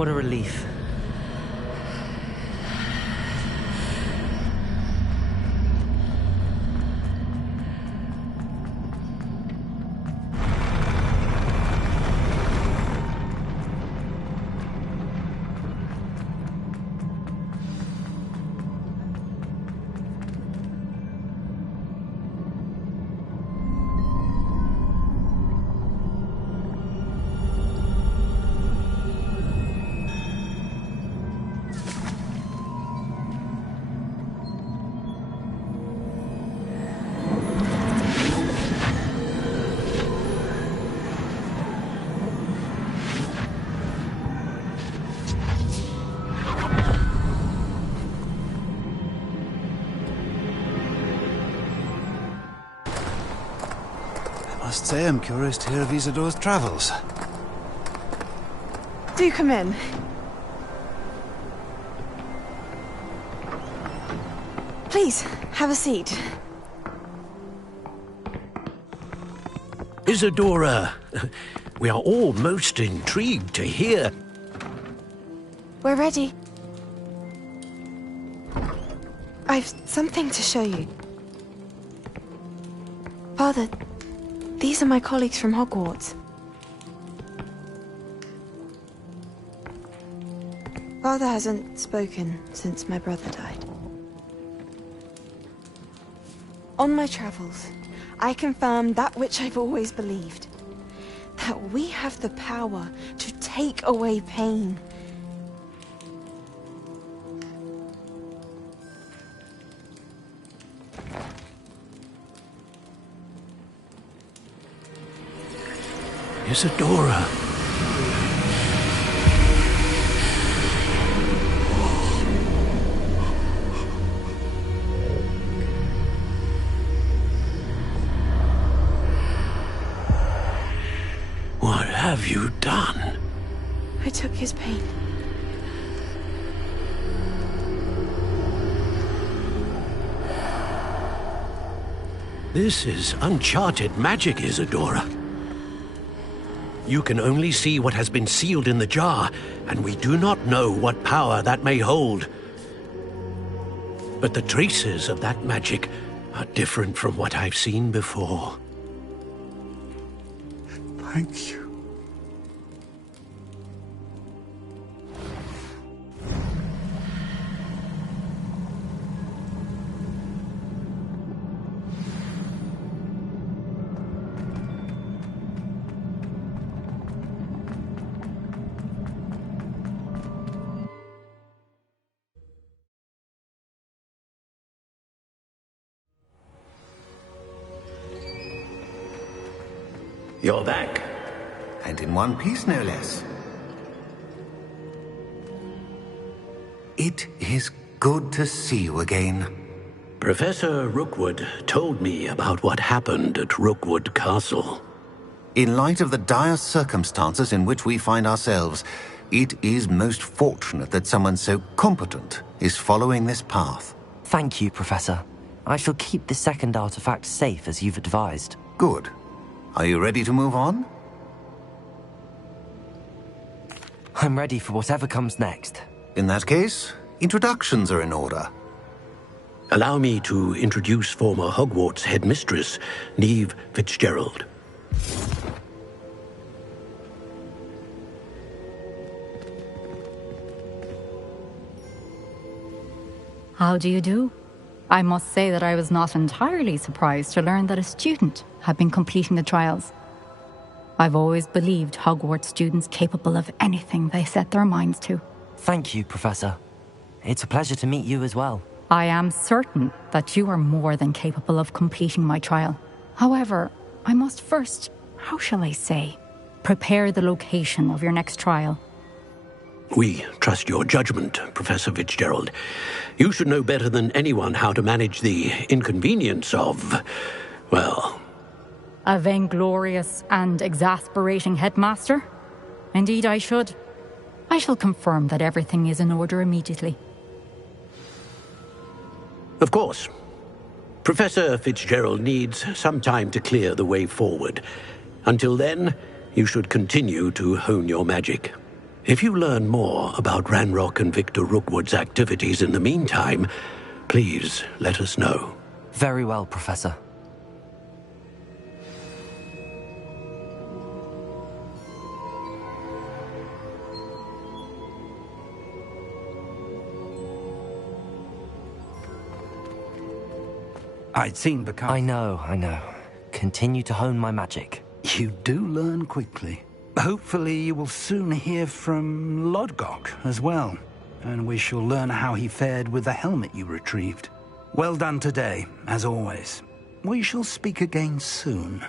What a relief. I must say I'm curious to hear of Isadora's travels. Do come in. Please, have a seat. Isadora, we are all most intrigued to hear. We're ready. I've something to show you. Father, these are my colleagues from Hogwarts. Father hasn't spoken since my brother died. On my travels, I confirmed that which I've always believed. That we have the power to take away pain. Isadora. What have you done? I took his pain. This is uncharted magic, Isadora. You can only see what has been sealed in the jar, and we do not know what power that may hold. But the traces of that magic are different from what I've seen before. Thank you. You're back. And in one piece, no less. It is good to see you again. Professor Rookwood told me about what happened at Rookwood Castle. In light of the dire circumstances in which we find ourselves, it is most fortunate that someone so competent is following this path. Thank you, Professor. I shall keep the second artifact safe as you've advised. Good. Are you ready to move on? I'm ready for whatever comes next. In that case, introductions are in order. Allow me to introduce former Hogwarts headmistress, Neve Fitzgerald. How do you do? I must say that I was not entirely surprised to learn that a student had been completing the trials. I've always believed Hogwarts students capable of anything they set their minds to. Thank you, Professor. It's a pleasure to meet you as well. I am certain that you are more than capable of completing my trial. However, I must first, how shall I say, prepare the location of your next trial. We trust your judgment, Professor Fitzgerald. You should know better than anyone how to manage the inconvenience of, well... A vainglorious and exasperating headmaster? Indeed I should. I shall confirm that everything is in order immediately. Of course. Professor Fitzgerald needs some time to clear the way forward. Until then, you should continue to hone your magic. If you learn more about Ranrock and Victor Rookwood's activities in the meantime, please let us know. Very well, Professor. I'd seen Bakar. I know. Continue to hone my magic. You do learn quickly. Hopefully you will soon hear from Lodgok as well, and we shall learn how he fared with the helmet you retrieved. Well done today, as always. We shall speak again soon.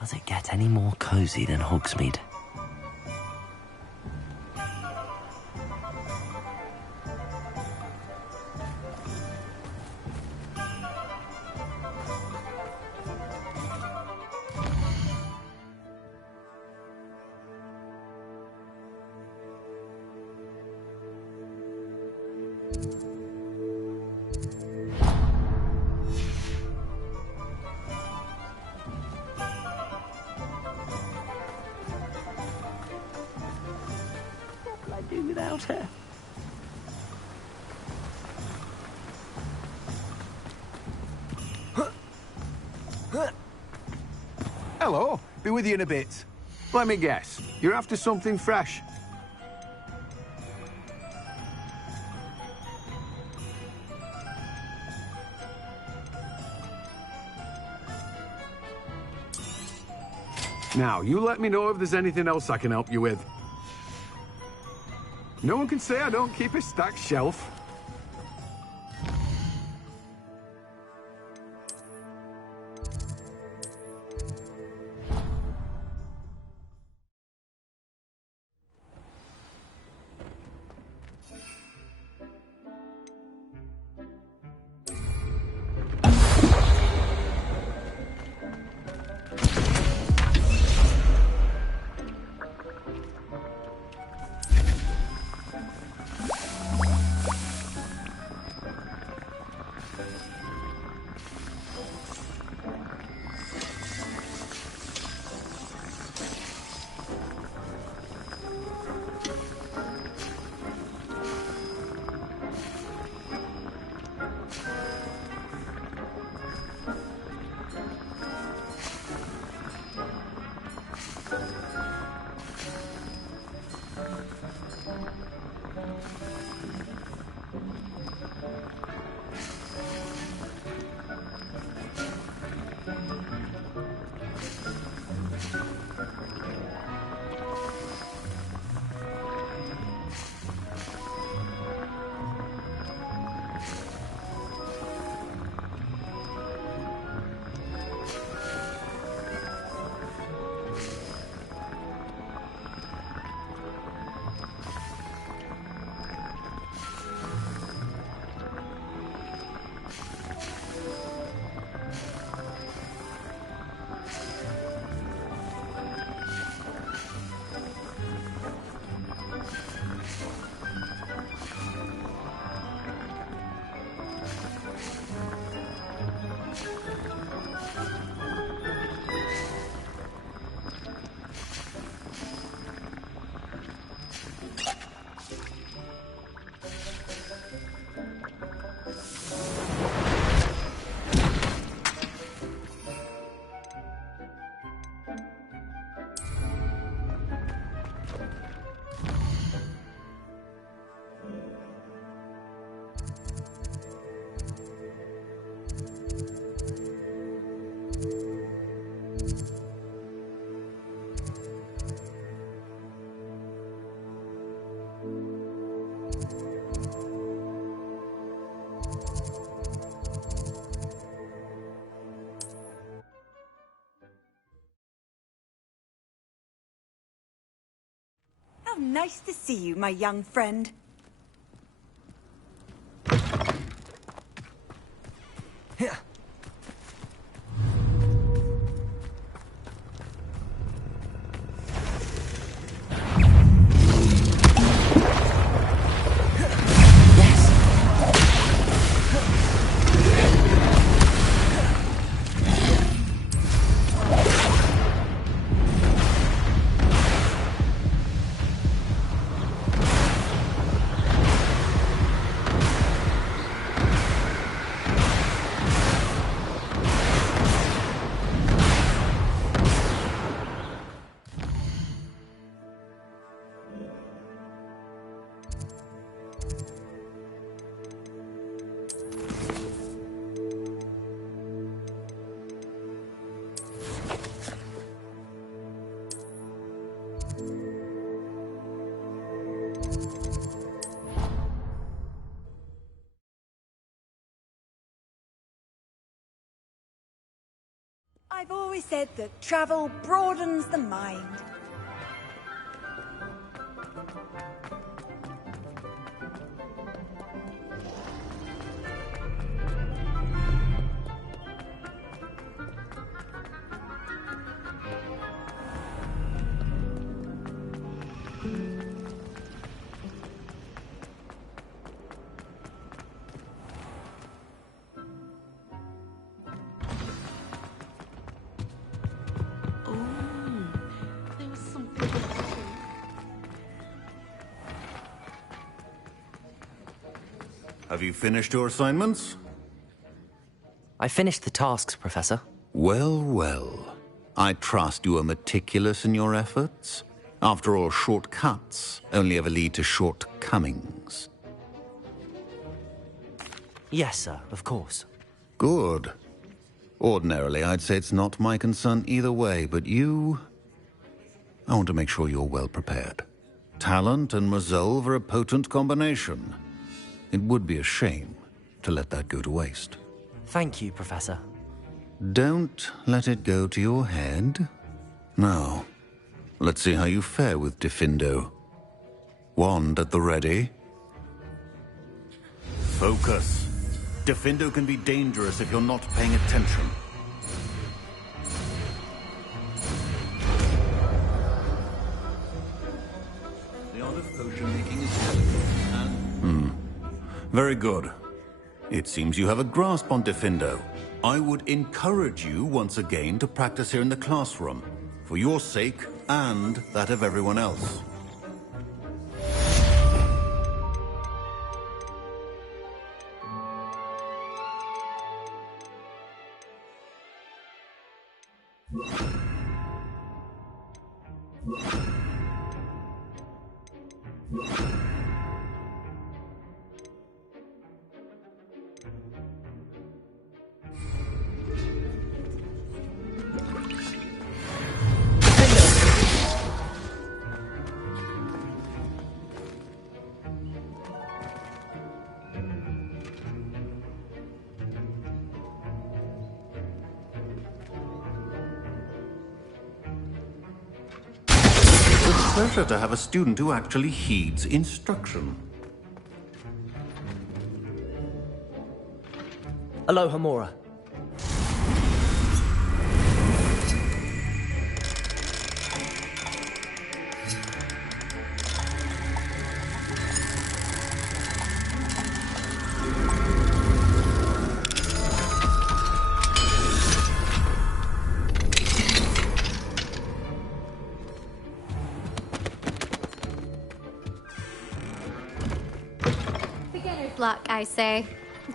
Does it get any more cozy than Hogsmeade? Do without her. Hello, be with you in a bit. Let me guess, you're after something fresh? Now, you let me know if there's anything else I can help you with. No one can say I don't keep a stacked shelf. How nice to see you, my young friend. Here. I've always said that travel broadens the mind. Have you finished your assignments? I finished the tasks, Professor. Well, well. I trust you are meticulous in your efforts. After all, shortcuts only ever lead to shortcomings. Yes, sir, of course. Good. Ordinarily, I'd say it's not my concern either way, but you... I want to make sure you're well prepared. Talent and resolve are a potent combination. It would be a shame to let that go to waste. Thank you, Professor. Don't let it go to your head. Now, let's see how you fare with Diffindo. Wand at the ready. Focus. Diffindo can be dangerous if you're not paying attention. The art of potion making is delicate and... Very good. It seems you have a grasp on Diffindo. I would encourage you once again to practice here in the classroom, for your sake and that of everyone else. It's a pleasure to have a student who actually heeds instruction. Aloha, Mora. Beginner's luck, I say.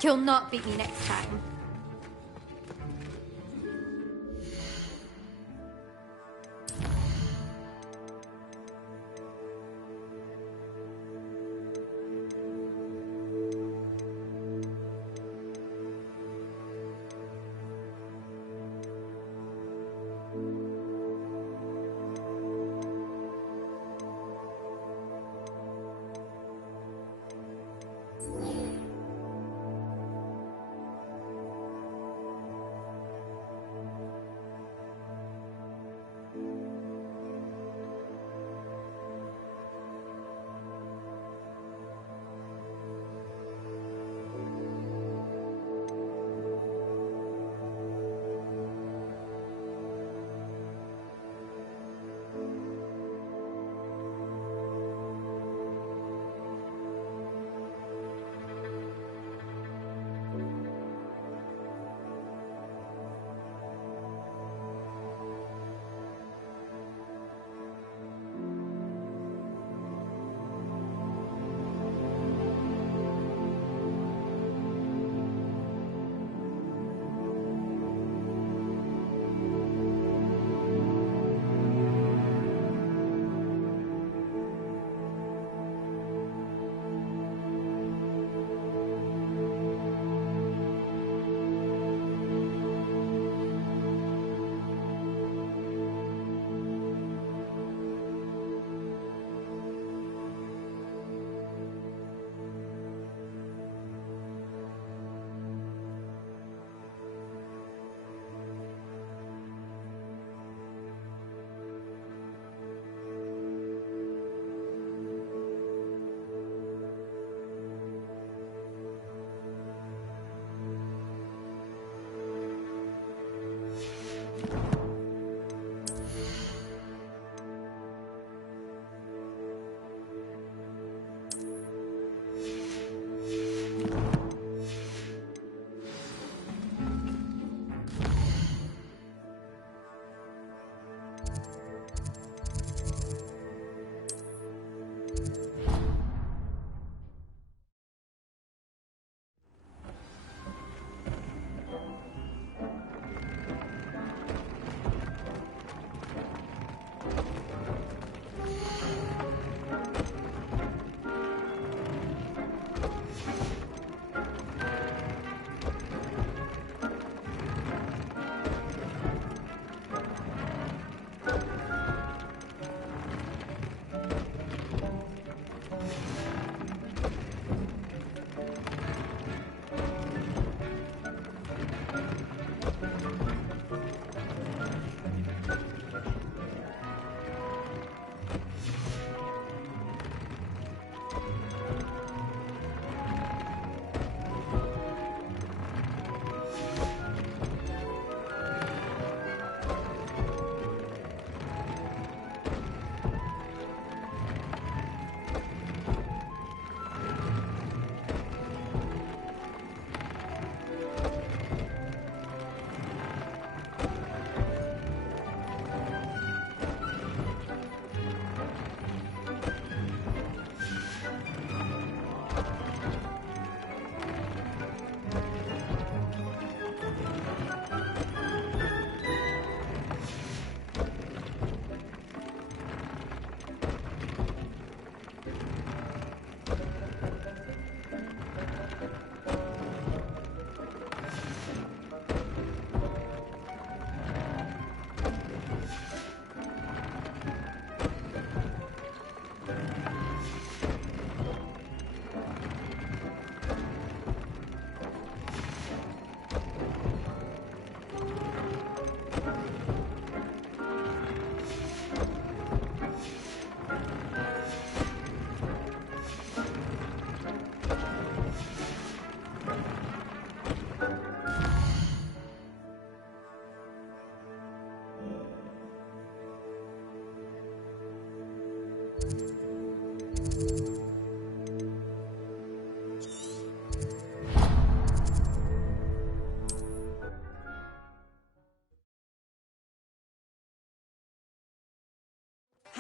You'll not beat me next time.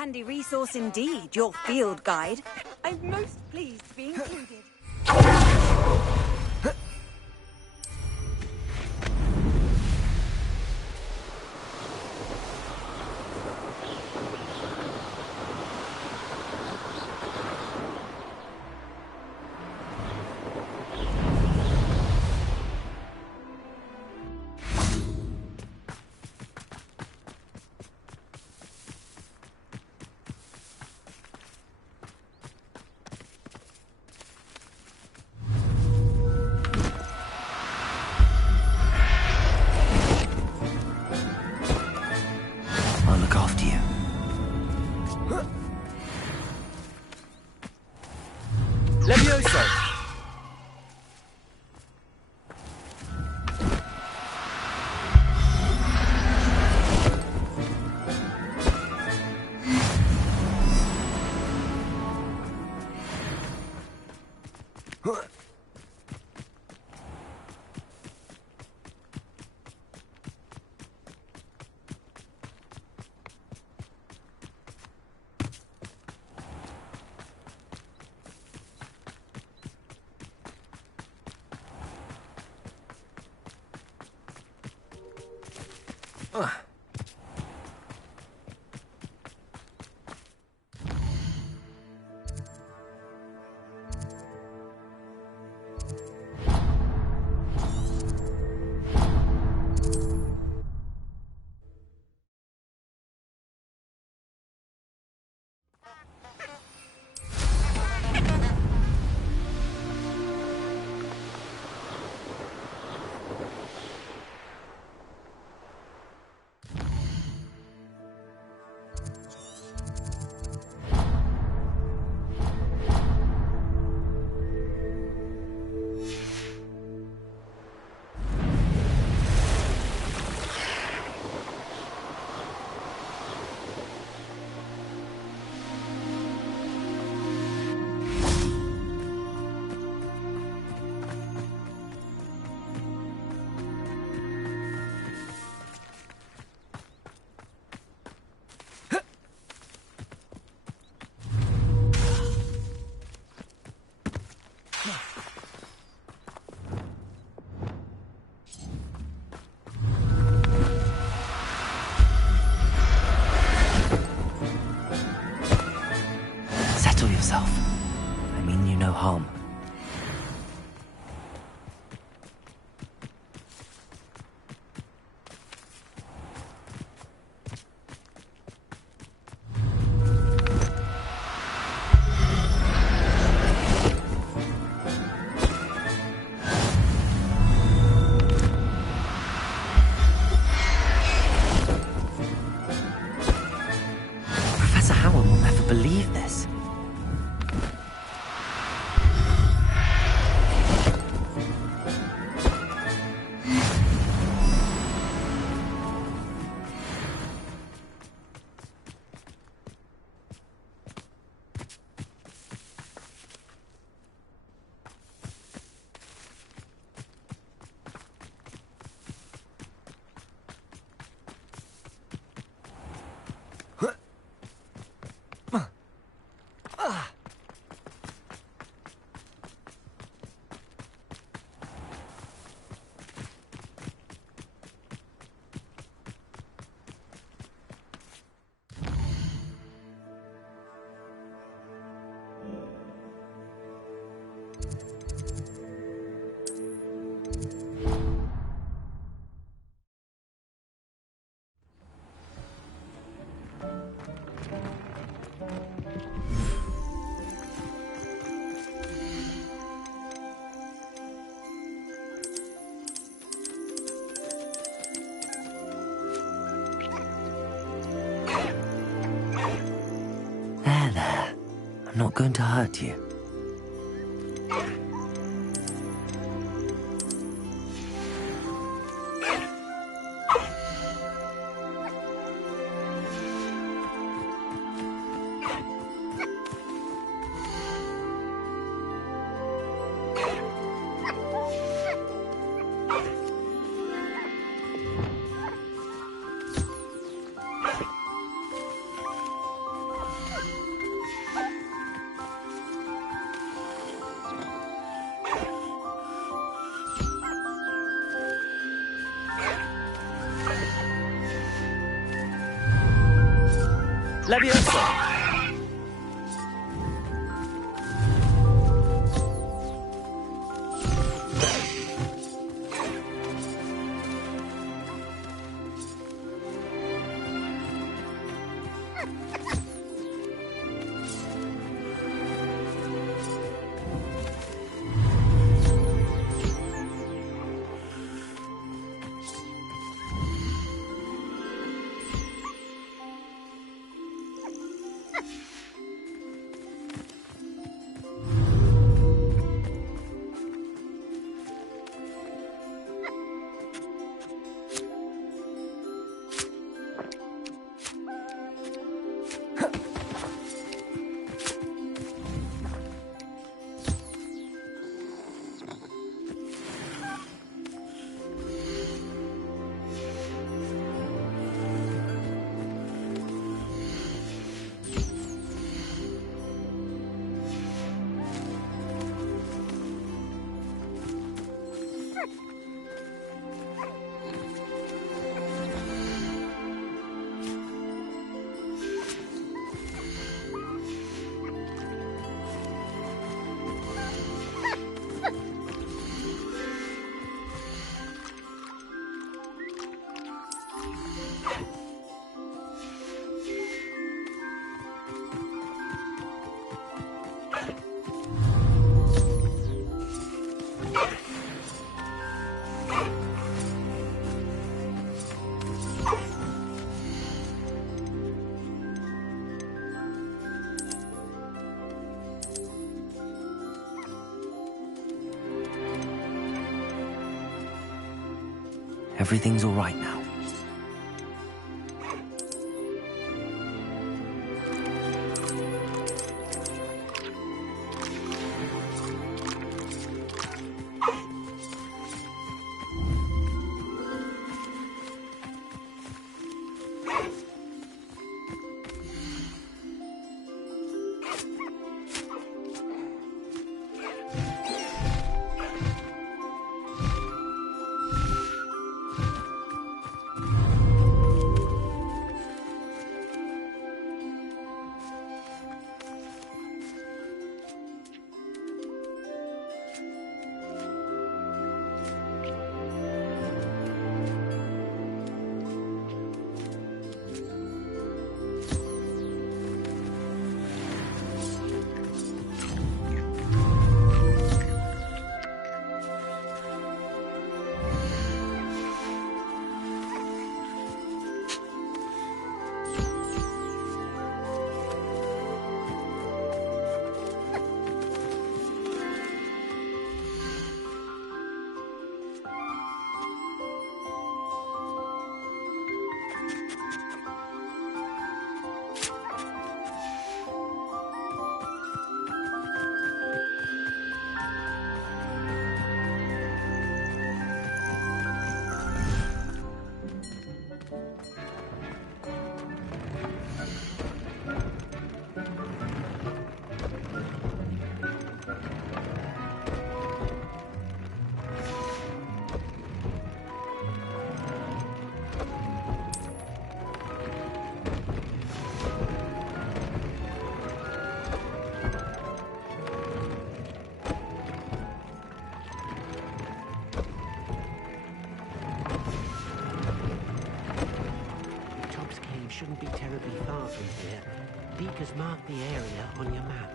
handy resource indeed, your field guide. I'm most pleased to be included. I'll look after you. Levioso! Settle yourself. I mean you no harm. Professor Howard will never believe this. There. I'm not going to hurt you. Levioso! Everything's all right now. Shouldn't be terribly far from here. Deek has marked the area on your map.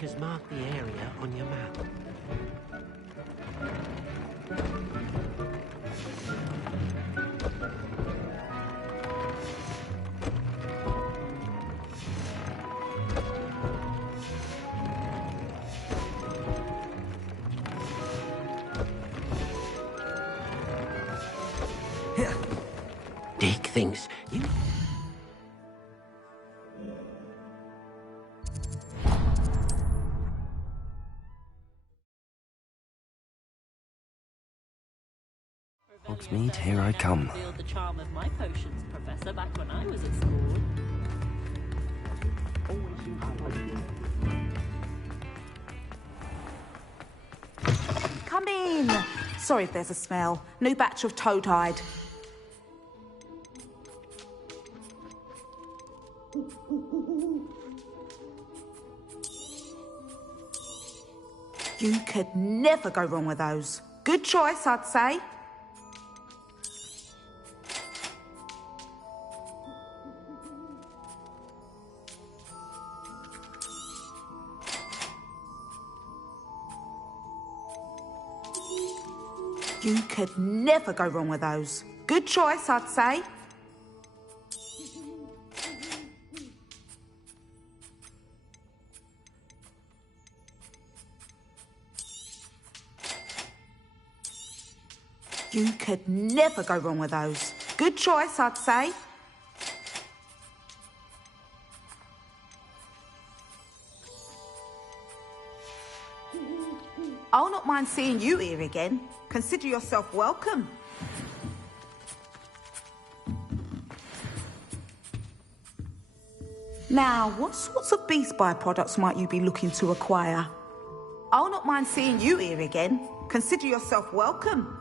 Deek has marked the area on your map. Deek thinks you... Hogsmeade, here I come. Revealed the charm of my potions, Professor, back when I was at school. Come in. Sorry if there's a smell. New batch of toad-hide. You could never go wrong with those. Good choice, I'd say. You could never go wrong with those. Good choice, I'd say. You could never go wrong with those. Good choice, I'd say. I'll not mind seeing you here again. Consider yourself welcome. Now, what sorts of beast byproducts might you be looking to acquire? I'll not mind seeing you here again. Consider yourself welcome.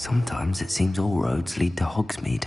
Sometimes it seems all roads lead to Hogsmeade.